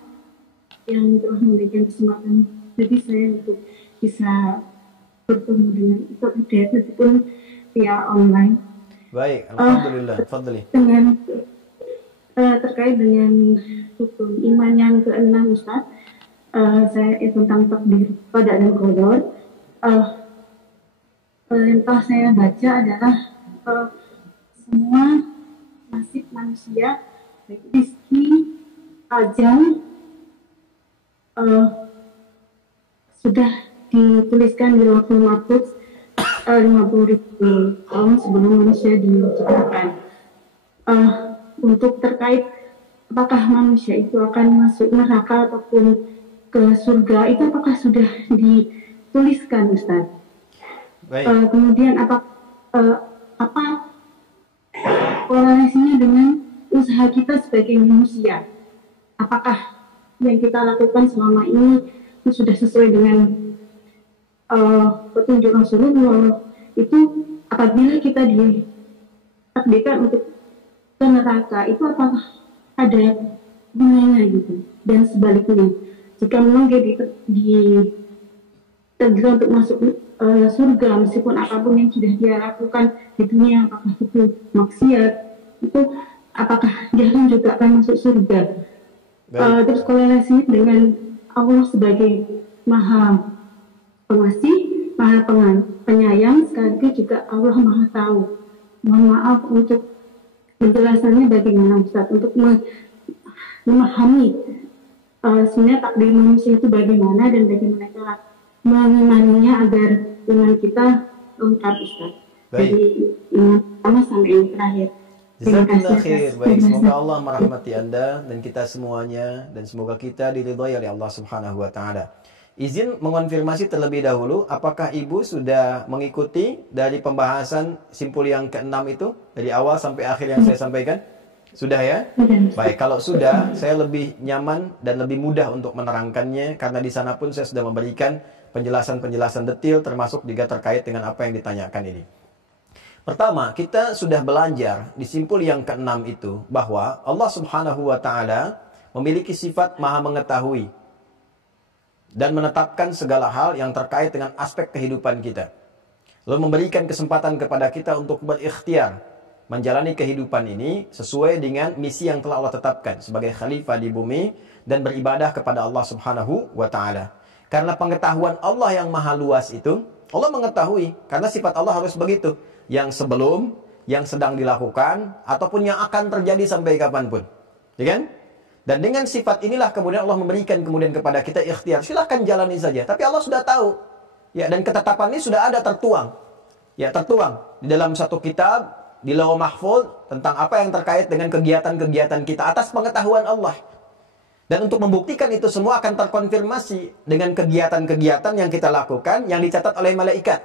yang telah memberikan kesempatan bagi saya untuk bisa bertemu dengan Ustaz Hidayat meskipun via online. Baik, alhamdulillah. Fadli. Dengan terkait dengan rukun iman yang ke-6 Ustaz, saya tentang takdir qada dan qadar. Yang telah saya baca adalah semua nasib manusia, rezeki, ajal sudah dituliskan di Lauhul Mahfuz 50.000 tahun sebelum manusia diciptakan. Untuk terkait apakah manusia itu akan masuk neraka ataupun ke surga, itu apakah sudah dituliskan Ustaz? Baik. Kemudian apa korelasinya dengan usaha kita sebagai manusia? Apakah yang kita lakukan selama ini sudah sesuai dengan petunjuk Rasulullah? Itu apabila kita ditakdirkan untuk ke neraka, itu apakah ada gunanya gitu? Dan sebaliknya, jika memang dia tergerak untuk masuk surga, meskipun apapun yang sudah dia lakukan di dunia, apakah itu maksiat, itu apakah dia juga akan masuk surga. Terus korelasinya dengan Allah sebagai Maha Pengasih, Maha Penyayang, sekaligus juga Allah Maha Tahu. Mohon maaf untuk penjelasannya bagaimana Ustaz, untuk memahami sebenarnya takdir manusia itu bagaimana dan bagaimana cara mengimaninya agar iman kita lengkap, Ustaz. Dari iman pertama sampai yang terakhir. Jazakallah khair. Baik, semoga Allah merahmati Anda dan kita semuanya, dan semoga kita diridhai oleh Allah Subhanahu wa taala. Izin mengonfirmasi terlebih dahulu, apakah Ibu sudah mengikuti dari pembahasan simpul yang ke-6 itu dari awal sampai akhir yang saya sampaikan? Sudah ya? Baik, kalau sudah, saya lebih nyaman dan lebih mudah untuk menerangkannya, karena di sana pun saya sudah memberikan penjelasan-penjelasan detail, termasuk juga terkait dengan apa yang ditanyakan ini. Pertama, kita sudah belajar di simpul yang ke-6 itu, bahwa Allah Subhanahu wa ta'ala memiliki sifat maha mengetahui dan menetapkan segala hal yang terkait dengan aspek kehidupan kita. Lalu memberikan kesempatan kepada kita untuk berikhtiar menjalani kehidupan ini sesuai dengan misi yang telah Allah tetapkan sebagai khalifah di bumi dan beribadah kepada Allah Subhanahu wa ta'ala. Karena pengetahuan Allah yang maha luas itu, Allah mengetahui, karena sifat Allah harus begitu. Yang sebelum, yang sedang dilakukan, ataupun yang akan terjadi sampai kapanpun. Ya kan? Dan dengan sifat inilah kemudian Allah memberikan kemudian kepada kita ikhtiar. Silahkan jalani saja. Tapi Allah sudah tahu. Ya, dan ketetapan ini sudah ada tertuang. Ya, tertuang di dalam satu kitab, di Lauh Mahfuz, tentang apa yang terkait dengan kegiatan-kegiatan kita atas pengetahuan Allah. Dan untuk membuktikan itu semua akan terkonfirmasi dengan kegiatan-kegiatan yang kita lakukan, yang dicatat oleh malaikat.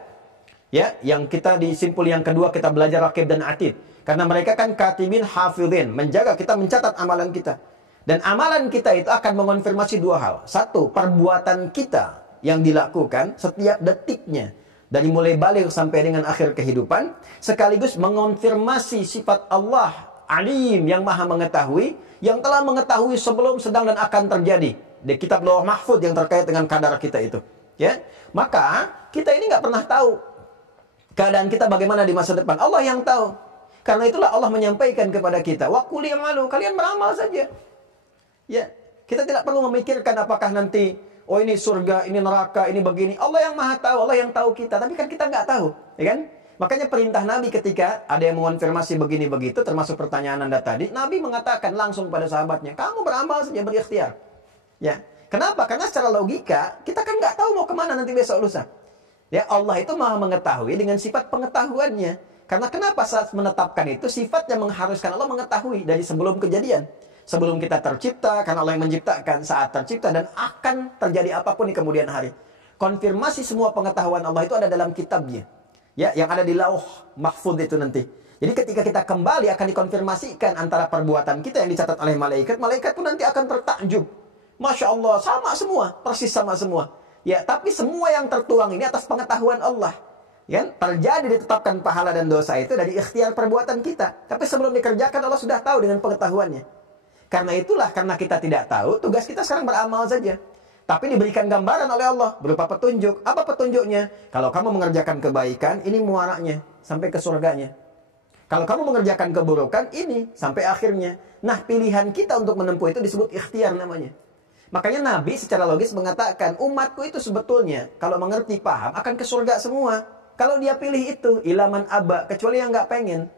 Ya, yang kita di simpul yang kedua kita belajar Raqib dan Atid. Karena mereka kan katibin hafidhin, menjaga kita, mencatat amalan kita. Dan amalan kita itu akan mengonfirmasi dua hal. Satu, perbuatan kita yang dilakukan setiap detiknya, dari mulai balik sampai dengan akhir kehidupan, sekaligus mengonfirmasi sifat Allah Alim yang maha mengetahui, yang telah mengetahui sebelum, sedang, dan akan terjadi di kitab Lauh Mahfuz yang terkait dengan kadar kita itu. Ya, maka kita ini nggak pernah tahu keadaan kita bagaimana di masa depan. Allah yang tahu. Karena itulah Allah menyampaikan kepada kita, wa qul i'malu, kalian beramal saja. Ya, kita tidak perlu memikirkan apakah nanti, oh ini surga, ini neraka, ini begini. Allah yang maha tahu, Allah yang tahu kita. Tapi kan kita nggak tahu, ya kan? Makanya perintah Nabi ketika ada yang mengonfirmasi begini begitu, termasuk pertanyaan Anda tadi, Nabi mengatakan langsung pada sahabatnya, kamu beramal saja, berikhtiar. Ya, kenapa? Karena secara logika kita kan nggak tahu mau kemana nanti besok lusa. Ya, Allah itu maha mengetahui dengan sifat pengetahuannya. Karena kenapa saat menetapkan itu sifat yang mengharuskan Allah mengetahui dari sebelum kejadian. Sebelum kita tercipta, karena Allah yang menciptakan, saat tercipta, dan akan terjadi apapun di kemudian hari. Konfirmasi semua pengetahuan Allah itu ada dalam kitabnya. Ya, yang ada di Lauh Mahfuz itu nanti. Jadi ketika kita kembali akan dikonfirmasikan antara perbuatan kita yang dicatat oleh malaikat. Malaikat pun nanti akan tertakjub. Masya Allah, sama semua, persis sama semua. Ya, tapi semua yang tertuang ini atas pengetahuan Allah. Ya, terjadi ditetapkan pahala dan dosa itu dari ikhtiar perbuatan kita. Tapi sebelum dikerjakan Allah sudah tahu dengan pengetahuannya. Karena itulah, karena kita tidak tahu, tugas kita sekarang beramal saja. Tapi diberikan gambaran oleh Allah berupa petunjuk. Apa petunjuknya? Kalau kamu mengerjakan kebaikan, ini muaranya sampai ke surganya. Kalau kamu mengerjakan keburukan, ini sampai akhirnya. Nah, pilihan kita untuk menempuh itu disebut ikhtiar namanya. Makanya Nabi secara logis mengatakan, umatku itu sebetulnya kalau mengerti, paham, akan ke surga semua. Kalau dia pilih itu, ilaman aba, kecuali yang nggak pengen.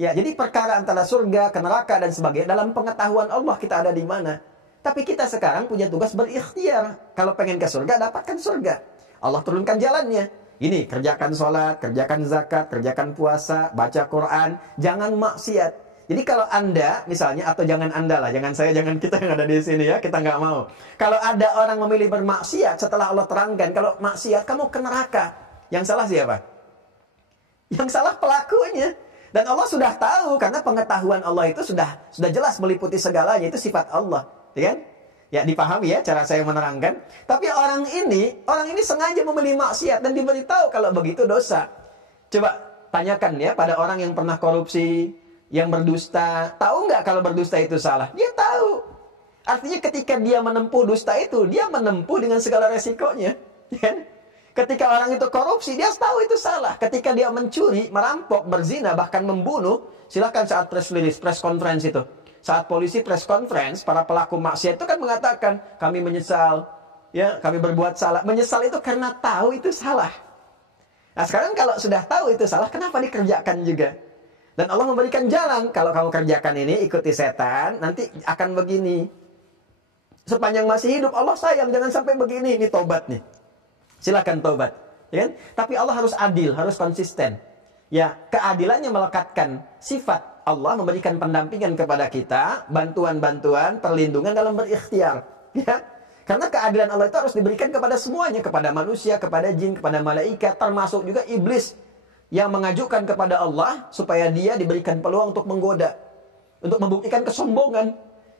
Ya, jadi perkara antara surga, neraka, dan sebagainya, dalam pengetahuan Allah kita ada di mana. Tapi kita sekarang punya tugas berikhtiar. Kalau pengen ke surga, dapatkan surga. Allah turunkan jalannya. Ini, kerjakan sholat, kerjakan zakat, kerjakan puasa, baca Quran, jangan maksiat. Jadi kalau Anda, misalnya, atau jangan Anda lah, jangan saya, jangan kita yang ada di sini ya, kita nggak mau. Kalau ada orang memilih bermaksiat, setelah Allah terangkan, kalau maksiat, kamu ke neraka. Yang salah siapa? Yang salah pelakunya. Dan Allah sudah tahu, karena pengetahuan Allah itu sudah jelas meliputi segalanya, itu sifat Allah. Ya kan? Ya, dipahami ya cara saya menerangkan. Tapi orang ini sengaja memilih maksiat dan diberitahu kalau begitu dosa. Coba tanyakan ya pada orang yang pernah korupsi, yang berdusta, tahu nggak kalau berdusta itu salah? Dia tahu. Artinya ketika dia menempuh dusta itu, dia menempuh dengan segala resikonya. Ya kan? Ketika orang itu korupsi, dia tahu itu salah. Ketika dia mencuri, merampok, berzina, bahkan membunuh, silakan saat press release, press conference itu. Saat polisi press conference, para pelaku maksiat itu kan mengatakan, kami menyesal, ya, kami berbuat salah. Menyesal itu karena tahu itu salah. Nah sekarang kalau sudah tahu itu salah, kenapa dikerjakan juga? Dan Allah memberikan jalan, kalau kamu kerjakan ini, ikuti setan, nanti akan begini. Sepanjang masih hidup, Allah sayang, jangan sampai begini, ini tobat nih. Silakan tobat, ya kan? Tapi Allah harus adil, harus konsisten. Ya, keadilannya melekatkan sifat Allah memberikan pendampingan kepada kita, bantuan-bantuan, perlindungan dalam berikhtiar, ya. Karena keadilan Allah itu harus diberikan kepada semuanya, kepada manusia, kepada jin, kepada malaikat, termasuk juga iblis yang mengajukan kepada Allah supaya dia diberikan peluang untuk menggoda, untuk membuktikan kesombongan.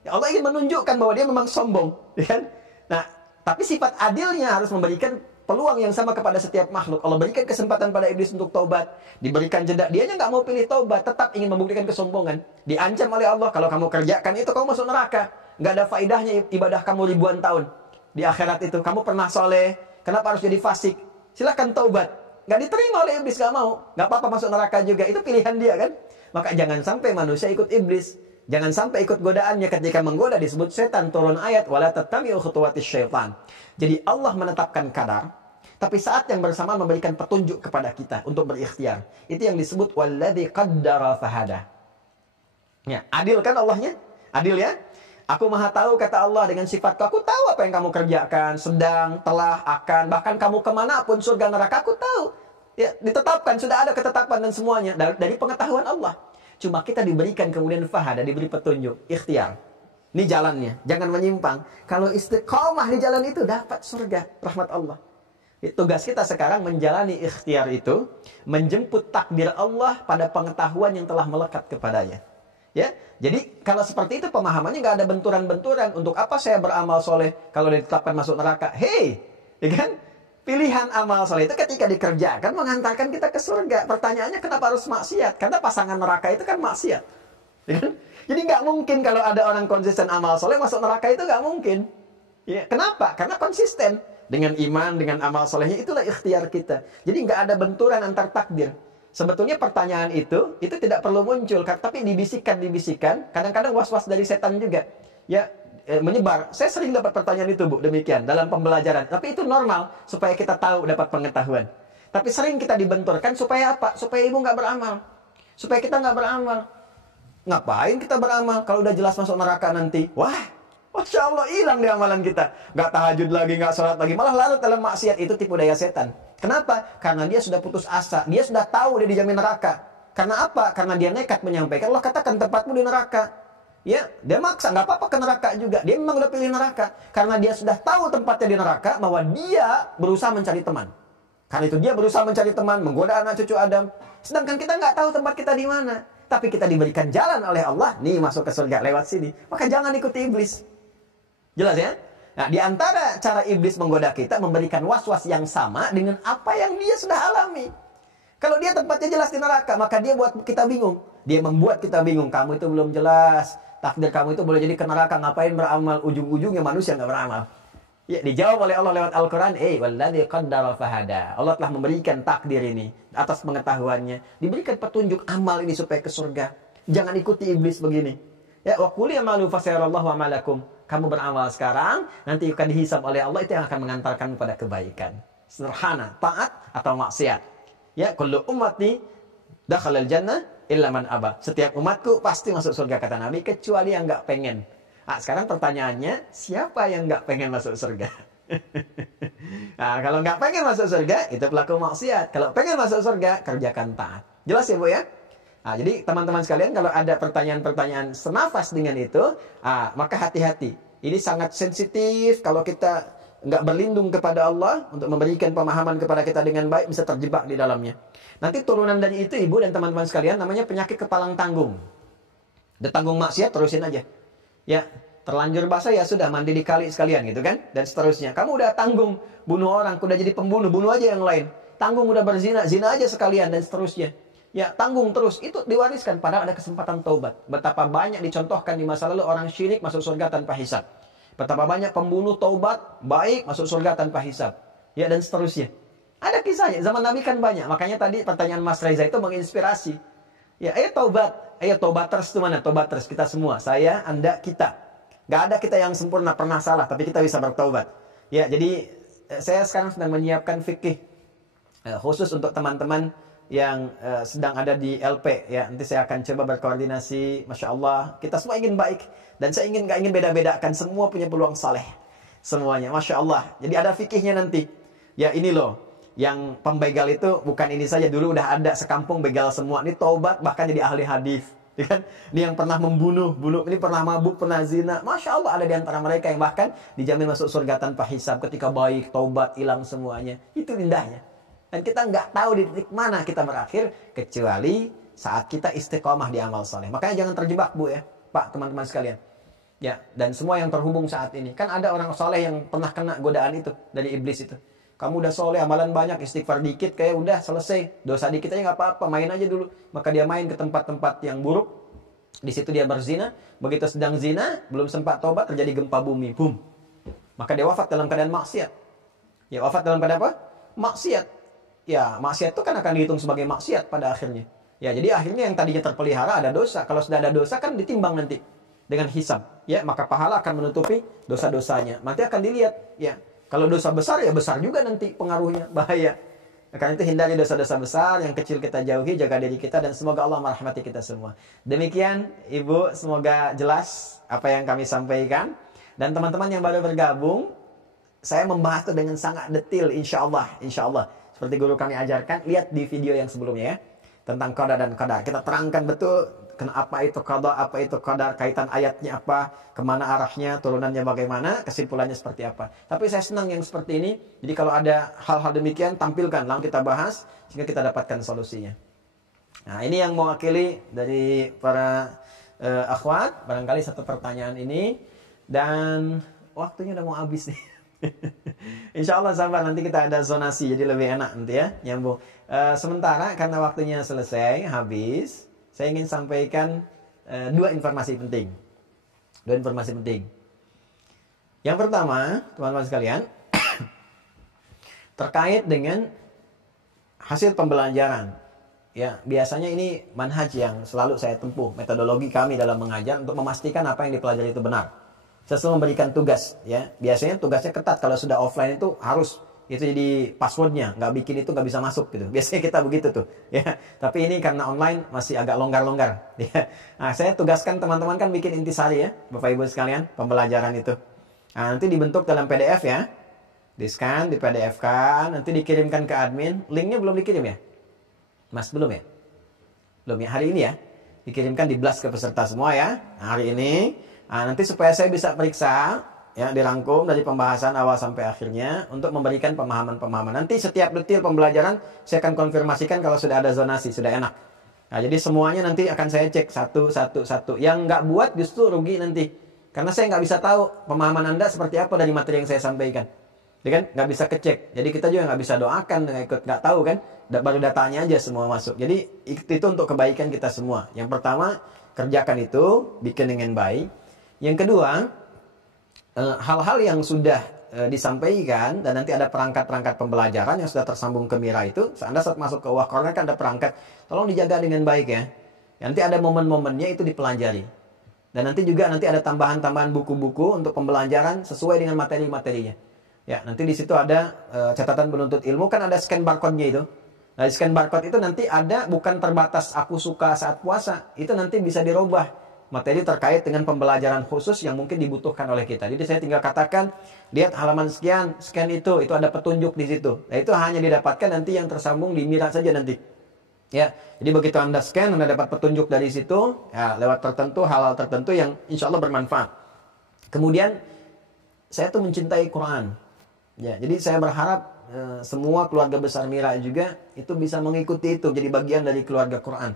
Ya, Allah ingin menunjukkan bahwa dia memang sombong, ya kan? Nah, tapi sifat adilnya harus memberikan peluang yang sama kepada setiap makhluk. Allah berikan kesempatan pada iblis untuk taubat, diberikan jeda. Dianya nggak mau pilih taubat, tetap ingin membuktikan kesombongan. Diancam oleh Allah, kalau kamu kerjakan itu kamu masuk neraka. Nggak ada faidahnya ibadah kamu ribuan tahun. Di akhirat itu kamu pernah soleh, kenapa harus jadi fasik? Silahkan taubat. Nggak diterima oleh iblis, nggak mau. Nggak apa-apa masuk neraka juga. Itu pilihan dia kan. Maka jangan sampai manusia ikut iblis. Jangan sampai ikut godaannya. Ketika menggoda disebut setan, turun ayat wala tattabi'u khutuwatis syaitan. Jadi Allah menetapkan kadar. Tapi saat yang bersamaan memberikan petunjuk kepada kita untuk berikhtiar. Itu yang disebut walladzi qaddara fahada. Ya, adil kan Allahnya? Adil ya? Aku maha tahu kata Allah dengan sifatku. Aku tahu apa yang kamu kerjakan, sedang, telah, akan. Bahkan kamu kemanapun surga neraka aku tahu. Ya, ditetapkan, sudah ada ketetapan dan semuanya. Dari pengetahuan Allah. Cuma kita diberikan kemudian fahada, diberi petunjuk, ikhtiar. Ini jalannya, jangan menyimpang. Kalau istiqomah di jalan itu dapat surga, rahmat Allah. Tugas kita sekarang menjalani ikhtiar itu, menjemput takdir Allah pada pengetahuan yang telah melekat kepadanya. Ya, jadi kalau seperti itu pemahamannya nggak ada benturan-benturan. Untuk apa saya beramal soleh kalau ditetapkan masuk neraka? Hei, ya kan? Pilihan amal soleh itu ketika dikerjakan mengantarkan kita ke surga. Pertanyaannya kenapa harus maksiat? Karena pasangan neraka itu kan maksiat. Ya kan? Jadi nggak mungkin kalau ada orang konsisten amal soleh masuk neraka itu nggak mungkin. Ya, kenapa? Karena konsisten. Dengan iman, dengan amal solehnya, itulah ikhtiar kita. Jadi nggak ada benturan antar takdir. Sebetulnya pertanyaan itu tidak perlu muncul. Tapi dibisikkan. Kadang-kadang was-was dari setan juga. Ya, menyebar. Saya sering dapat pertanyaan itu, Bu, demikian. Dalam pembelajaran. Tapi itu normal. Supaya kita tahu, dapat pengetahuan. Tapi sering kita dibenturkan supaya apa? Supaya ibu nggak beramal. Supaya kita nggak beramal. Ngapain kita beramal? Kalau udah jelas masuk neraka nanti. Wah, Masya Allah, hilang di amalan kita. Nggak tahajud lagi, nggak sholat lagi. Malah larut dalam maksiat. Itu tipu daya setan. Kenapa? Karena dia sudah putus asa. Dia sudah tahu dia dijamin neraka. Karena apa? Karena dia nekat menyampaikan. Allah katakan tempatmu di neraka. Ya, dia maksa. Nggak apa-apa ke neraka juga. Dia memang udah pilih neraka. Karena dia sudah tahu tempatnya di neraka. Bahwa dia berusaha mencari teman. Karena itu dia berusaha mencari teman. Menggoda anak cucu Adam. Sedangkan kita nggak tahu tempat kita di mana. Tapi kita diberikan jalan oleh Allah. Nih masuk ke surga lewat sini. Maka jangan ikuti iblis. Jelas ya? Nah, di antara cara iblis menggoda kita, memberikan was-was yang sama dengan apa yang dia sudah alami. Kalau dia tempatnya jelas di neraka, maka dia buat kita bingung. Dia membuat kita bingung. Kamu itu belum jelas. Takdir kamu itu boleh jadi ke neraka. Ngapain beramal? Ujung-ujungnya manusia nggak beramal. Ya, dijawab oleh Allah lewat Al-Quran. Walladzi qaddara fahada. Allah telah memberikan takdir ini atas pengetahuannya. Diberikan petunjuk amal ini supaya ke surga. Jangan ikuti iblis begini. Ya, wa qul ya'malu fasayarallahu amalakum. Kamu beramal sekarang, nanti akan dihisab oleh Allah, itu yang akan mengantarkan kepada kebaikan. Sederhana, taat atau maksiat. Ya, kullu ummati dakhalal jannah illa man aba. Setiap umatku pasti masuk surga kata Nabi, kecuali yang nggak pengen. Nah, sekarang pertanyaannya, siapa yang nggak pengen masuk surga? Nah, kalau nggak pengen masuk surga, itu pelaku maksiat. Kalau pengen masuk surga, kerjakan taat. Jelas ya, Bu ya? Nah, jadi teman-teman sekalian kalau ada pertanyaan-pertanyaan senafas dengan itu, maka hati-hati. Ini sangat sensitif kalau kita nggak berlindung kepada Allah untuk memberikan pemahaman kepada kita dengan baik, bisa terjebak di dalamnya. Nanti turunan dari itu ibu dan teman-teman sekalian namanya penyakit kepalang tanggung. Udah tanggung maksiat terusin aja. Ya, terlanjur basah ya sudah mandi di kali sekalian gitu kan, dan seterusnya. Kamu udah tanggung bunuh orang, udah jadi pembunuh, bunuh aja yang lain. Tanggung udah berzina, zina aja sekalian dan seterusnya. Ya, tanggung terus. Itu diwariskan padahal ada kesempatan taubat. Betapa banyak dicontohkan di masa lalu orang syirik masuk surga tanpa hisab. Betapa banyak pembunuh taubat baik masuk surga tanpa hisab. Ya, dan seterusnya. Ada kisahnya. Zaman Nabi kan banyak. Makanya tadi pertanyaan Mas Reza itu menginspirasi. Ya, ayo taubat. Ayo taubaters itu mana? Taubaters kita semua. Saya, Anda, kita. Gak ada kita yang sempurna pernah salah, tapi kita bisa bertaubat. Ya, jadi saya sekarang sedang menyiapkan fikih khusus untuk teman-teman yang sedang ada di LP. Ya, nanti saya akan coba berkoordinasi. Masya Allah, kita semua ingin baik. Dan saya gak ingin beda-bedakan. Semua punya peluang saleh. Semuanya, Masya Allah. Jadi ada fikihnya nanti. Ya, ini loh. Yang pembegal itu bukan ini saja, dulu udah ada sekampung begal semua. Ini taubat bahkan jadi ahli hadis, ya kan? Ini yang pernah membunuh, ini pernah mabuk, pernah zina. Masya Allah ada di antara mereka yang bahkan dijamin masuk surga tanpa hisab ketika baik, taubat, hilang semuanya. Itu indahnya. Dan kita nggak tahu di titik mana kita berakhir kecuali saat kita istiqomah di amal soleh. Makanya jangan terjebak Bu ya, Pak, teman-teman sekalian. Ya, dan semua yang terhubung saat ini. Kan ada orang soleh yang pernah kena godaan itu dari iblis itu. Kamu udah soleh, amalan banyak, istighfar dikit, kayak udah selesai. Dosa dikit aja nggak apa-apa, main aja dulu. Maka dia main ke tempat-tempat yang buruk. Di situ dia berzina. Begitu sedang zina, belum sempat tobat, terjadi gempa bumi. Boom. Maka dia wafat dalam keadaan maksiat. Ya, wafat dalam keadaan apa? Maksiat. Ya, maksiat itu kan akan dihitung sebagai maksiat pada akhirnya. Ya, jadi akhirnya yang tadinya terpelihara ada dosa. Kalau sudah ada dosa kan ditimbang nanti dengan hisab. Ya, maka pahala akan menutupi dosa-dosanya. Nanti akan dilihat, ya. Kalau dosa besar, ya besar juga nanti pengaruhnya, bahaya. Karena itu hindari dosa-dosa besar, yang kecil kita jauhi, jaga diri kita, dan semoga Allah merahmati kita semua. Demikian, Ibu, semoga jelas apa yang kami sampaikan. Dan teman-teman yang baru bergabung, saya membahas itu dengan sangat detail, insya Allah. Seperti guru kami ajarkan, lihat di video yang sebelumnya ya. Tentang qada dan qadar. Kita terangkan betul, apa itu qada, apa itu qadar, kaitan ayatnya apa, kemana arahnya, turunannya bagaimana, kesimpulannya seperti apa. Tapi saya senang yang seperti ini. Jadi kalau ada hal-hal demikian, tampilkan, langsung kita bahas, sehingga kita dapatkan solusinya. Nah, ini yang mewakili dari para akhwat, barangkali satu pertanyaan ini. Dan waktunya udah mau habis nih. Insya Allah sabar, nanti kita ada zonasi, jadi lebih enak nanti ya, nyambung. Sementara karena waktunya selesai, habis, saya ingin sampaikan dua informasi penting. Yang pertama, teman-teman sekalian, terkait dengan hasil pembelajaran. Ya, biasanya ini manhaj yang selalu saya tempuh, metodologi kami dalam mengajar untuk memastikan apa yang dipelajari itu benar. Saya selalu memberikan tugas, ya. Biasanya tugasnya ketat, kalau sudah offline itu harus itu jadi passwordnya, nggak bikin itu nggak bisa masuk gitu. Biasanya kita begitu tuh, ya. Tapi ini karena online masih agak longgar-longgar, ya. Nah, saya tugaskan teman-teman kan bikin intisari ya, Bapak Ibu sekalian, pembelajaran itu. Nah, nanti dibentuk dalam PDF ya, di-scan, di PDF kan, nanti dikirimkan ke admin. Linknya belum dikirim ya, Mas, belum ya? Belum ya, hari ini ya, dikirimkan di blast ke peserta semua ya, hari ini. Nah, nanti supaya saya bisa periksa. Ya, dirangkum dari pembahasan awal sampai akhirnya untuk memberikan pemahaman-pemahaman. Nanti setiap detil pembelajaran saya akan konfirmasikan kalau sudah ada zonasi, sudah enak. Nah, jadi semuanya nanti akan saya cek satu. Yang nggak buat justru rugi nanti. Karena saya nggak bisa tahu pemahaman Anda seperti apa dari materi yang saya sampaikan. Ya kan? Nggak bisa kecek. Jadi kita juga nggak bisa doakan, nggak tahu kan. Baru datanya aja semua masuk. Jadi itu untuk kebaikan kita semua. Yang pertama, kerjakan itu, bikin dengan baik. Yang kedua, hal-hal yang sudah disampaikan dan nanti ada perangkat-perangkat pembelajaran yang sudah tersambung ke Mira itu, Anda saat masuk ke Corner kan ada perangkat, tolong dijaga dengan baik ya. Nanti ada momen-momennya itu dipelajari. Dan nanti juga ada tambahan-tambahan buku-buku untuk pembelajaran sesuai dengan materi-materinya. Ya, nanti di situ ada catatan penuntut ilmu, kan ada scan barcode-nya itu. Nah, di scan barcode itu nanti ada bukan terbatas aku suka saat puasa, itu nanti bisa dirubah. Materi terkait dengan pembelajaran khusus yang mungkin dibutuhkan oleh kita. Jadi saya tinggal katakan, lihat halaman sekian, scan itu ada petunjuk di situ. Nah, itu hanya didapatkan nanti yang tersambung di Mira saja nanti. Ya, jadi begitu Anda scan, Anda dapat petunjuk dari situ, ya, lewat tertentu, hal-hal tertentu yang insya Allah bermanfaat. Kemudian, saya tuh mencintai Quran. Ya, jadi saya berharap semua keluarga besar Mira juga itu bisa mengikuti itu, jadi bagian dari keluarga Quran.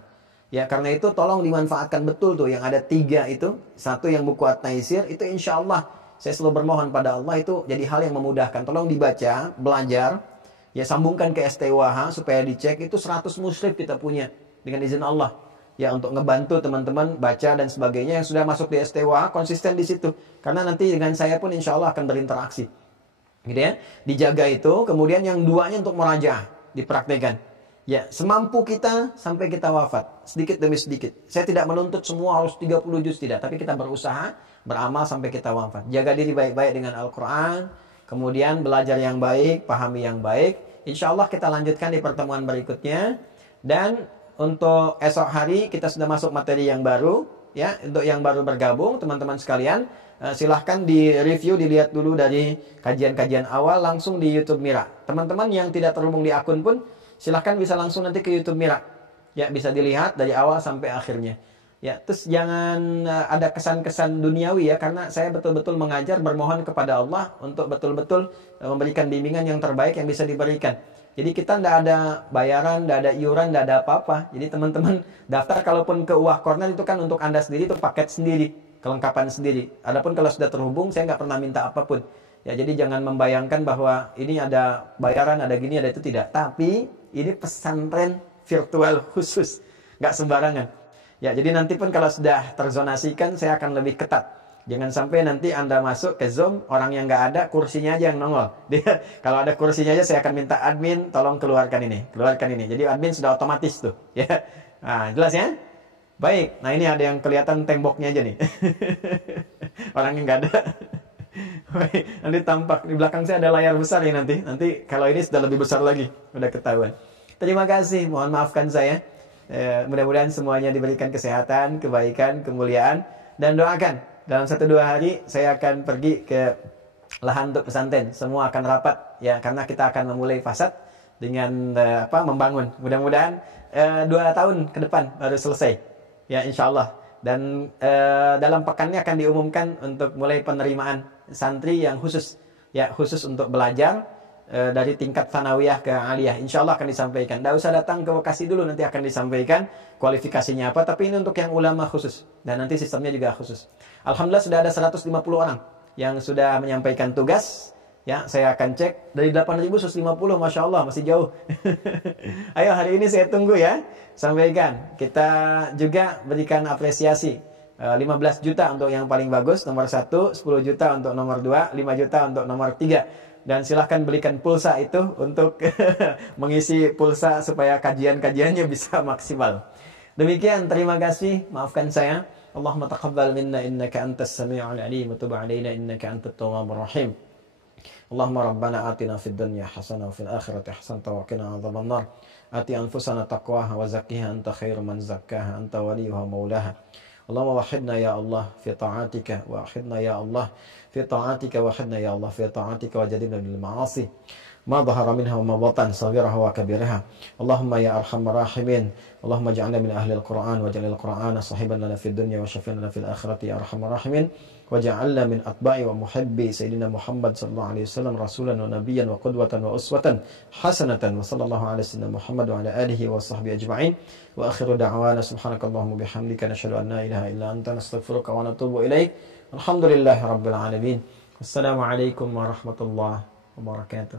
Ya, karena itu tolong dimanfaatkan betul tuh yang ada 3 itu. Satu yang buku At-Taisir, itu insya Allah saya selalu bermohon pada Allah itu jadi hal yang memudahkan. Tolong dibaca, belajar, ya sambungkan ke STWH supaya dicek. Itu 100 musyrif kita punya dengan izin Allah. Ya, untuk ngebantu teman-teman baca dan sebagainya yang sudah masuk di STWH konsisten di situ. Karena nanti dengan saya pun insya Allah akan berinteraksi. gitu ya. Dijaga itu, kemudian yang duanya untuk murajaah, dipraktekkan. Ya, semampu kita sampai kita wafat, sedikit demi sedikit. Saya tidak menuntut semua harus 30 juz, tidak, tapi kita berusaha, beramal sampai kita wafat. Jaga diri baik-baik dengan Al-Quran, kemudian belajar yang baik, pahami yang baik. Insya Allah kita lanjutkan di pertemuan berikutnya. Dan untuk esok hari kita sudah masuk materi yang baru, ya. Untuk yang baru bergabung, teman-teman sekalian, silahkan di-review, dilihat dulu dari kajian-kajian awal langsung di YouTube Mira. Teman-teman yang tidak terhubung di akun pun silahkan bisa langsung nanti ke YouTube Mira. Ya, bisa dilihat dari awal sampai akhirnya. Ya, terus jangan ada kesan-kesan duniawi ya, karena saya betul-betul mengajar, bermohon kepada Allah untuk betul-betul memberikan bimbingan yang terbaik yang bisa diberikan. Jadi kita tidak ada bayaran, tidak ada iuran, tidak ada apa-apa. Jadi teman-teman daftar kalaupun ke UAH Corner itu kan untuk Anda sendiri, itu paket sendiri, kelengkapan sendiri. Adapun kalau sudah terhubung, saya nggak pernah minta apapun. Ya, jadi jangan membayangkan bahwa ini ada bayaran, ada gini, ada itu, tidak. Tapi ini pesantren virtual khusus, nggak sembarangan. Ya, jadi nanti pun kalau sudah terzonasikan, saya akan lebih ketat. Jangan sampai nanti Anda masuk ke Zoom, orang yang nggak ada, kursinya aja yang nongol. Dia, kalau ada kursinya aja, saya akan minta admin, tolong keluarkan ini, keluarkan ini. Jadi admin sudah otomatis tuh. Ya, nah, jelas ya? Baik, nah ini ada yang kelihatan temboknya aja nih. Orang yang nggak ada. Baik, nanti tampak di belakang saya ada layar besar ya nanti. Nanti kalau ini sudah lebih besar lagi, udah ketahuan. Terima kasih, mohon maafkan saya. Mudah-mudahan semuanya diberikan kesehatan, kebaikan, kemuliaan, dan doakan dalam 1-2 hari saya akan pergi ke lahan untuk pesantren. Semua akan rapat ya, karena kita akan memulai fasad dengan membangun. Mudah-mudahan 2 tahun ke depan baru selesai ya, insya Allah. Dan dalam pekannya akan diumumkan untuk mulai penerimaan santri yang khusus ya, khusus untuk belajar dari tingkat sanawiyah ke aliyah. Insya Allah akan disampaikan. Tidak usah datang ke Bekasi dulu, nanti akan disampaikan kualifikasinya apa. Tapi ini untuk yang ulama khusus, dan nanti sistemnya juga khusus. Alhamdulillah sudah ada 150 orang yang sudah menyampaikan tugas. Ya, saya akan cek dari 8.150, Masya Allah masih jauh. Ayo hari ini saya tunggu ya, sampaikan. Kita juga berikan apresiasi 15 juta untuk yang paling bagus, nomor 1, 10 juta untuk nomor 2, 5 juta untuk nomor 3. Dan silahkan belikan pulsa itu untuk mengisi pulsa supaya kajian-kajiannya bisa maksimal. Demikian, terima kasih, maafkan saya. Allahumma taqabbal minna innaka antas sami'ul alim wa tub 'alaina innaka antat tawwabur rahim. Allahumma rabbana atina fid dunya hasanah wa fil akhirati hasanah wa qina adzabannar. Ati anfusana taqwaha wa zakkiha anta khairu man zakkaha anta waliyuha maulaha. Allahumma wahidna ya Allah fi ta'atika wa wahidna ya Allah fi ta'atika wa wahidna ya Allah fi ta'atika wa jadibna bil ma'asi ma dhahara minha wa ma batan saghiraha wa kabiraha. Allahumma ya arhamar rahimin, Allahumma ij'alna min ahli al-Qur'an waj'al al-Qur'ana sahiban lana fid dunya wa shafi'an lana fil akhirati ya arhamar rahimin. Waj'alna min atba'i wa muhibbi sayyidina Muhammad sallallahu alaihi wasallam rasulan wa nabiyyan wa qudwatan wa uswatan hasanatan. Wa sallallahu ala sayyidina Muhammad wa ala alihi wa sahbihi ajma'in. Wa akhiru da'wana subhanakallahumma bihamdika nashhadu an la ilaha illa anta nastaghfiruka wa natubu ilaik. Alhamdulillahirabbil alamin. Wassalamu alaikum warahmatullahi wabarakatuh.